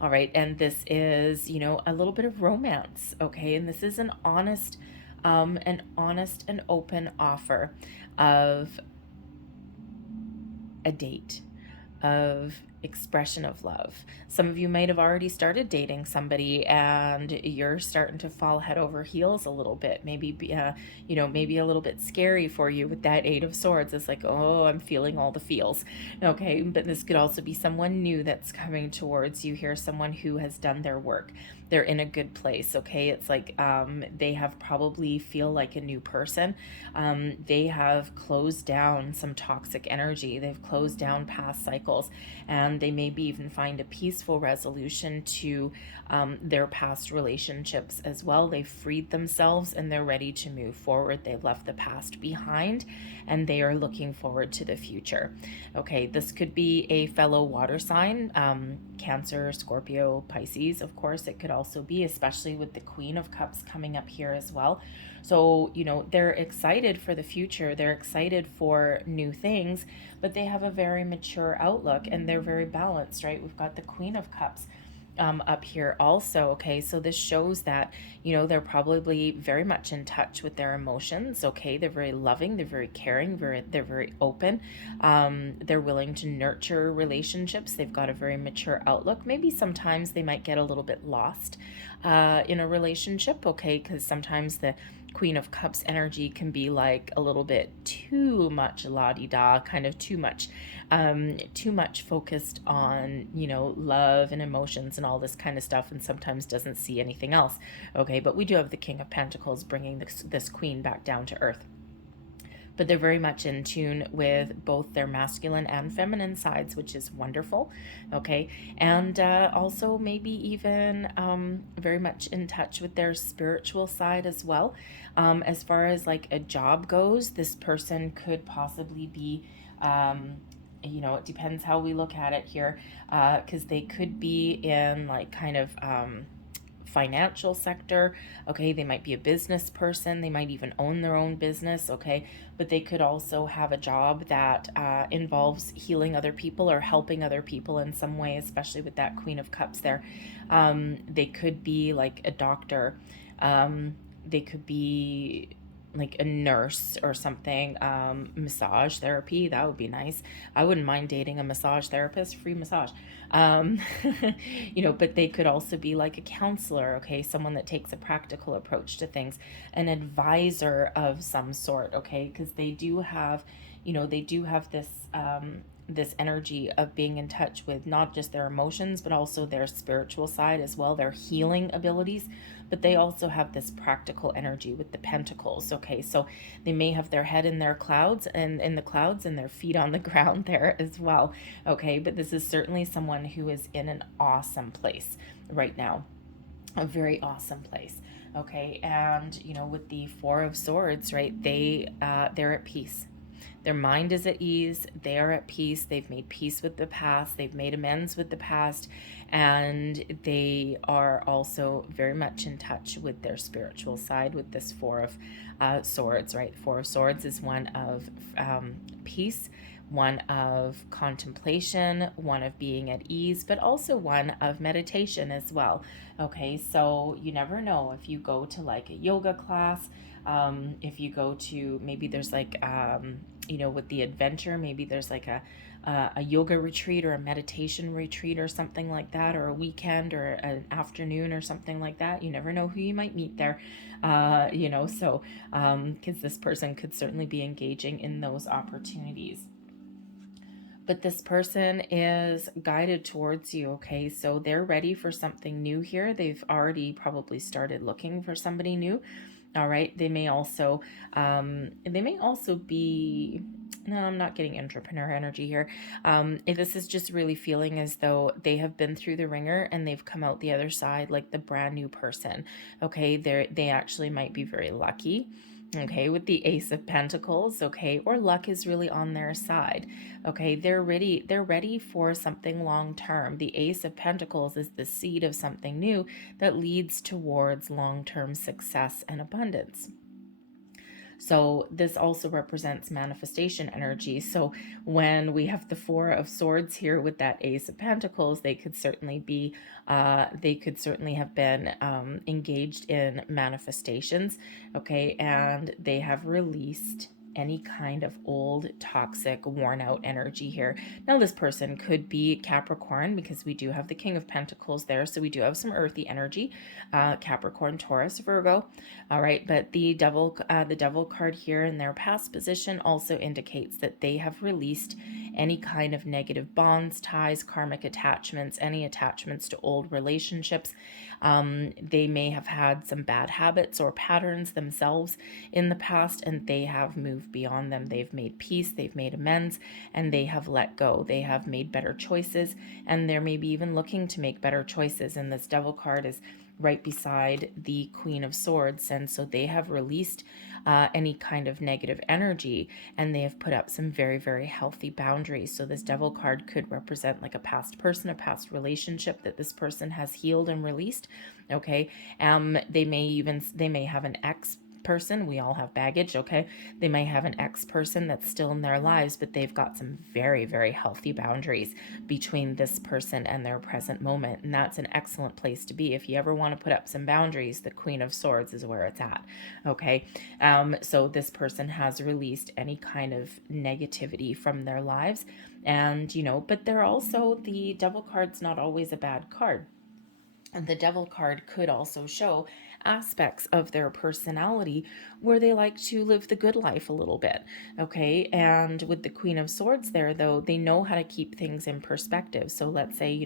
All right, and this is, you know, a little bit of romance, okay? And this is an honest and open offer of a date, of expression of love. Some of you might have already started dating somebody and you're starting to fall head over heels a little bit. Maybe, you know, maybe a little bit scary for you with that Eight of Swords. It's like, oh, I'm feeling all the feels. Okay, but this could also be someone new that's coming towards you here, someone who has done their work. They're in a good place, okay? It's like they have probably feel like a new person. They have closed down some toxic energy. They've closed down past cycles, and they maybe even find a peaceful resolution to their past relationships as well. They've freed themselves and they're ready to move forward. They've left the past behind and they are looking forward to the future. Okay, this could be a fellow water sign, Cancer, Scorpio, Pisces, of course. It could also be, especially with the Queen of Cups coming up here as well. So, you know, they're excited for the future. They're excited for new things, but they have a very mature outlook and they're very balanced, right? We've got the Queen of Cups up here also. Okay, so this shows that, you know, they're probably very much in touch with their emotions. Okay, they're very loving, they're very caring, they're very open. They're willing to nurture relationships. They've got a very mature outlook. Maybe sometimes they might get a little bit lost in a relationship. Okay, because sometimes the Queen of Cups energy can be like a little bit too much la-di-da, kind of too much focused on, you know, love and emotions and all this kind of stuff, and sometimes doesn't see anything else. Okay, but we do have the King of Pentacles bringing this queen back down to earth. But they're very much in tune with both their masculine and feminine sides, which is wonderful. Okay, and also maybe even very much in touch with their spiritual side as well. As far as like a job goes, this person could possibly be, you know, it depends how we look at it here, because they could be in like kind of financial sector, okay? They might be a business person. They might even own their own business, okay? But they could also have a job that involves healing other people or helping other people in some way, especially with that Queen of Cups there. They could be like a doctor. They could be like a nurse or something. Massage therapy, that would be nice. I wouldn't mind dating a massage therapist, free massage. um, but they could also be like a counselor, okay, someone that takes a practical approach to things, an advisor of some sort, okay, because they do have this energy of being in touch with not just their emotions, but also their spiritual side as well, their healing abilities. But they also have this practical energy with the pentacles. Okay, so they may have their head in their clouds and in the clouds and their feet on the ground there as well. Okay, but this is certainly someone who is in an awesome place right now, a very awesome place. Okay, and with the Four of Swords, right, they're at peace. Their mind is at ease. They are at peace. They've made peace with the past. They've made amends with the past. And they are also very much in touch with their spiritual side with this Four of Swords, right? Four of Swords is one of peace, one of contemplation, one of being at ease, but also one of meditation as well. Okay, so you never know if you go to like a yoga class, if you go to, maybe there's like, with the adventure, maybe there's like a yoga retreat or a meditation retreat or something like that, or a weekend or an afternoon or something like that. You never know who you might meet there, so because this person could certainly be engaging in those opportunities. But this person is guided towards you, okay? So they're ready for something new here. They've already probably started looking for somebody new. All right. They may also be, no, I'm not getting entrepreneur energy here. This is just really feeling as though they have been through the ringer and they've come out the other side like the brand new person. Okay. They actually might be very lucky. Okay, with the Ace of Pentacles, okay, or luck is really on their side. Okay, they're ready for something long term. The Ace of Pentacles is the seed of something new that leads towards long-term success and abundance. So this also represents manifestation energy. So when we have the Four of Swords here with that Ace of Pentacles, they could certainly have been engaged in manifestations, okay, and they have released any kind of old, toxic, worn out energy here. Now, this person could be Capricorn because we do have the King of Pentacles there. So we do have some earthy energy, Capricorn, Taurus, Virgo. All right. But the devil card here in their past position also indicates that they have released any kind of negative bonds, ties, karmic attachments, any attachments to old relationships. They may have had some bad habits or patterns themselves in the past, and they have moved beyond them. They've made peace, they've made amends, and they have let go. They have made better choices, and they're maybe even looking to make better choices. And this devil card is right beside the Queen of Swords, and so they have released any kind of negative energy, and they have put up some very, very healthy boundaries. So this devil card could represent like a past person, a past relationship that this person has healed and released. Okay, they may have an ex person. We all have baggage, okay? They may have an ex person that's still in their lives, but they've got some very, very healthy boundaries between this person and their present moment. And that's an excellent place to be. If you ever want to put up some boundaries, the Queen of Swords is where it's at, okay? So this person has released any kind of negativity from their lives. And, but they're also, the devil card's not always a bad card. And the devil card could also show aspects of their personality where they like to live the good life a little bit, okay? And with the Queen of Swords there, though, they know how to keep things in perspective. So let's say,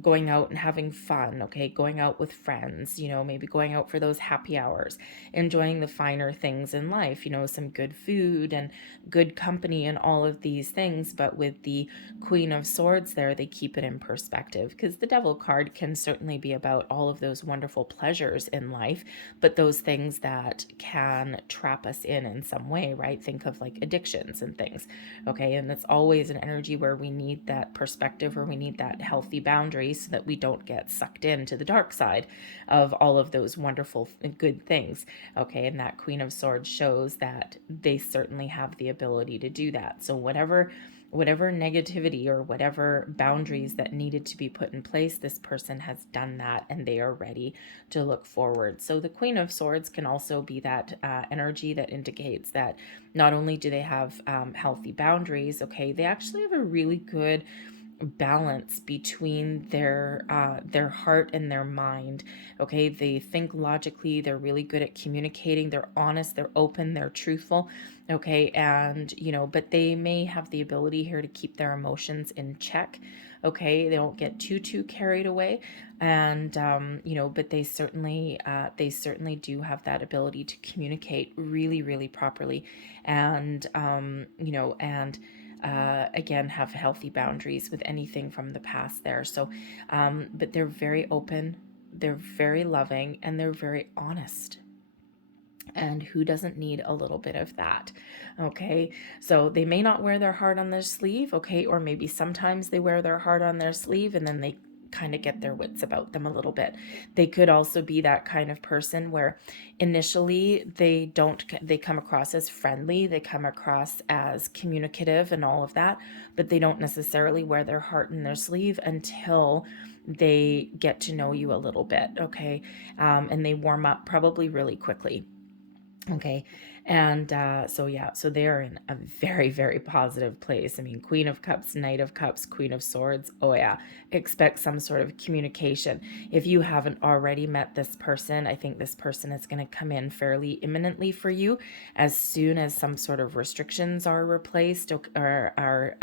going out and having fun, okay, going out with friends, maybe going out for those happy hours, enjoying the finer things in life, some good food and good company and all of these things. But with the Queen of Swords there, they keep it in perspective, because the devil card can certainly be about all of those wonderful pleasures in life, but those things that can trap us in some way, right? Think of like addictions and things, okay? And it's always an energy where we need that perspective, where we need that healthy boundaries so that we don't get sucked into the dark side of all of those wonderful good things. Okay, and that Queen of Swords shows that they certainly have the ability to do that. So whatever negativity or whatever boundaries that needed to be put in place, this person has done that and they are ready to look forward. So the Queen of Swords can also be that energy that indicates that not only do they have healthy boundaries, okay, they actually have a really good balance between their heart and their mind. Okay, they think logically, they're really good at communicating, they're honest, they're open, they're truthful. Okay, and but they may have the ability here to keep their emotions in check. Okay, they don't get too carried away, and but they certainly do have that ability to communicate really properly, and again, have healthy boundaries with anything from the past there. So but they're very open, they're very loving, and they're very honest. And who doesn't need a little bit of that? Okay, so they may not wear their heart on their sleeve, okay, or maybe sometimes they wear their heart on their sleeve and then they kind of get their wits about them a little bit. They could also be that kind of person where initially they come across as friendly, they come across as communicative and all of that, but they don't necessarily wear their heart in their sleeve until they get to know you a little bit. Okay, and they warm up probably really quickly. Okay, and so they're in a very positive place. I mean, Queen of Cups, Knight of Cups, Queen of Swords. Oh yeah, expect some sort of communication. If you haven't already met this person, I think this person is going to come in fairly imminently for you as soon as some sort of restrictions are replaced or are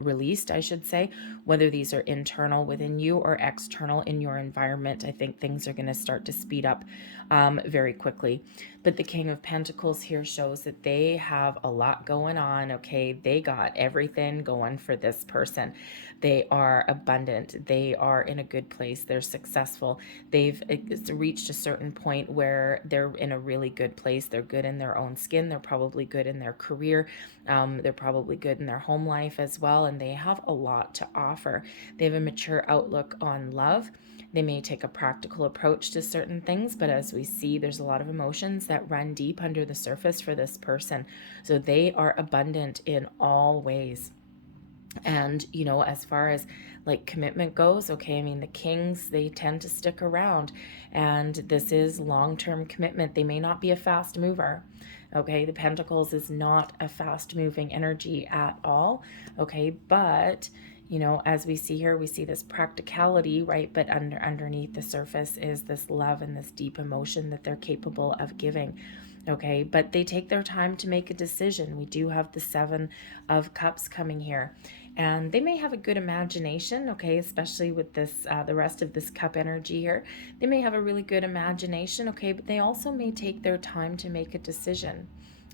released, I should say, whether these are internal within you or external in your environment. I think things are going to start to speed up very quickly. But the King of Pentacles here shows that they have a lot going on. Okay, they got everything going for this person. They are abundant. They are in a good place. They're successful. They've reached a certain point where they're in a really good place. They're good in their own skin. They're probably good in their career. They're probably good in their home life as well. And they have a lot to offer. They have a mature outlook on love. They may take a practical approach to certain things, but as we see, there's a lot of emotions that run deep under the surface for this person. So they are abundant in all ways. And, as far as like commitment goes, okay, I mean, the kings, they tend to stick around, and this is long-term commitment. They may not be a fast mover. Okay, the Pentacles is not a fast moving energy at all. Okay, but as we see here, we see this practicality, right? But underneath the surface is this love and this deep emotion that they're capable of giving. Okay, but they take their time to make a decision. We do have the Seven of Cups coming here, and they may have a good imagination, okay, especially with this, the rest of this cup energy here. They may have a really good imagination, okay, but they also may take their time to make a decision.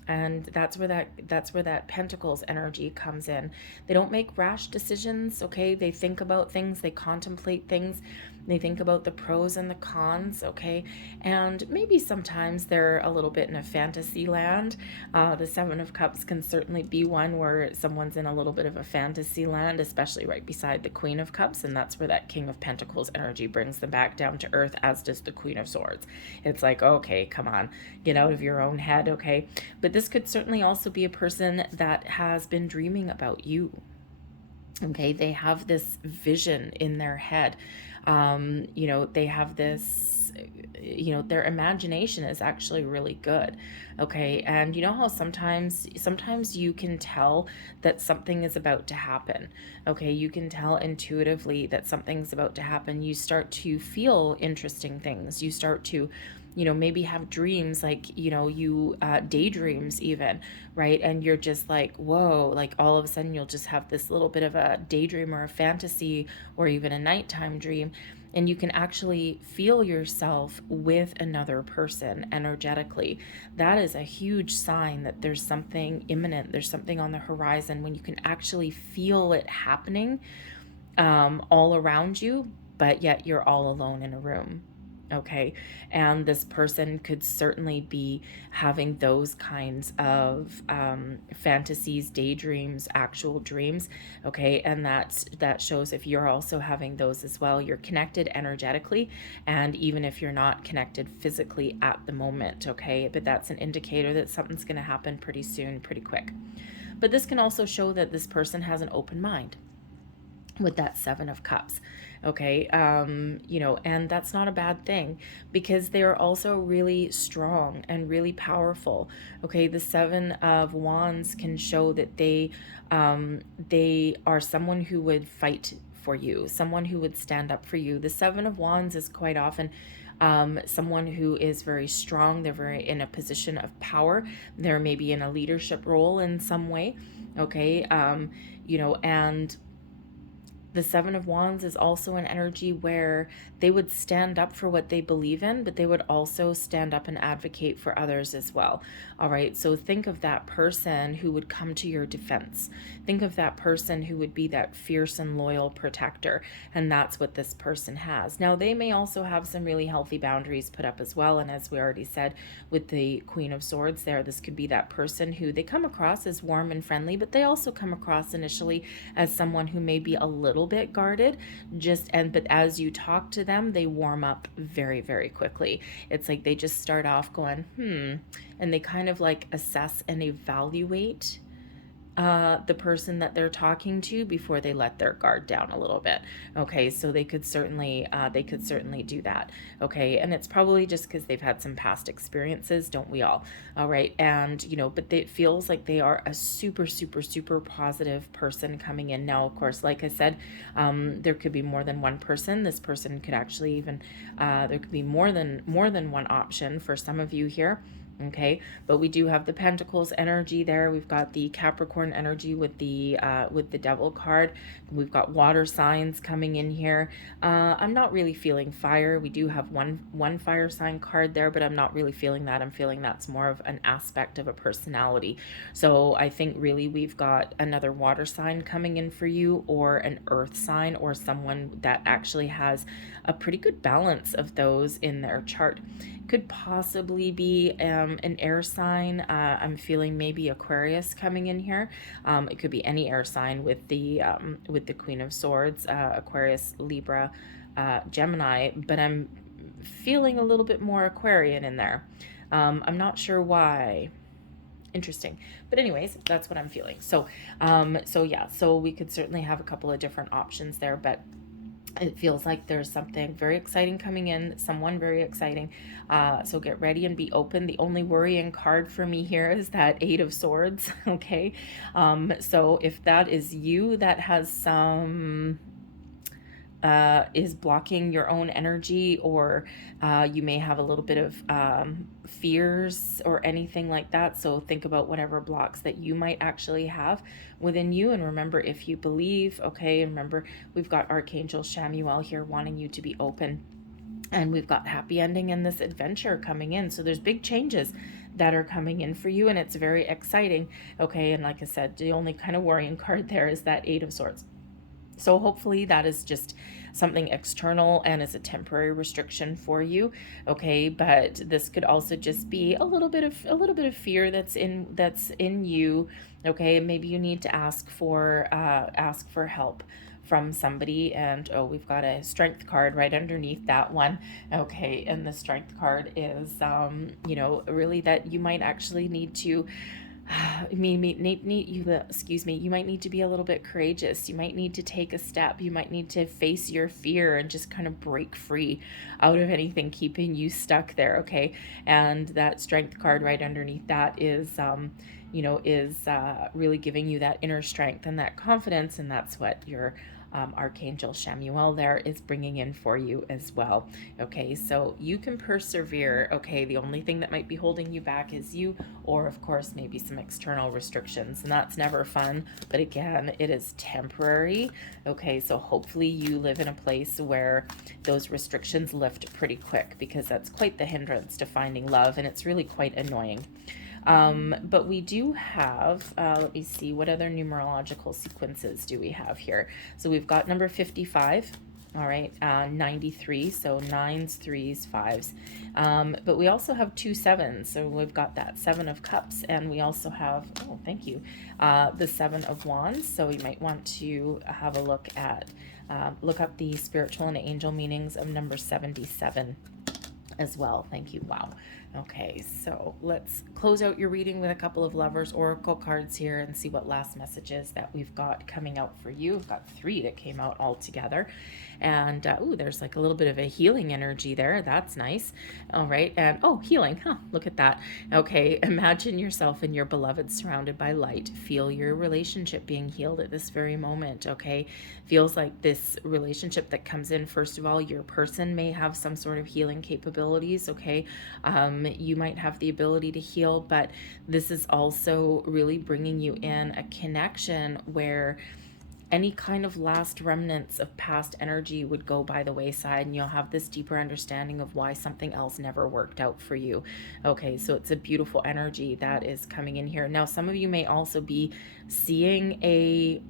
And that's where that Pentacles energy comes in. They don't make rash decisions, okay? They think about things, they contemplate things, they think about the pros and the cons, okay? And maybe sometimes they're a little bit in a fantasy land. The Seven of Cups can certainly be one where someone's in a little bit of a fantasy land, especially right beside the Queen of Cups, and that's where that King of Pentacles energy brings them back down to earth, as does the Queen of Swords. It's like, okay, come on, get out of your own head, okay? But this could certainly also be a person that has been dreaming about you. Okay, they have this vision in their head. They have this, their imagination is actually really good. Okay, and you know how sometimes you can tell that something is about to happen. Okay, you can tell intuitively that something's about to happen. You start to feel interesting things. You start to maybe have dreams, like, you daydreams even, right? And you're just like, whoa, like all of a sudden you'll just have this little bit of a daydream or a fantasy or even a nighttime dream. And you can actually feel yourself with another person energetically. That is a huge sign that there's something imminent. There's something on the horizon when you can actually feel it happening all around you, but yet you're all alone in a room. okay? And this person could certainly be having those kinds of fantasies, daydreams, actual dreams, okay? And that shows if you're also having those as well, you're connected energetically, and even if you're not connected physically at the moment, okay? But that's an indicator that something's going to happen pretty soon, pretty quick. But this can also show that this person has an open mind with that Seven of Cups, okay? You know, and that's not a bad thing, because they are also really strong and really powerful, okay? The Seven of Wands can show that they are someone who would fight for you, someone who would stand up for you. The Seven of Wands is quite often someone who is very strong. They're very in a position of power. They're maybe in a leadership role in some way, okay? You know, and the Seven of Wands is also an energy where they would stand up for what they believe in, but they would also stand up and advocate for others as well. All right, so think of that person who would come to your defense. Think of that person who would be that fierce and loyal protector, and that's what this person has. Now, they may also have some really healthy boundaries put up as well, and as we already said with the Queen of Swords there, this could be that person who they come across as warm and friendly, but they also come across initially as someone who may be a little bit guarded, but as you talk to them, they warm up very, very quickly. It's like they just start off going and they kind of like assess and evaluate the person that they're talking to before they let their guard down a little bit. Okay, so they could certainly do that. Okay, and it's probably just because they've had some past experiences, don't we all? All right, and you know, but it feels like they are a super, super, super positive person coming in. Now, of course, like I said, there could be more than one person. This person could actually even there could be more than one option for some of you here. Okay, but we do have the Pentacles energy there. We've got the Capricorn energy with the Devil card. We've got water signs coming in here. I'm not really feeling fire. We do have one fire sign card there, but I'm not really feeling that. I'm feeling that's more of an aspect of a personality. So I think really we've got another water sign coming in for you, or an earth sign, or someone that actually has a pretty good balance of those in their chart. Could possibly be an air sign. I'm feeling maybe Aquarius coming in here. It could be any air sign with the Queen of Swords, Aquarius, Libra, Gemini, but I'm feeling a little bit more Aquarian in there. I'm not sure why. Interesting. But anyways, that's what I'm feeling. So yeah, so we could certainly have a couple of different options there, but it feels like there's something very exciting coming in, someone very exciting. So get ready and be open. The only worrying card for me here is that Eight of Swords. Okay. So if that is you, that has some is blocking your own energy, or you may have a little bit of fears or anything like that. So think about whatever blocks that you might actually have within you. And remember, if you believe, okay, remember we've got Archangel Chamuel here wanting you to be open. And we've got happy ending in this adventure coming in. So there's big changes that are coming in for you, and it's very exciting. Okay, and like I said, the only kind of worrying card there is that Eight of Swords. So hopefully that is just something external and is a temporary restriction for you, okay? But this could also just be a little bit of fear that's in you, okay? Maybe you need to ask for help from somebody. And oh, we've got a Strength card right underneath that one, okay? And the Strength card is you know, really that you might actually need to you might need to be a little bit courageous. You might need to take a step. You might need to face your fear and just kind of break free out of anything keeping you stuck there, okay? And that Strength card right underneath that is you know, is really giving you that inner strength and that confidence, and that's what your Archangel Chamuel there is bringing in for you as well. Okay, so you can persevere. Okay, the only thing that might be holding you back is you, or of course maybe some external restrictions, and that's never fun, but again, it is temporary. Okay, so hopefully you live in a place where those restrictions lift pretty quick, because that's quite the hindrance to finding love, and it's really quite annoying. But we do have, let me see, what other numerological sequences do we have here? So we've got number 55, All right, 93, so nines, threes, fives. But we also have two sevens, so we've got that 7 of cups, and we also have, oh, thank you, the 7 of wands. So you might want to have a look at, look up the spiritual and angel meanings of number 77 as well. Thank you. Wow. Okay, so let's close out your reading with a couple of Lovers Oracle cards here and see what last messages that we've got coming out for you. We've got 3 that came out all together. And, ooh, there's like a little bit of a healing energy there. That's nice. All right. And, oh, healing. Huh, look at that. Okay, imagine yourself and your beloved surrounded by light. Feel your relationship being healed at this very moment, okay? Feels like this relationship that comes in, first of all, your person may have some sort of healing capabilities, okay? You might have the ability to heal, but this is also really bringing you in a connection where any kind of last remnants of past energy would go by the wayside, and you'll have this deeper understanding of why something else never worked out for you. Okay, so it's a beautiful energy that is coming in here. Now, some of you may also be seeing a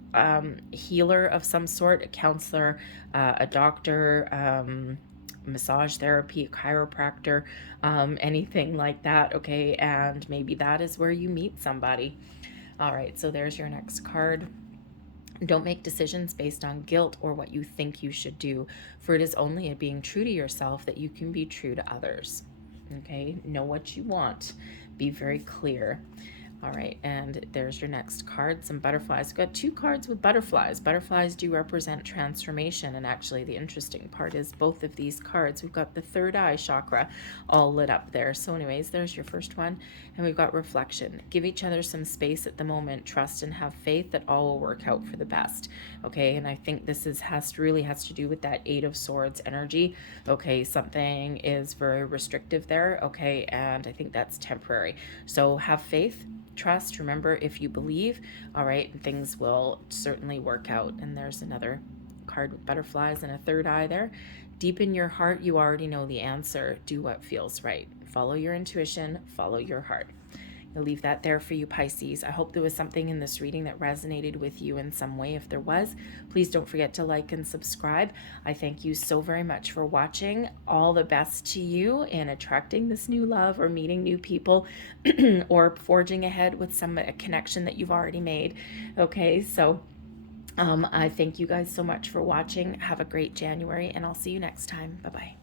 healer of some sort, a counselor, a doctor, massage therapy, a chiropractor, anything like that, okay? And maybe that is where you meet somebody. All right, so there's your next card. Don't make decisions based on guilt or what you think you should do, for it is only in being true to yourself that you can be true to others. Okay, know what you want. Be very clear. All right, and there's your next card, some butterflies. We've got 2 cards with butterflies. Butterflies do represent transformation, and actually the interesting part is both of these cards, we've got the third eye chakra all lit up there. So anyways, there's your first one, and we've got reflection. Give each other some space at the moment, trust and have faith that all will work out for the best, okay? And I think this is really has to do with that 8 of Swords energy, okay? Something is very restrictive there, okay? And I think that's temporary. So have faith, trust, remember, if you believe, all right, things will certainly work out. And there's another card with butterflies and a third eye there. Deep in your heart, you already know the answer. Do what feels right. Follow your intuition, follow your heart. I'll leave that there for you, Pisces. I hope there was something in this reading that resonated with you in some way. If there was, please don't forget to like and subscribe. I thank you so very much for watching. All the best to you in attracting this new love or meeting new people or forging ahead with a connection that you've already made. Okay, so I thank you guys so much for watching. Have a great January, and I'll see you next time. Bye-bye.